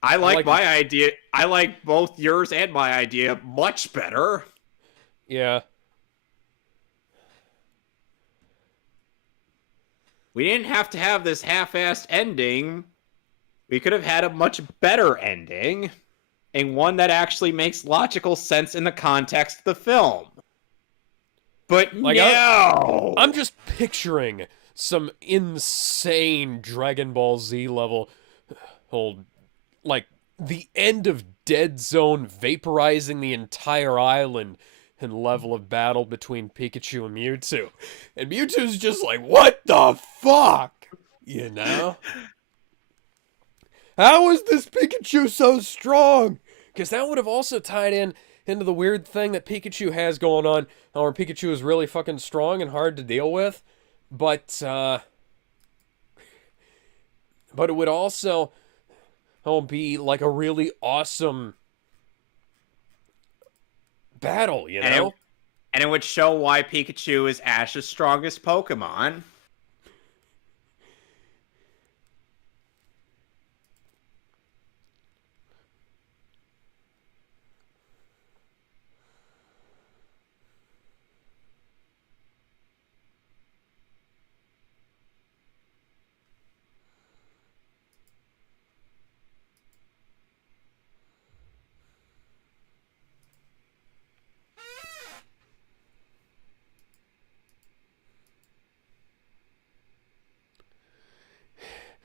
I like my idea. I like both yours and my idea much better. Yeah. We didn't have to have this half-assed ending. We could have had a much better ending, and one that actually makes logical sense in the context of the film. But like, no! I'm just picturing some insane Dragon Ball Z level, like the end of Dead Zone vaporizing the entire island and level of battle between Pikachu and Mewtwo. And Mewtwo's just like, what the fuck? You know? How is this Pikachu so strong? Because that would have also tied into the weird thing that Pikachu has going on, where Pikachu is really fucking strong and hard to deal with. But it would also be like a really awesome battle, you know? And it would show why Pikachu is Ash's strongest Pokemon.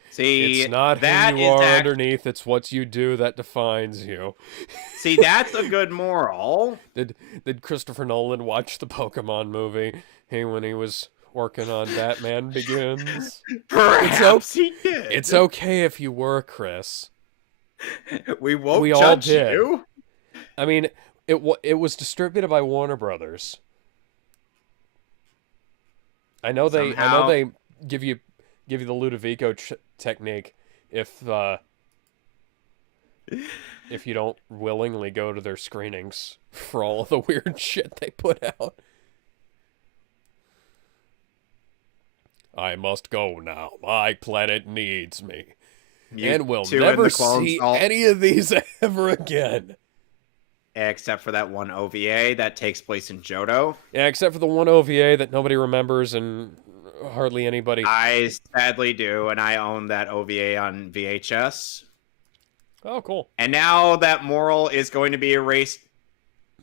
See, it's not that who you are underneath, it's what you do that defines you. See, that's a good moral. Did Christopher Nolan watch the Pokemon movie when he was working on Batman Begins? Perhaps he did. It's okay if you were, Chris. We won't judge you. I mean, it was distributed by Warner Brothers. I know they give you the Ludovico technique if you don't willingly go to their screenings for all of the weird shit they put out. I must go now. My planet needs me. Mewtwo And we'll and never the clones see all- any of these ever again. except for that one OVA that takes place in Johto. Yeah, except for the one OVA that nobody remembers and hardly anybody. I sadly do, and I own that OVA on VHS. Oh, cool. And now that moral is going to be erased.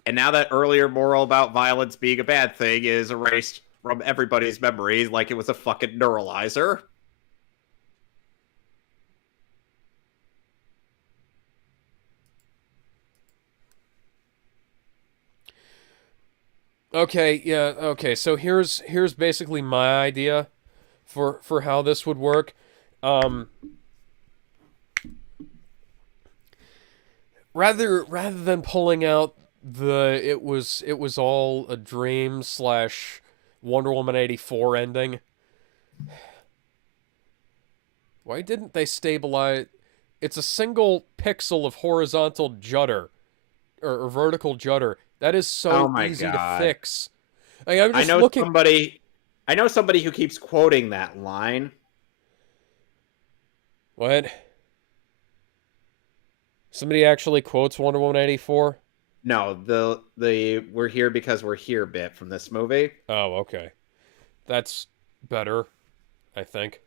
And now that earlier moral about violence being a bad thing is erased from everybody's memory like it was a fucking neuralizer. Okay, yeah, okay. So here's basically my idea for how this would work. Rather than pulling out the it was all a dream slash Wonder Woman 84 ending. Why didn't they stabilize? It's a single pixel of horizontal judder or vertical judder. That is Oh so my easy God. to fix. Like, I'm I just know looking. somebody. I know somebody who keeps quoting that line. What? Somebody actually quotes Wonder Woman 84? No, the "we're here because we're here" bit from this movie. Oh, okay. That's better, I think.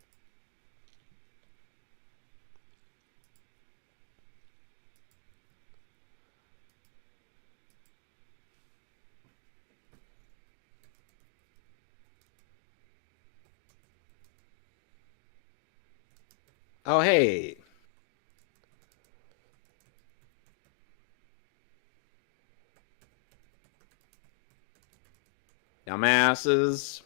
Oh, hey. Dumbasses.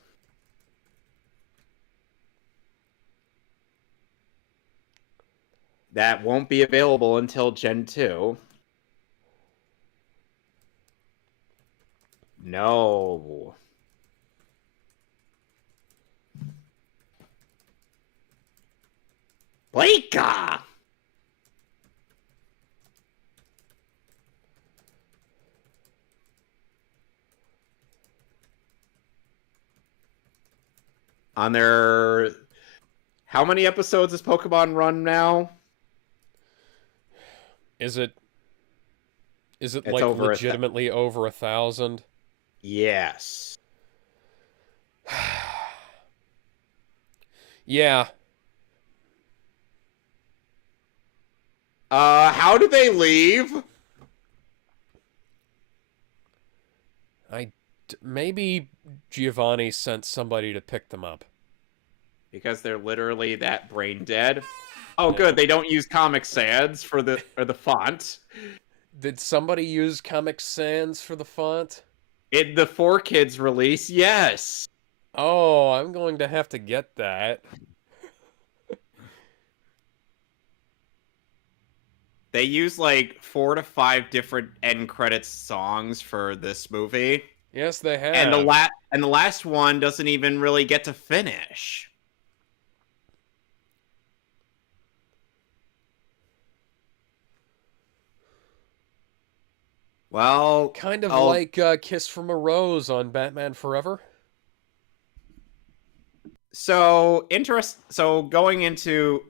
That won't be available until Gen 2. No. Blake! On their... How many episodes has Pokemon run now? Is it It's like over legitimately over 1,000? Yes. Yeah. How did they leave? Maybe Giovanni sent somebody to pick them up. Because they're literally that brain dead. Oh, good. They don't use Comic Sans for the font. Did somebody use Comic Sans for the font? In the 4Kids release, yes. Oh, I'm going to have to get that. They use like 4 to 5 different end credits songs for this movie. Yes, they have. And the last one doesn't even really get to finish. Well, kind of like Kiss from a Rose on Batman Forever. So going into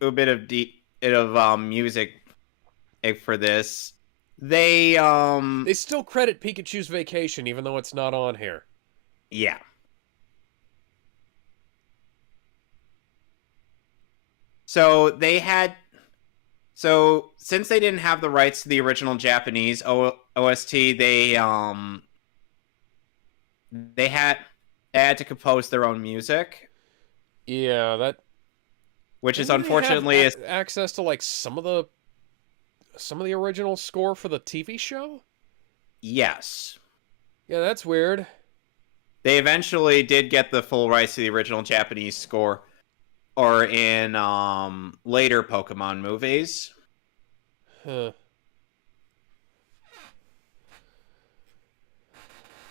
a bit of music for this, they still credit Pikachu's Vacation even though it's not on here. Yeah. So since they didn't have the rights to the original Japanese OST, they had to compose their own music. Yeah, which is unfortunately access to like some of the original score for the TV show? Yes. Yeah, that's weird. They eventually did get the full rights to the original Japanese score, or in later Pokemon movies. Huh.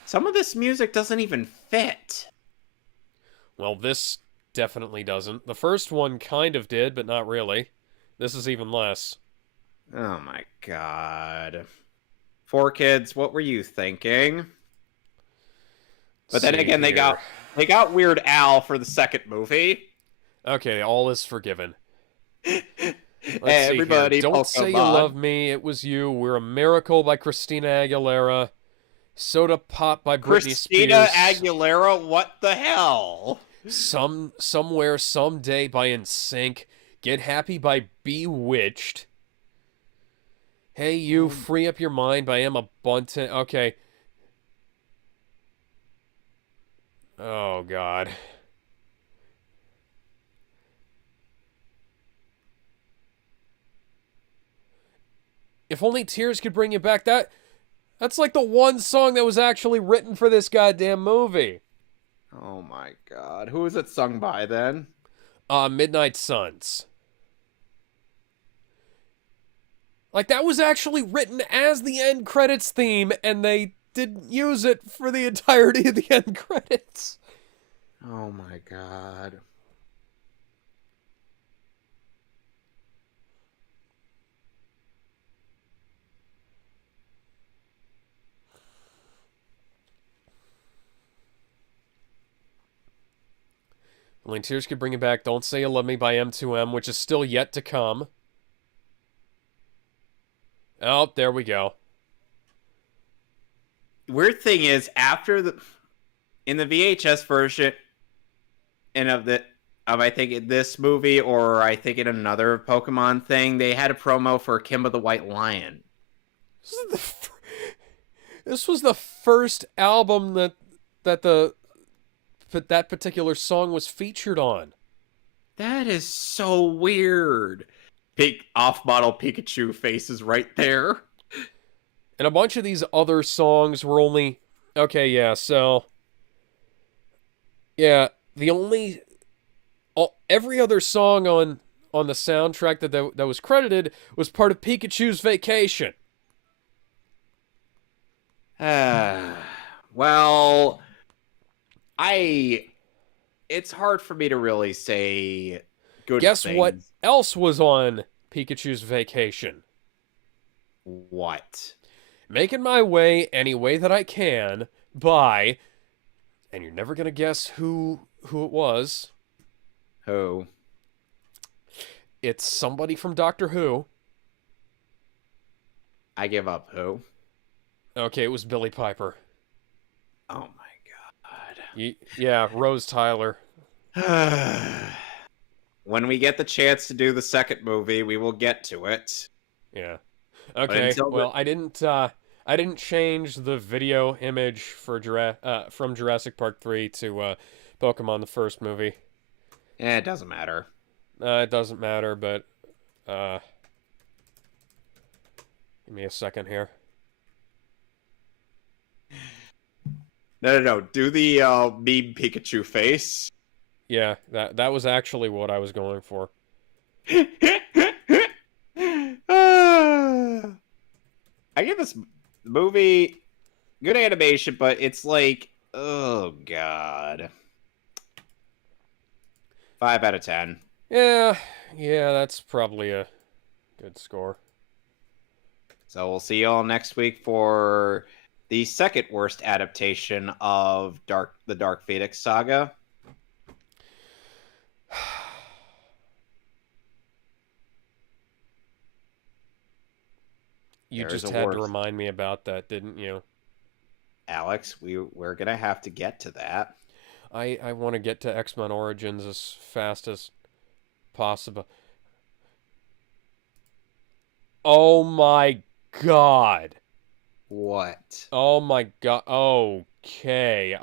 Some of this music doesn't even fit. Well, this definitely doesn't. The first one kind of did, but not really. This is even less. Oh my god. 4Kids, what were you thinking? But then again, they got They got Weird Al for the second movie. Okay, all is forgiven. Hey, Let's see everybody, here. Don't Say You Pokemon. Love Me, It Was You, We're a Miracle by Christina Aguilera, Soda Pop by Britney Christina Spears, Aguilera, what the hell? Somewhere, Someday by NSYNC, Get Happy by Bewitched, Hey You, Free Up Your Mind by Emma Bunton. Okay. Oh, God. If Only Tears Could Bring You Back, that's like the one song that was actually written for this goddamn movie. Oh my god. Who is it sung by then? Midnight Suns. Like, that was actually written as the end credits theme, and they didn't use it for the entirety of the end credits. Oh my god. Only Tears Could Bring You Back, Don't Say You Love Me by M2M, which is still yet to come. Oh, there we go. Weird thing is, in the VHS version and of I think in this movie, or I think in another Pokemon thing, they had a promo for Kimba the White Lion. This was the first album that particular song was featured on. That is so weird. Big off-model Pikachu faces right there. And a bunch of these other songs were only... Okay, yeah, so... Yeah, every other song on the soundtrack that was credited was part of Pikachu's Vacation. Well, it's hard for me to really say good Guess things. what else was on Pikachu's Vacation? What? Making My Way Any Way That I Can by... And you're never gonna guess who it was. Who? It's somebody from Doctor Who. I give up. Who? Okay, it was Billy Piper. Oh my Yeah, Rose Tyler. god. When we get the chance to do the second movie, we will get to it. Yeah. Okay. Well, I didn't change the video image for from Jurassic Park 3 to Pokemon the first movie. It doesn't matter. It doesn't matter, but give me a second here. No. Do the meme Pikachu face. Yeah, that was actually what I was going for. I give this movie good animation, but it's like, oh god. 5 out of 10. Yeah, that's probably a good score. So we'll see you all next week for the second worst adaptation of the Dark Phoenix saga. You There's just a had worst. to remind me about that, didn't you? Alex, we're gonna have to get to that. I want to get to X-Men Origins as fast as possible. Oh my god. What? Oh my god. Okay.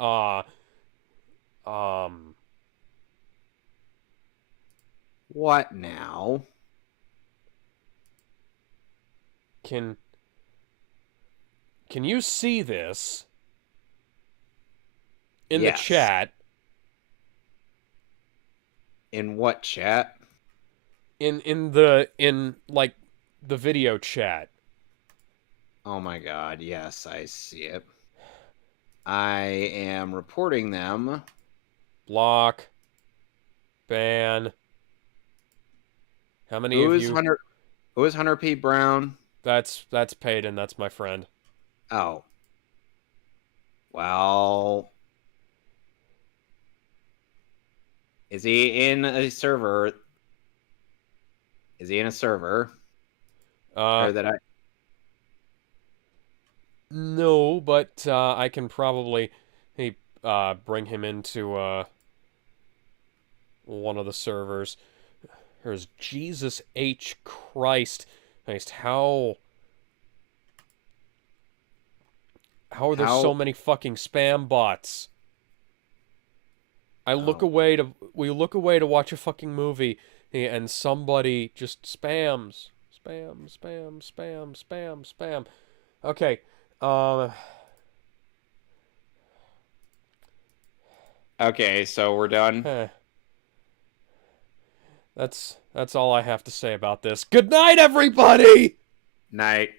What now? Can you see this in Yes. the chat? In what chat? In like the video chat. Oh my god, yes, I see it. I am reporting them. Block. Ban. How many Who of is you? Who is Hunter P. Brown? That's Peyton. That's my friend. Oh. Well, Is he in a server? Is he in a server? Or that I... No, but I can probably bring him into one of the servers. There's Jesus H. Christ. Nice. How are there so many fucking spam bots? We look away to watch a fucking movie, and somebody just spams. Spam. Okay. Okay, so we're done. That's all I have to say about this. Good night, everybody! Night.